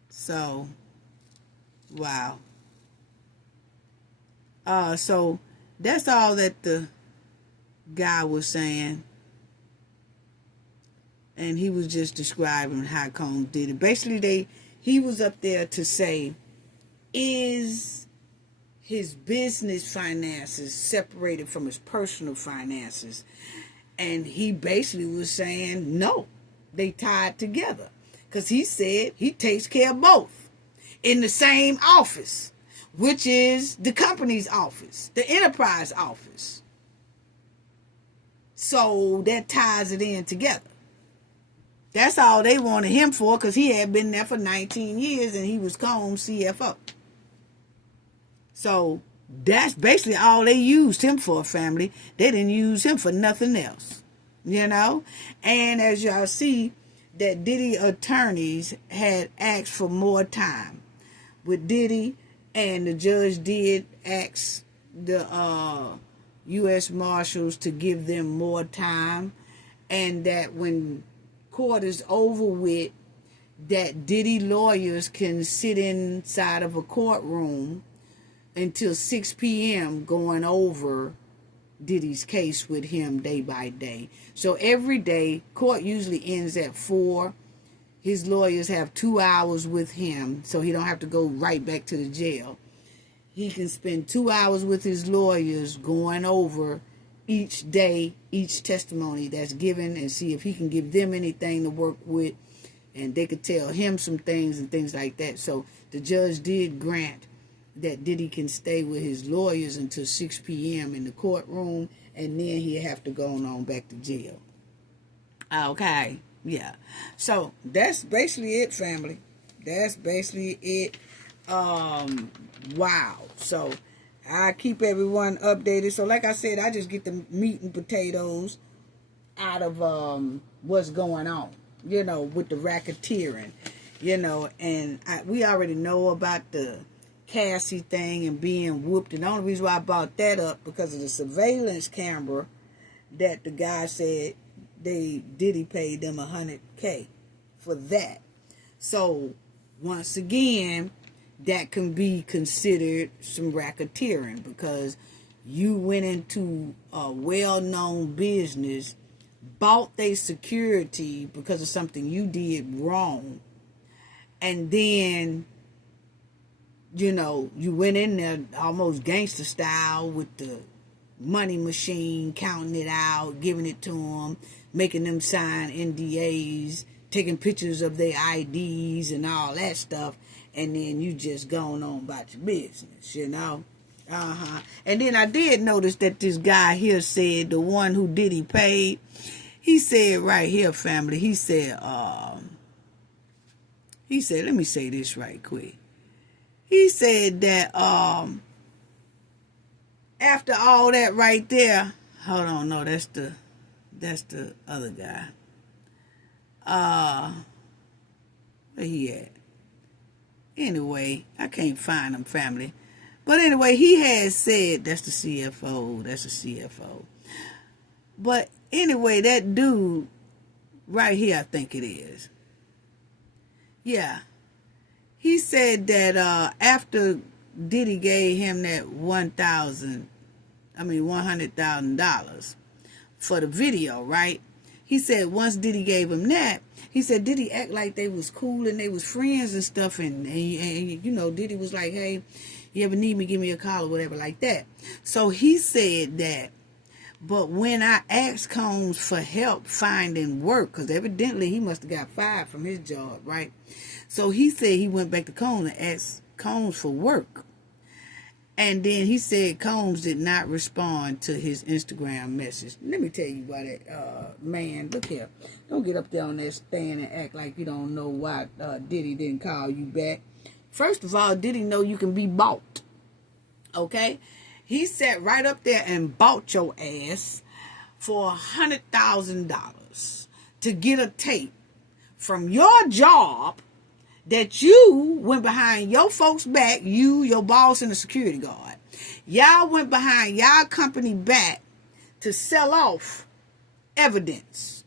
So, wow. So that's all that the guy was saying. And he was just describing how Combs did it. Basically, he was up there to say, is his business finances separated from his personal finances? And he basically was saying, no, they tied together. Because he said he takes care of both in the same office, which is the company's office, the enterprise office. So that ties it in together. That's all they wanted him for, because he had been there for 19 years and he was Combs' CFO. So that's basically all they used him for, family. They didn't use him for nothing else, you know. And as y'all see, that Diddy attorneys had asked for more time with Diddy, and the judge did ask the U.S. Marshals to give them more time, and that when court is over with, that Diddy lawyers can sit inside of a courtroom until 6 p.m. going over Diddy's case with him day by day. So every day, court usually ends at 4. His lawyers have 2 hours with him, so he don't have to go right back to the jail. He can spend 2 hours with his lawyers going over each day, each testimony that's given, and see if he can give them anything to work with, and they could tell him some things and things like that. So the judge did grant that Diddy can stay with his lawyers until 6 p.m. in the courtroom, and then he'll have to go on back to jail. Okay, yeah. So that's basically it, family. That's basically it. Wow. So I keep everyone updated. So like I said, I just get the meat and potatoes out of what's going on, you know, with the racketeering, you know, and we already know about the Cassie thing and being whooped. And the only reason why I brought that up because of the surveillance camera that the guy said Diddy paid them $100K for that. So once again, that can be considered some racketeering, because you went into a well-known business, bought their security because of something you did wrong, and then, you know, you went in there almost gangster style with the money machine, counting it out, giving it to them, making them sign NDAs, taking pictures of their IDs and all that stuff, and then you just going on about your business, you know. And then I did notice that this guy here said, the one who Diddy paid, he said right here, family, he said, let me say this right quick. He said that after all that right there, hold on, no, that's the other guy. Where he at? Anyway, I can't find him, family. But anyway, he had said, that's the CFO. But anyway, that dude Right here, I think it is. Yeah. He said that after Diddy gave him that $100,000 for the video, right? He said once Diddy gave him that, he said Diddy act like they was cool and they was friends and stuff, and you know, Diddy was like, hey, you ever need me, give me a call or whatever like that. So he said that, but when I asked Combs for help finding work, because evidently he must have got fired from his job, right? So he said he went back to Combs and asked Combs for work. And then he said Combs did not respond to his Instagram message. Let me tell you why that, man, look here. Don't get up there on that stand and act like you don't know why Diddy didn't call you back. First of all, Diddy know you can be bought. Okay? He sat right up there and bought your ass for $100,000 to get a tape from your job that you went behind your folks' back, you, your boss, and the security guard. Y'all went behind y'all company back to sell off evidence.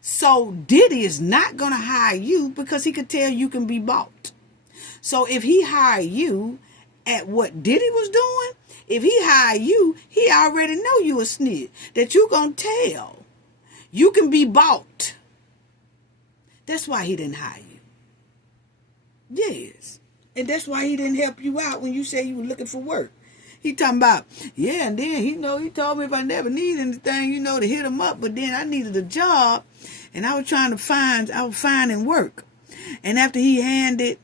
So Diddy is not going to hire you because he could tell you can be bought. So if he hire you at what Diddy was doing, if he hire you, he already know you a snitch, that you going to tell. You can be bought. That's why he didn't hire you. Yes. And that's why he didn't help you out when you said you were looking for work. He talking about, yeah, and then he told me if I never need anything, to hit him up. But then I needed a job and I was finding work. And after he handed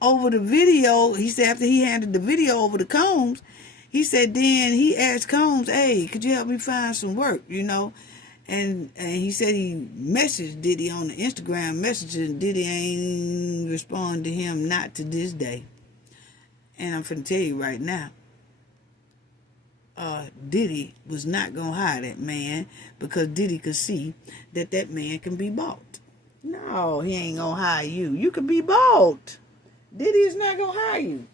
over the video, he said after he handed the video over to Combs, he said then he asked Combs, hey, could you help me find some work, And he said he messaged Diddy on the Instagram messages, and Diddy ain't respond to him, not to this day. And I'm finna tell you right now, Diddy was not gonna hire that man because Diddy could see that man can be bought. No, he ain't gonna hire you. You can be bought. Diddy is not gonna hire you.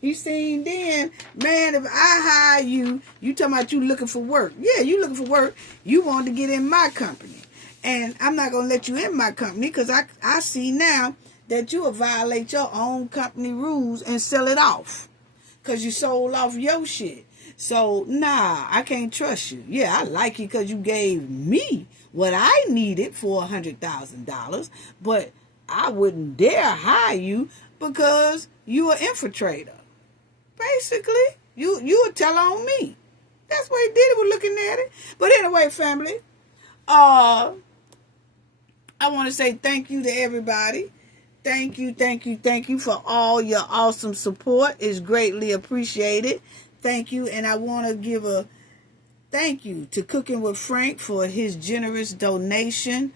He seen then, man, if I hire you, you talking about you looking for work. Yeah, you looking for work. You want to get in my company. And I'm not going to let you in my company because I see now that you will violate your own company rules and sell it off. Because you sold off your shit. So, nah, I can't trust you. Yeah, I like you because you gave me what I needed for $100,000. But I wouldn't dare hire you because you an infiltrator. Basically, you would tell on me. That's what he did. He was looking at it. But anyway, family, I want to say thank you to everybody. Thank you for all your awesome support. It's greatly appreciated. Thank you. And I want to give a thank you to Cooking with Frank for his generous donation.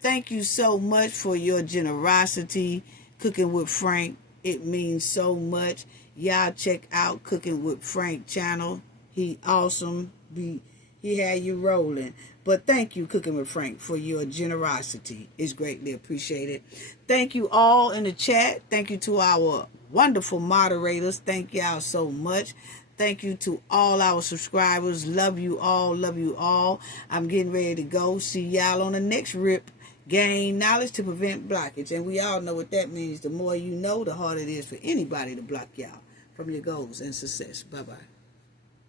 Thank you so much for your generosity, Cooking with Frank. It means so much. Y'all check out Cooking with Frank channel. He awesome. He had you rolling. But thank you, Cooking with Frank, for your generosity. It's greatly appreciated. Thank you all in the chat. Thank you to our wonderful moderators. Thank y'all so much. Thank you to all our subscribers. Love you all. Love you all. I'm getting ready to go. See y'all on the next rip. Gain knowledge to prevent blockage. And we all know what that means. The more you know, the harder it is for anybody to block y'all from your goals and success. Bye-bye.